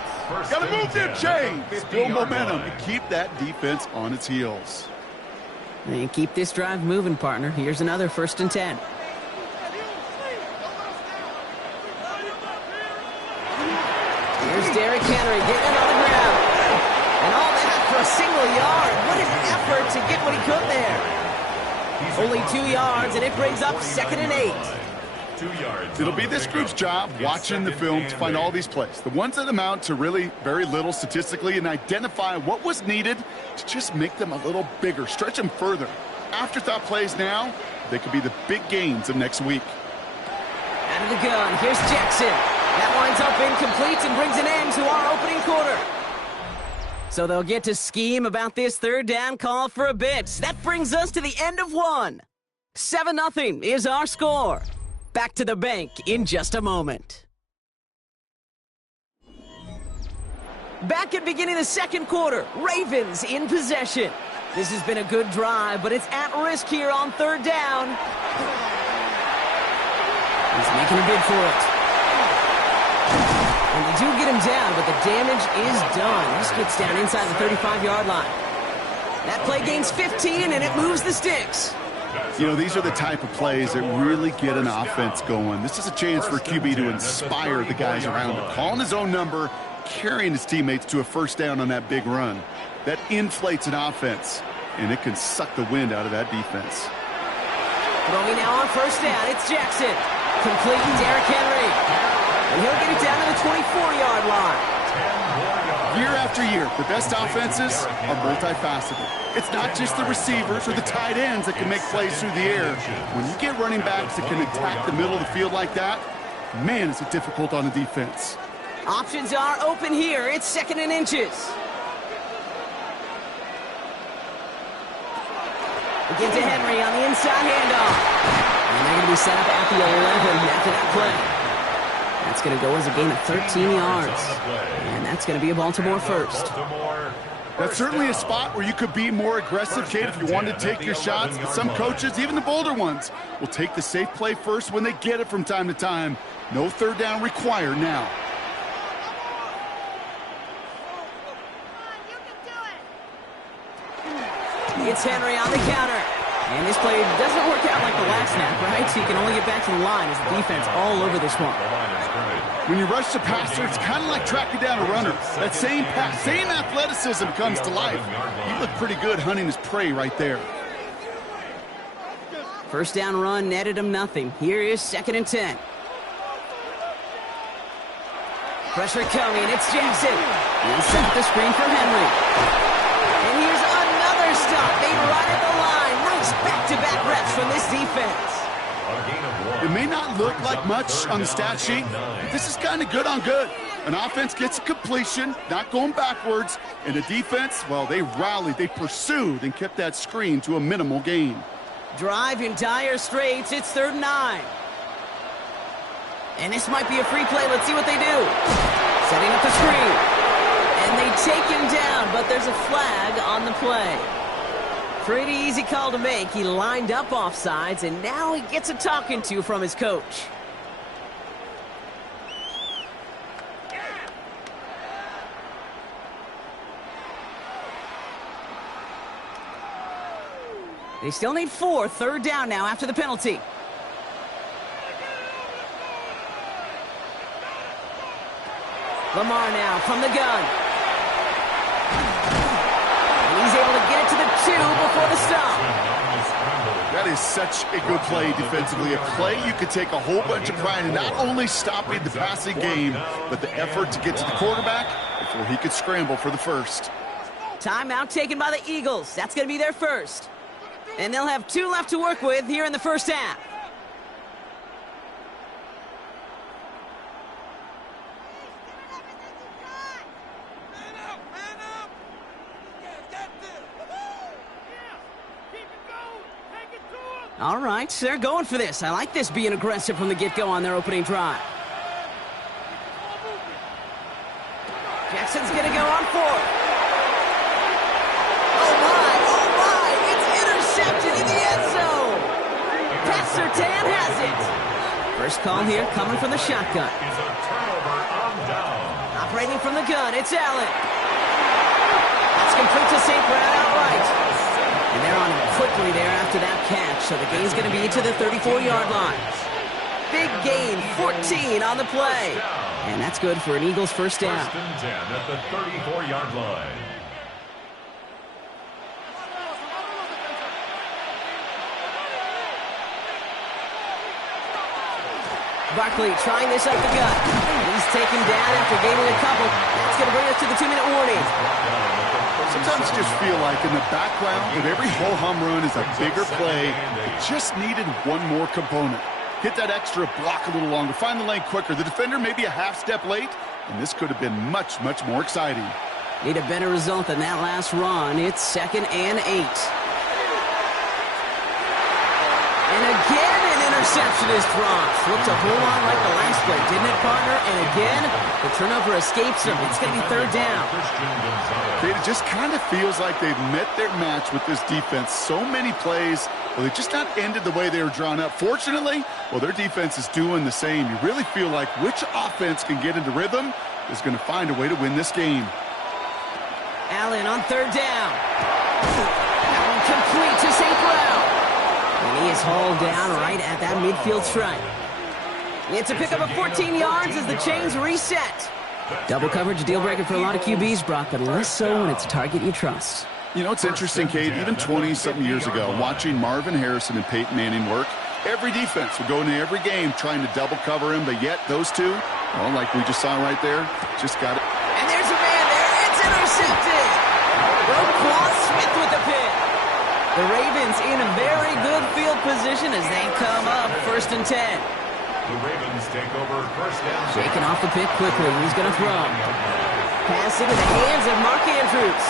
Got to move them chains! Build momentum and keep that defense on its heels. And keep this drive moving, partner. Here's another 1st and 10. Here's Derrick Henry getting it on the ground. And all that for a single yard. What an effort to get what he could there. Only 2 yards, and it brings up 2nd and 8. 2 yards. It'll be this group's job watching the film to find all these plays. The ones that amount to really very little statistically, and identify what was needed to just make them a little bigger, stretch them further. Afterthought plays now, they could be the big gains of next week. Out of the gun, here's Jackson. That winds up incomplete and brings an end to our opening quarter. So they'll get to scheme about this third down call for a bit. That brings us to the end of one. 7-0 is our score. Back to the bank in just a moment. Back at beginning of the second quarter, Ravens in possession. This has been a good drive, but it's at risk here on third down. He's making a bid for it. And they do get him down, but the damage is done. This gets down inside the 35-yard line. That play gains 15, and it moves the sticks. You know, these are the type of plays that really get an offense going. This is a chance for QB to inspire the guys around him. Calling his own number, carrying his teammates to a first down on that big run. That inflates an offense, and it can suck the wind out of that defense. Throwing now on first down, it's Jackson. Complete Derrick Henry. And he'll get it down to the 24-yard line. Year after year, the best offenses are multifaceted. It's not just the receivers or the tight ends that can make plays through the air. When you get running backs that can attack the middle of the field like that, man, is it difficult on the defense. Options are open here. It's 2nd and inches. We get to Henry on the inside handoff. And they're going to be set up at the 11 after that play. That's going to go as a gain of 13 yards. And that's going to be a Baltimore first. That's certainly a spot where you could be more aggressive, Kate, if you wanted to take your shots. But some coaches, even the bolder ones, will take the safe play first when they get it from time to time. No third down required now. It's Henry on the counter. And this play doesn't work out like the last snap, right? So you can only get back to the line as the defense all over this one. When you rush the passer, it's kind of like tracking down a runner. That same pass, same athleticism comes to life. You look pretty good hunting his prey right there. First down run netted him nothing. Here is 2nd and 10. Pressure coming. It's Jackson. He'll set the screen for Henry. And here's another stop made right at the line. Nice back-to-back reps from this defense. It may not look like much on the stat sheet, but this is kind of good on good. An offense gets a completion, not going backwards, and the defense, well, they rallied, they pursued, and kept that screen to a minimal gain. Drive in dire straits. It's 3rd and 9. And this might be a free play. Let's see what they do. Setting up the screen. And they take him down, but there's a flag on the play. Pretty easy call to make. He lined up offsides, and now he gets a talking to from his coach. They still need 4. 3rd down now after the penalty. Lamar now from the gun. And he's able to get it to the 2 before the stop. That is such a good play defensively. A play you could take a whole bunch of pride in, not only stopping the passing game, but the effort to get to the quarterback before he could scramble for the first. Timeout taken by the Eagles. That's going to be their first. And they'll have 2 left to work with here in the first half. All right, they're going for this. I like this being aggressive from the get-go on their opening drive. Jackson's going to go on 4th. Oh my, it's intercepted in the end zone. Pat Surtain has it. First call here coming from the shotgun. Operating from the gun, it's Allen. That's complete to St. Brown outright. And they're on him quickly there after that catch, so the gain's going to be to the 34-yard line. Big gain, 14 on the play. And that's good for an Eagles first down. 1st and 10 at the 34-yard line. Barkley trying this up the gut. And he's taken down after gaining a couple. That's going to bring us to the 2-minute warning. Sometimes you just feel like in the background of every ho-hum run is a bigger play. It just needed one more component. Hit that extra block a little longer. Find the lane quicker. The defender may be a half step late, and this could have been much, much more exciting. Need a better result than that last run. It's 2nd and 8. And again, an interception is dropped. Looked a whole lot like the last play, didn't it, partner? And again, the turnover escapes him. It's going to be 3rd down. It just kind of feels like they've met their match with this defense. So many plays, well, they just not ended the way they were drawn up. Fortunately, well, their defense is doing the same. You really feel like which offense can get into rhythm is going to find a way to win this game. Allen on 3rd down. That one complete to St. Brown. And he is hauled down right at that midfield stripe. It's a pickup of 14 yards as the chains reset. Double coverage, deal breaker for a lot of QBs, Brock, but less so when it's a target you trust. You know, it's interesting, Kate, even 20-something years ago, watching Marvin Harrison and Peyton Manning work, every defense would go into every game trying to double cover him, but yet those two, well, like we just saw right there, just got it. And there's a man there. It's intercepted. Roquan Smith with the pick. The Ravens in a very good field position as they come up 1st and 10. The Ravens take over 1st and 10. Shaking off the pick quickly. He's going to throw. Pass into the hands of Mark Andrews.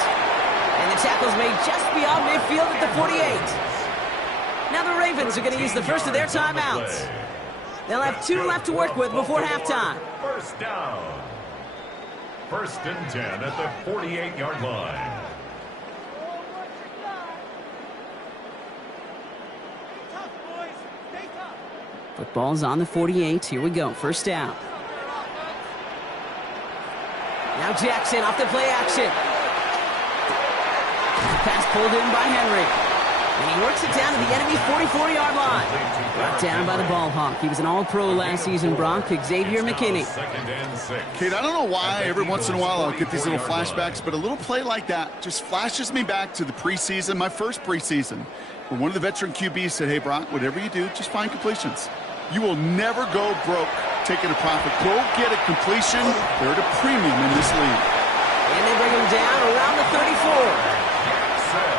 And the tackle's made just beyond midfield at the 48. Now the Ravens are going to use the first of their timeouts. They'll have 2 left to work with before halftime. 1st down. 1st and 10 at the 48-yard line. Football's on the 48. Here we go. 1st down. Now Jackson off the play action. Pass pulled in by Henry. And he works it down to the enemy 44-yard line. Brought down by the ball hawk. He was an all-pro last season, Brock. Xavier McKinney. 2nd and 6. Kate, I don't know why every once in a while I'll get these little flashbacks, but a little play like that just flashes me back to the preseason, my first preseason, where one of the veteran QBs said, hey, Brock, whatever you do, just find completions. You will never go broke taking a profit. Go get a completion. They're at a premium in this league. And they bring him down around the 34.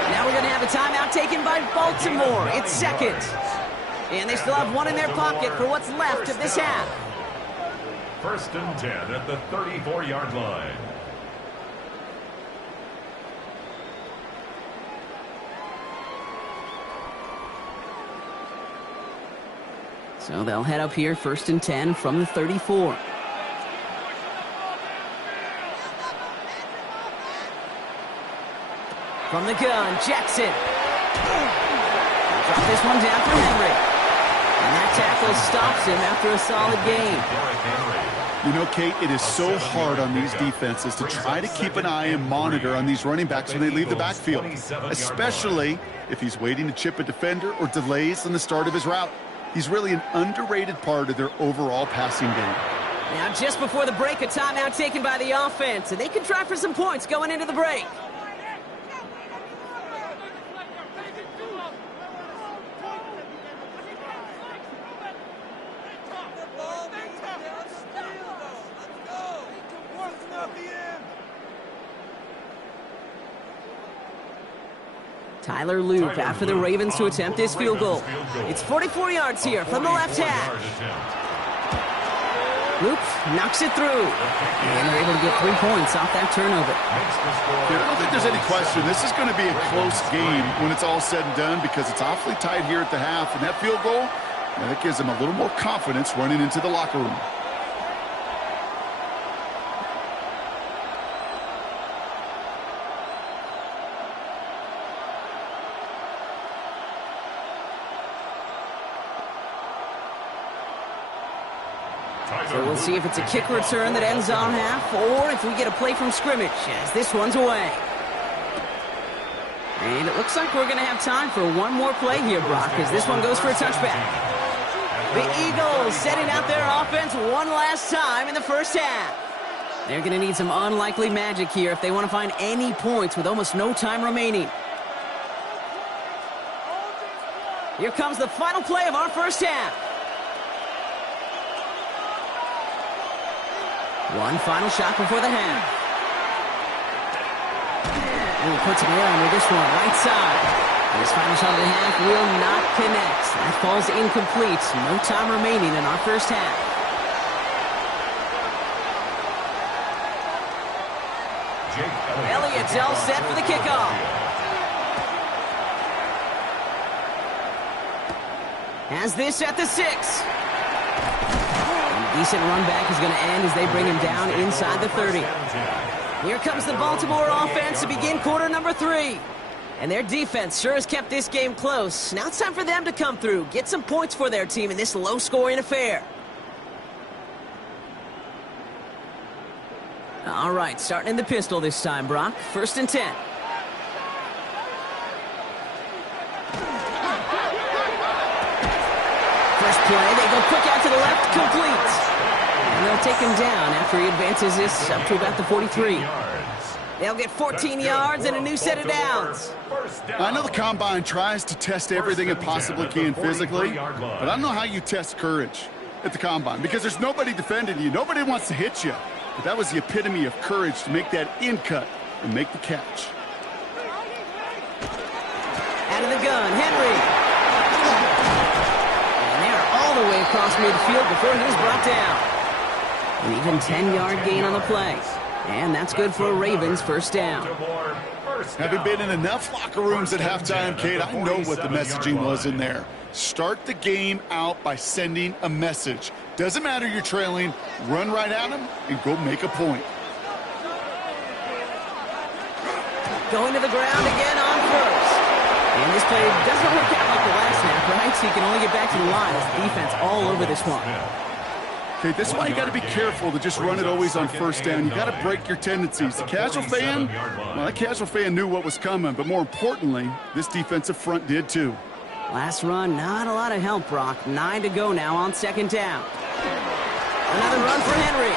Now we're going to have a timeout taken by Baltimore. It's 2nd. And they still have 1 in their pocket for what's left of this half. 1st and 10 at the 34-yard line. So they'll head up here, 1st and 10 from the 34. From the gun, Jackson. Drop this one down for Henry. And that tackle stops him after a solid game. You know, Kate, it is so hard on these defenses to try to keep an eye and monitor on these running backs when they leave the backfield, especially if he's waiting to chip a defender or delays in the start of his route. He's really an underrated part of their overall passing game. Now, just before the break, a timeout taken by the offense, and they can try for some points going into the break. Tyler Loop after the Ravens to attempt this field goal. It's 44 yards here from the left hash. Loop knocks it through. And they're able to get 3 points off that turnover. I don't think there's any question. This is going to be a close game when it's all said and done because it's awfully tight here at the half. And that field goal, that gives them a little more confidence running into the locker room. So we'll see if it's a kick return that ends on half or if we get a play from scrimmage as this one's away. And it looks like we're going to have time for one more play here, Brock, as this one goes for a touchback. The Eagles setting out their offense one last time in the first half. They're going to need some unlikely magic here if they want to find any points with almost no time remaining. Here comes the final play of our first half. One final shot before the half. And he puts it on with this one, right side. And his final shot of the half will not connect. That falls incomplete. No time remaining in our first half. Jake Elliott It's all set for the kickoff. Has this at the 6. And a decent run back is going to end as they bring him down inside the 30. Here comes the Baltimore offense to begin quarter number 3. And their defense sure has kept this game close. Now it's time for them to come through, get some points for their team in this low-scoring affair. All right, starting in the pistol this time, Brock. 1st and 10. First play, they go quick out to the left, complete. And they'll take him down after he advances this up to about the 43. They'll get 14 yards and a new set of downs. I know the Combine tries to test everything it possibly can physically, but I don't know how you test courage at the Combine because there's nobody defending you. Nobody wants to hit you. But that was the epitome of courage to make that in cut and make the catch. Out of the gun, Henry. And they are all the way across midfield before he was brought down. An even 10-yard gain on the play. And that's good for a Ravens 1st down. Having been in enough locker rooms at halftime, Kate, I know what the messaging was in there. Start the game out by sending a message. Doesn't matter you're trailing, run right at them and go make a point. Going to the ground again on 1st. And this play doesn't work out like the last snap, right? So you can only get back to the line. Defense all over this one. Okay, this is why you got to be careful to just run it always on 1st down. You got to break your tendencies. The casual fan, well, that casual fan knew what was coming, but more importantly, this defensive front did too. Last run, not a lot of help, Brock. 9 to go now on 2nd down. Another run for Henry.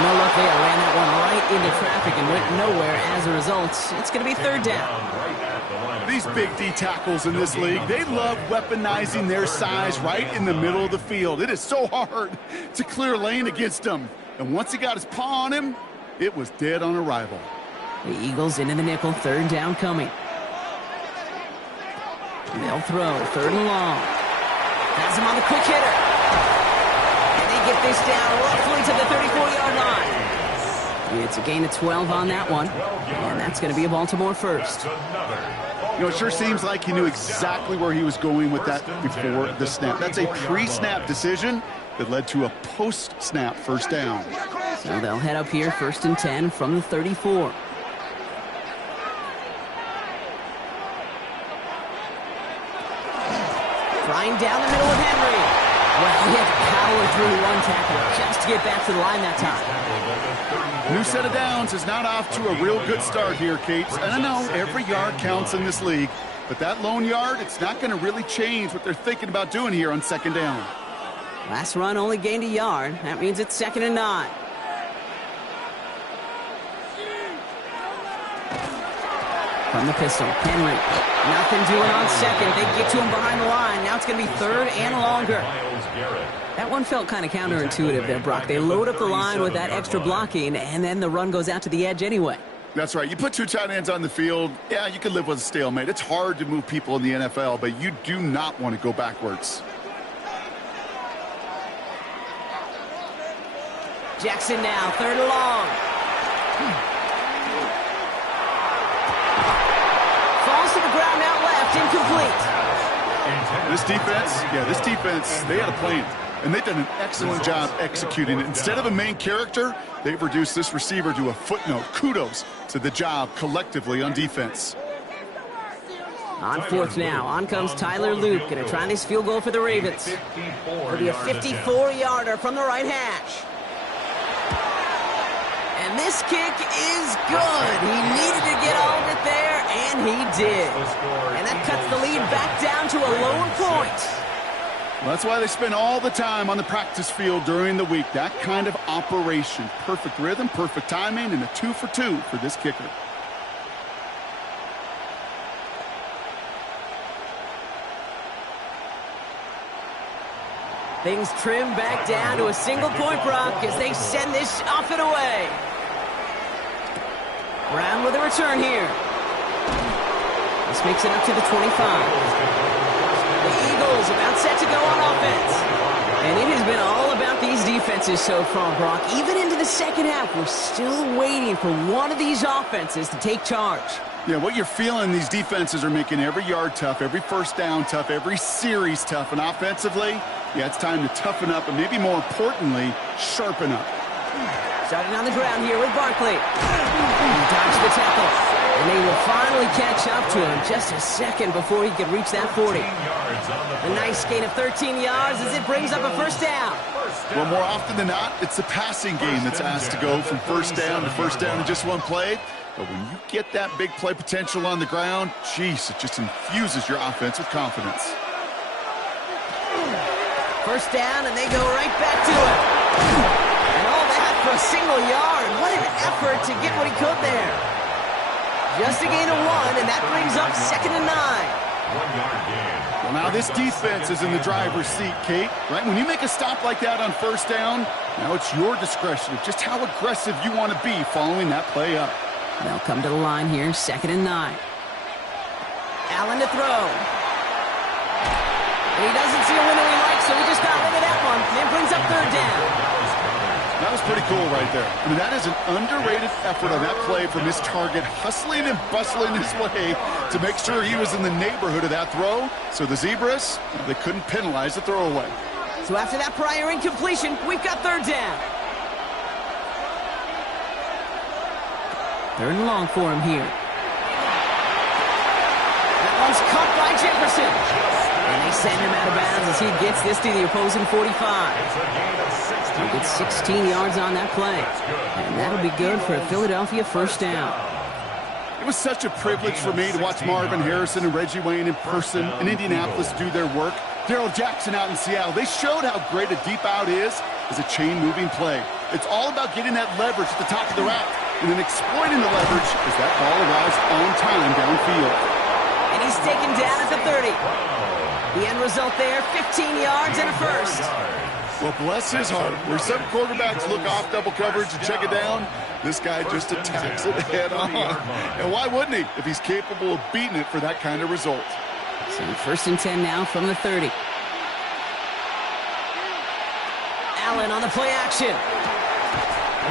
No luck there. Ran that one right into traffic and went nowhere as a result. It's going to be 3rd down. These big D tackles in this league, they love weaponizing their size right in the middle of the field. It is so hard to clear lane against them. And once he got his paw on him, it was dead on arrival. The Eagles into the nickel, 3rd down coming. They'll throw, 3rd and long. Has him on the quick hitter. And they get this down roughly to the 34-yard line. It's a gain of 12 on that one. And that's going to be a Baltimore 1st. You know, it sure seems like he knew exactly where he was going with that before the snap. That's a pre-snap decision that led to a post-snap 1st down. So they'll head up here, 1st and 10 from the 34. Flying down the middle of Henry. Well, he had to power through one tackle just to get back to the line that time. New set of downs is not off to a real good start here, Kate. And I know every yard counts in this league, but that lone yard, it's not going to really change what they're thinking about doing here on 2nd down. Last run only gained a yard. That means it's 2nd and 9. From the pistol, Henry. Nothing doing on 2nd. They get to him behind the line. Now it's going to be 3rd and longer. That one felt kind of counterintuitive there, Brock. They load up the line with that extra blocking, and then the run goes out to the edge anyway. That's right. You put 2 tight ends on the field, yeah, you can live with a stalemate. It's hard to move people in the NFL, but you do not want to go backwards. Jackson now, 3rd and long. Falls to the ground out left, incomplete. This defense, they had a plan, and they've done an excellent job executing it. Instead of a main character, they've reduced this receiver to a footnote. Kudos to the job collectively on defense. On 4th now, on comes Tyler Luke, going to try this field goal for the Ravens. It'll be a 54-yarder from the right hash. And this kick is good. He needed to get all of it there, and he did. And that cuts the lead back down to a lower point. Well, that's why they spend all the time on the practice field during the week. That kind of operation. Perfect rhythm, perfect timing, and a 2 for 2 for this kicker. Things trim back down to a single point, Brock, as they send this off and away. Brown with a return here. This makes it up to the 25. The Eagles about set to go on offense. And it has been all about these defenses so far, Brock. Even into the second half, we're still waiting for one of these offenses to take charge. Yeah, what you're feeling, these defenses are making every yard tough, every first down tough, every series tough. And offensively, yeah, it's time to toughen up and maybe more importantly, sharpen up. Starting on the ground here with Barkley. He dodged the tackle. And they will finally catch up to him just a second before he could reach that 40. A nice gain of 13 yards as it brings up a first down. Well, more often than not, it's the passing game that's asked to go from first down to first down in just one play. But when you get that big play potential on the ground, geez, it just infuses your offense with confidence. First down, and they go right back to it. And all that for a single yard. What an effort to get what he could there. Just a gain of 1, and that brings up 2nd and 9. 1 yard gain. Well, now this defense is in the driver's seat, Kate. Right? When you make a stop like that on first down, now it's your discretion of just how aggressive you want to be following that play up. They'll come to the line here, 2nd and 9. Allen to throw. And he doesn't see a window he likes, so he just got rid of that one. And brings up 3rd down. That was pretty cool right there. I mean, that is an underrated effort on that play from his target, hustling and bustling his way to make sure he was in the neighborhood of that throw. So the Zebras, they couldn't penalize the throwaway. So after that prior incompletion, we've got 3rd down. 3rd and long for him here. That one's caught by Jefferson. And they send him out of bounds as he gets this to the opposing 45. He gets 16 yards on that play. And that'll be good for a Philadelphia first down. It was such a privilege for me to watch Marvin Harrison and Reggie Wayne in person in Indianapolis do their work. Darrell Jackson out in Seattle. They showed how great a deep out is as a chain-moving play. It's all about getting that leverage at the top of the route and then exploiting the leverage as that ball arrives on time downfield. And he's taken down at the 30. The end result there, 15 yards and a first. Well, bless his heart. Where some quarterbacks look off double coverage and check it down, this guy just attacks it head on. And why wouldn't he if he's capable of beating it for that kind of result? So 1st and 10 now from the 30. Allen on the play action.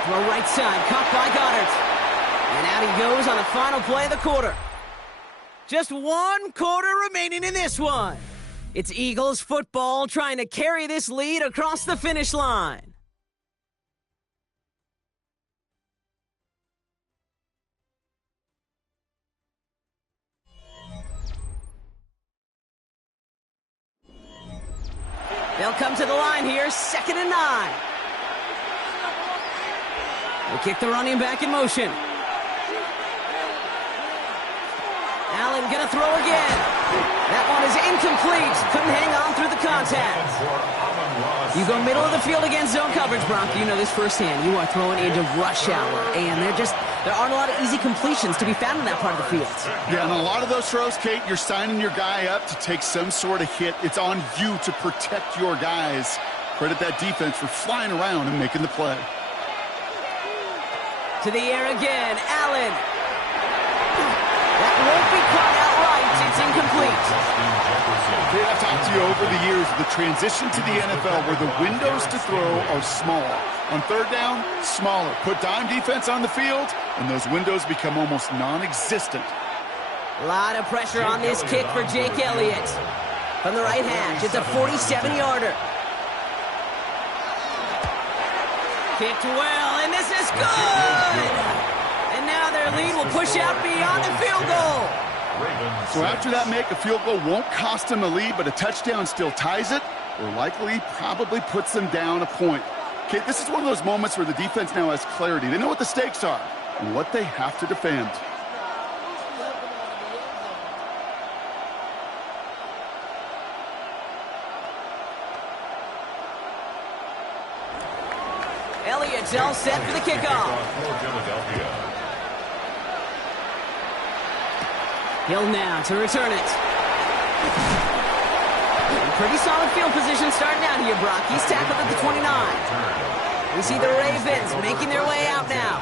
Throw right side, caught by Goddard. And out he goes on the final play of the quarter. Just 1 quarter remaining in this one. It's Eagles football trying to carry this lead across the finish line. They'll come to the line here, 2nd and 9. They kick the running back in motion. Allen gonna throw again. That one is incomplete. Couldn't hang on through the contact. You go middle of the field against zone coverage, Brock. You know this firsthand. You are throwing into rush hour, and there aren't a lot of easy completions to be found in that part of the field. Yeah, and a lot of those throws, Kate, you're signing your guy up to take some sort of hit. It's on you to protect your guys. Credit that defense for flying around and making the play. To the air again, Allen. That won't be caught outright. It's incomplete. Okay, I've talked to you over the years of the transition to the NFL where the windows to throw are small. On 3rd down, smaller. Put dime defense on the field, and those windows become almost non-existent. A lot of pressure on this kick for Jake Elliott. From the right hash, it's a 47-yarder. Kicked well, and this is good! And now their lead will push out beyond the field goal. So after that make, a field goal won't cost them a lead, but a touchdown still ties it, or likely probably puts them down a point. Okay, this is one of those moments where the defense now has clarity. They know what the stakes are and what they have to defend. Elliott's all set for the kickoff. Hill now to return it. Pretty solid field position starting out here, Brock. He's tackled at the 29. We see the Ravens making their way out now.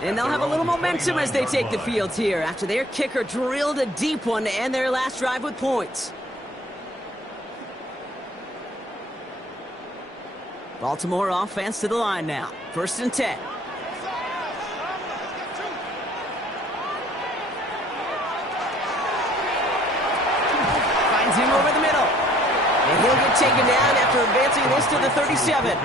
And they'll have a little momentum as they take the field here after their kicker drilled a deep one to end their last drive with points. Baltimore offense to the line now. 1st and 10. Finds him over the middle. And he'll get taken down after advancing this to the 37.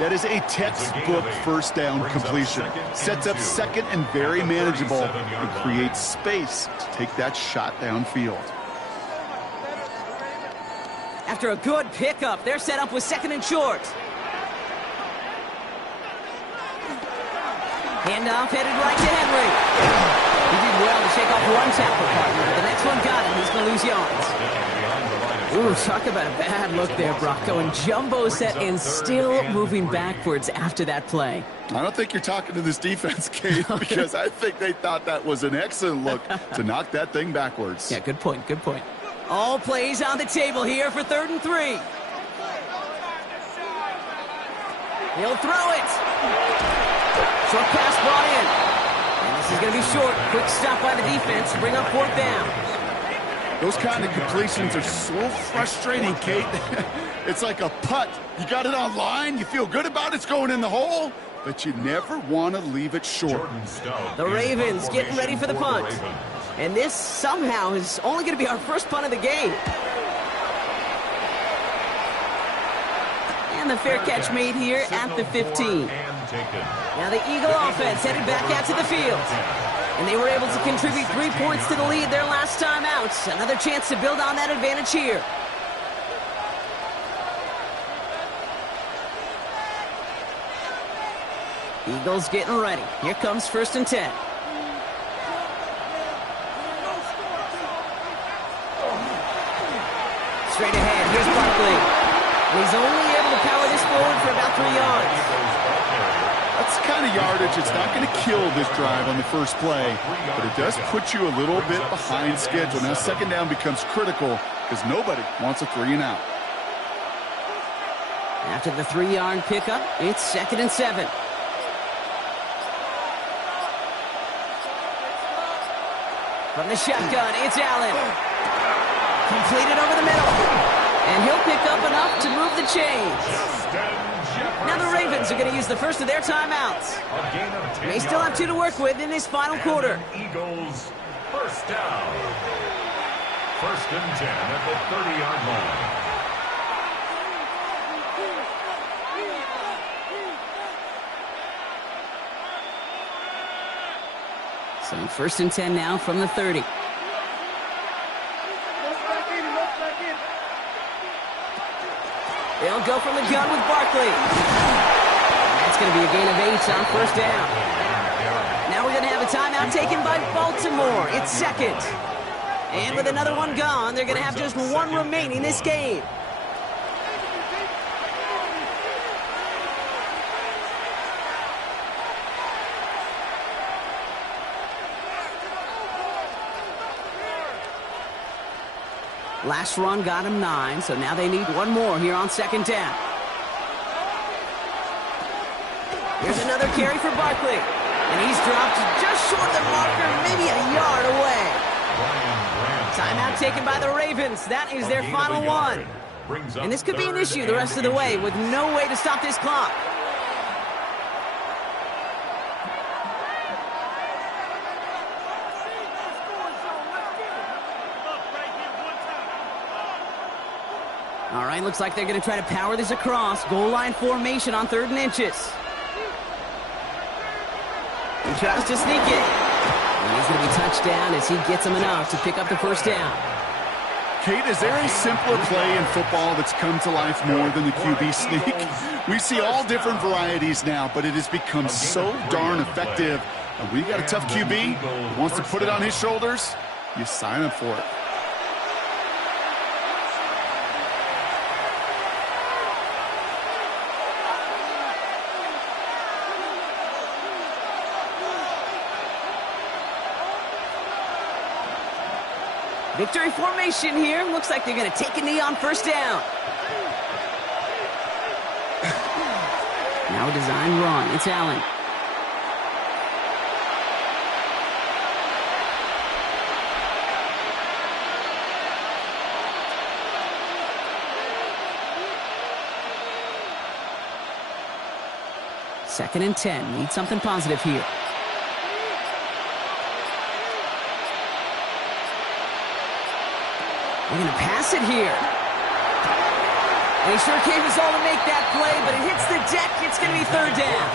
That is a textbook first down completion. Sets up second and very manageable and creates space to take that shot downfield. After a good pickup, they're set up with 2nd and short. Handoff headed right to Henry. He did well to shake off one tackle partner, but the next one got him. He's going to lose yards. Ooh, talk about a bad look there, Brocco. And jumbo set and still moving backwards after that play. I don't think you're talking to this defense, Kate, because I think they thought that was an excellent look to knock that thing backwards. Yeah, good point, good point. All plays on the table here for 3rd and 3. He'll throw it. Short pass brought in. And this is going to be short. Quick stop by the defense to bring up 4th down. Those kind of completions are so frustrating, Kate. It's like a putt. You got it on line, you feel good about it's going in the hole, but you never want to leave it short. The Ravens getting ready for the punt. And this somehow is only going to be our first punt of the game. And the fair catch made here at the 15. Now the Eagle offense headed back out to the field. And they were able to contribute 3 points to the lead their last time out. Another chance to build on that advantage here. Eagles getting ready. Here comes 1st and 10. Straight ahead, here's Barkley. He's only able to power this forward for about 3 yards. That's the kind of yardage. It's not going to kill this drive on the first play, but it does put you a little bit behind schedule. Now 2nd down becomes critical because nobody wants a 3 and out. After the 3-yard pickup, it's 2nd and 7. From the shotgun, it's Allen. Completed over the middle. And he'll pick up enough to move the chains. Now the Ravens are going to use the first of their timeouts. They still have 2 to work with in this final quarter. Eagles, 1st down. 1st and 10 at the 30-yard line. So 1st and 10 now from the 30. They'll go from the gun with Barkley. That's going to be a gain of 8 on 1st down. Now we're going to have a timeout taken by Baltimore. It's 2nd. And with another one gone, they're going to have just 1 remaining this game. Last run got him 9, so now they need 1 more here on 2nd down. Here's another carry for Barkley. And he's dropped just short of the marker, maybe a yard away. Timeout taken by the Ravens. That is their final one. And this could be an issue the rest of the way with no way to stop this clock. All right, looks like they're going to try to power this across. Goal line formation on 3rd and inches. He tries to sneak it. And he's going to be touched down as he gets him enough to pick up the 1st down. Kate, is there a simpler play in football that's come to life more than the QB sneak? We see all different varieties now, but it has become so darn effective. And we got a tough QB who wants to put it on his shoulders. You sign up for it. Victory formation here. Looks like they're going to take a knee on 1st down. Now a design run. It's Allen. 2nd and 10. Need something positive here. They're going to pass it here. And he sure gave us all to make that play, but it hits the deck. It's going to be 3rd down.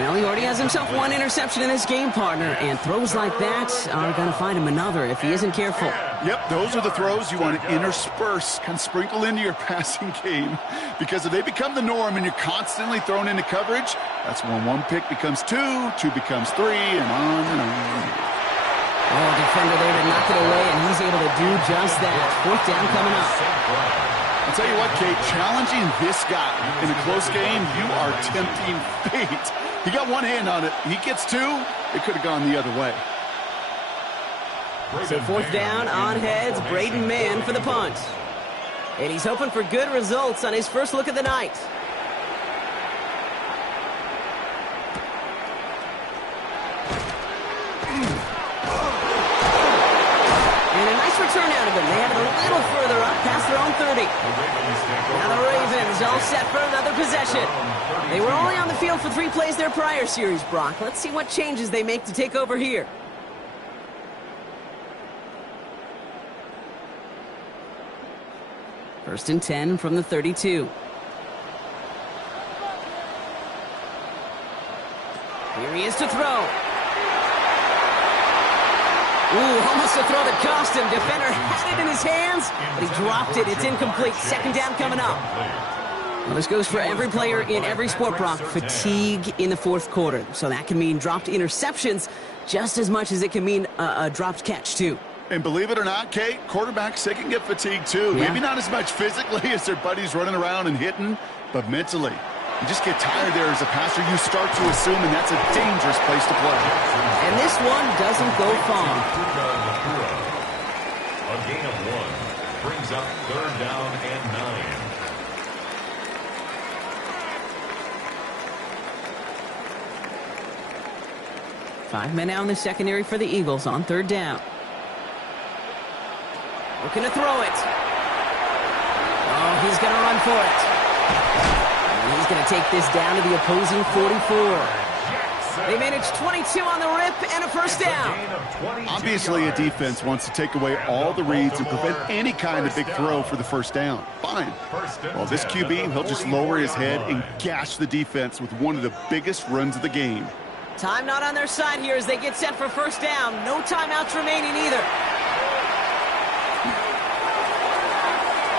Well, he already has himself 1 interception in this game, partner, and throws like that are going to find him another if he isn't careful. Yep, those are the throws you want to intersperse, kind of sprinkle into your passing game, because if they become the norm and you're constantly thrown into coverage, that's when 1 pick becomes 2, 2 becomes 3, and on and on. Oh, defender there to knock it away, and he's able to do just that. 4th down coming up. I'll tell you what, Kate, challenging this guy in a close game, you are tempting fate. He got 1 hand on it. He gets 2. It could have gone the other way. So 4th down on heads, Braden Mann for the punt. And he's hoping for good results on his first look of the night. Return out of him. They have it a little further up past their own 30. Now the Ravens all set for another possession. They were only on the field for 3 plays their prior series, Brock. Let's see what changes they make to take over here. First and 10 from the 32. Here he is to throw. Ooh, almost a throw that cost him. Defender had it in his hands, but he dropped it. It's incomplete. 2nd down coming up. Well, this goes for every player in every sport, Brock. Fatigue in the 4th quarter. So that can mean dropped interceptions just as much as it can mean a dropped catch, too. And believe it or not, Kate, quarterbacks, they can get fatigued, too. Yeah. Maybe not as much physically as their buddies running around and hitting, but mentally. You just get tired there as a passer. You start to assume, and that's a dangerous place to play. And this one doesn't go far. A gain of 1 brings up 3rd down and 9. Five men out in the secondary for the Eagles on 3rd down. Looking to throw it. Oh, he's going to run for it. And he's going to take this down to the opposing 44. They managed 22 on the rip and a 1st down. Obviously, a defense wants to take away all the reads and prevent any kind of big throw for the 1st down. Fine. Well, this QB, he'll just lower his head and gash the defense with one of the biggest runs of the game. Time not on their side here as they get set for 1st down. No timeouts remaining either.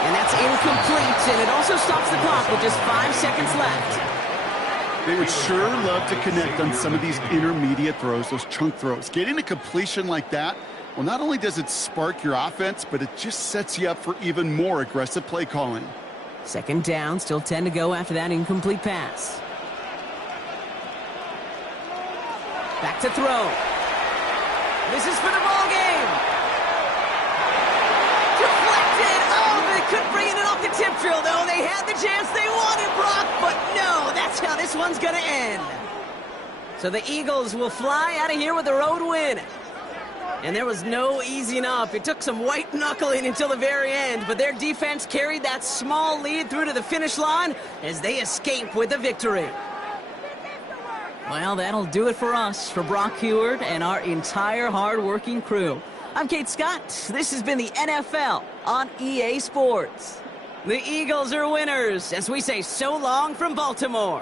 And that's incomplete, and it also stops the clock with just 5 seconds left. They would sure love to connect on some of these intermediate throws, those chunk throws. Getting a completion like that, well, not only does it spark your offense, but it just sets you up for even more aggressive play calling. 2nd down, still 10 to go after that incomplete pass. Back to throw. This is for the ball game. Deflected. Oh, they couldn't bring it off the tip drill, though. They had the chance they wanted, Brock, but no, that's how this one's going to end. So the Eagles will fly out of here with a road win. And there was no easing up. It took some white knuckling until the very end, but their defense carried that small lead through to the finish line as they escape with the victory. Well, that'll do it for us, for Brock Huard and our entire hard-working crew. I'm Kate Scott. This has been the NFL on EA Sports. The Eagles are winners as we say so long from Baltimore.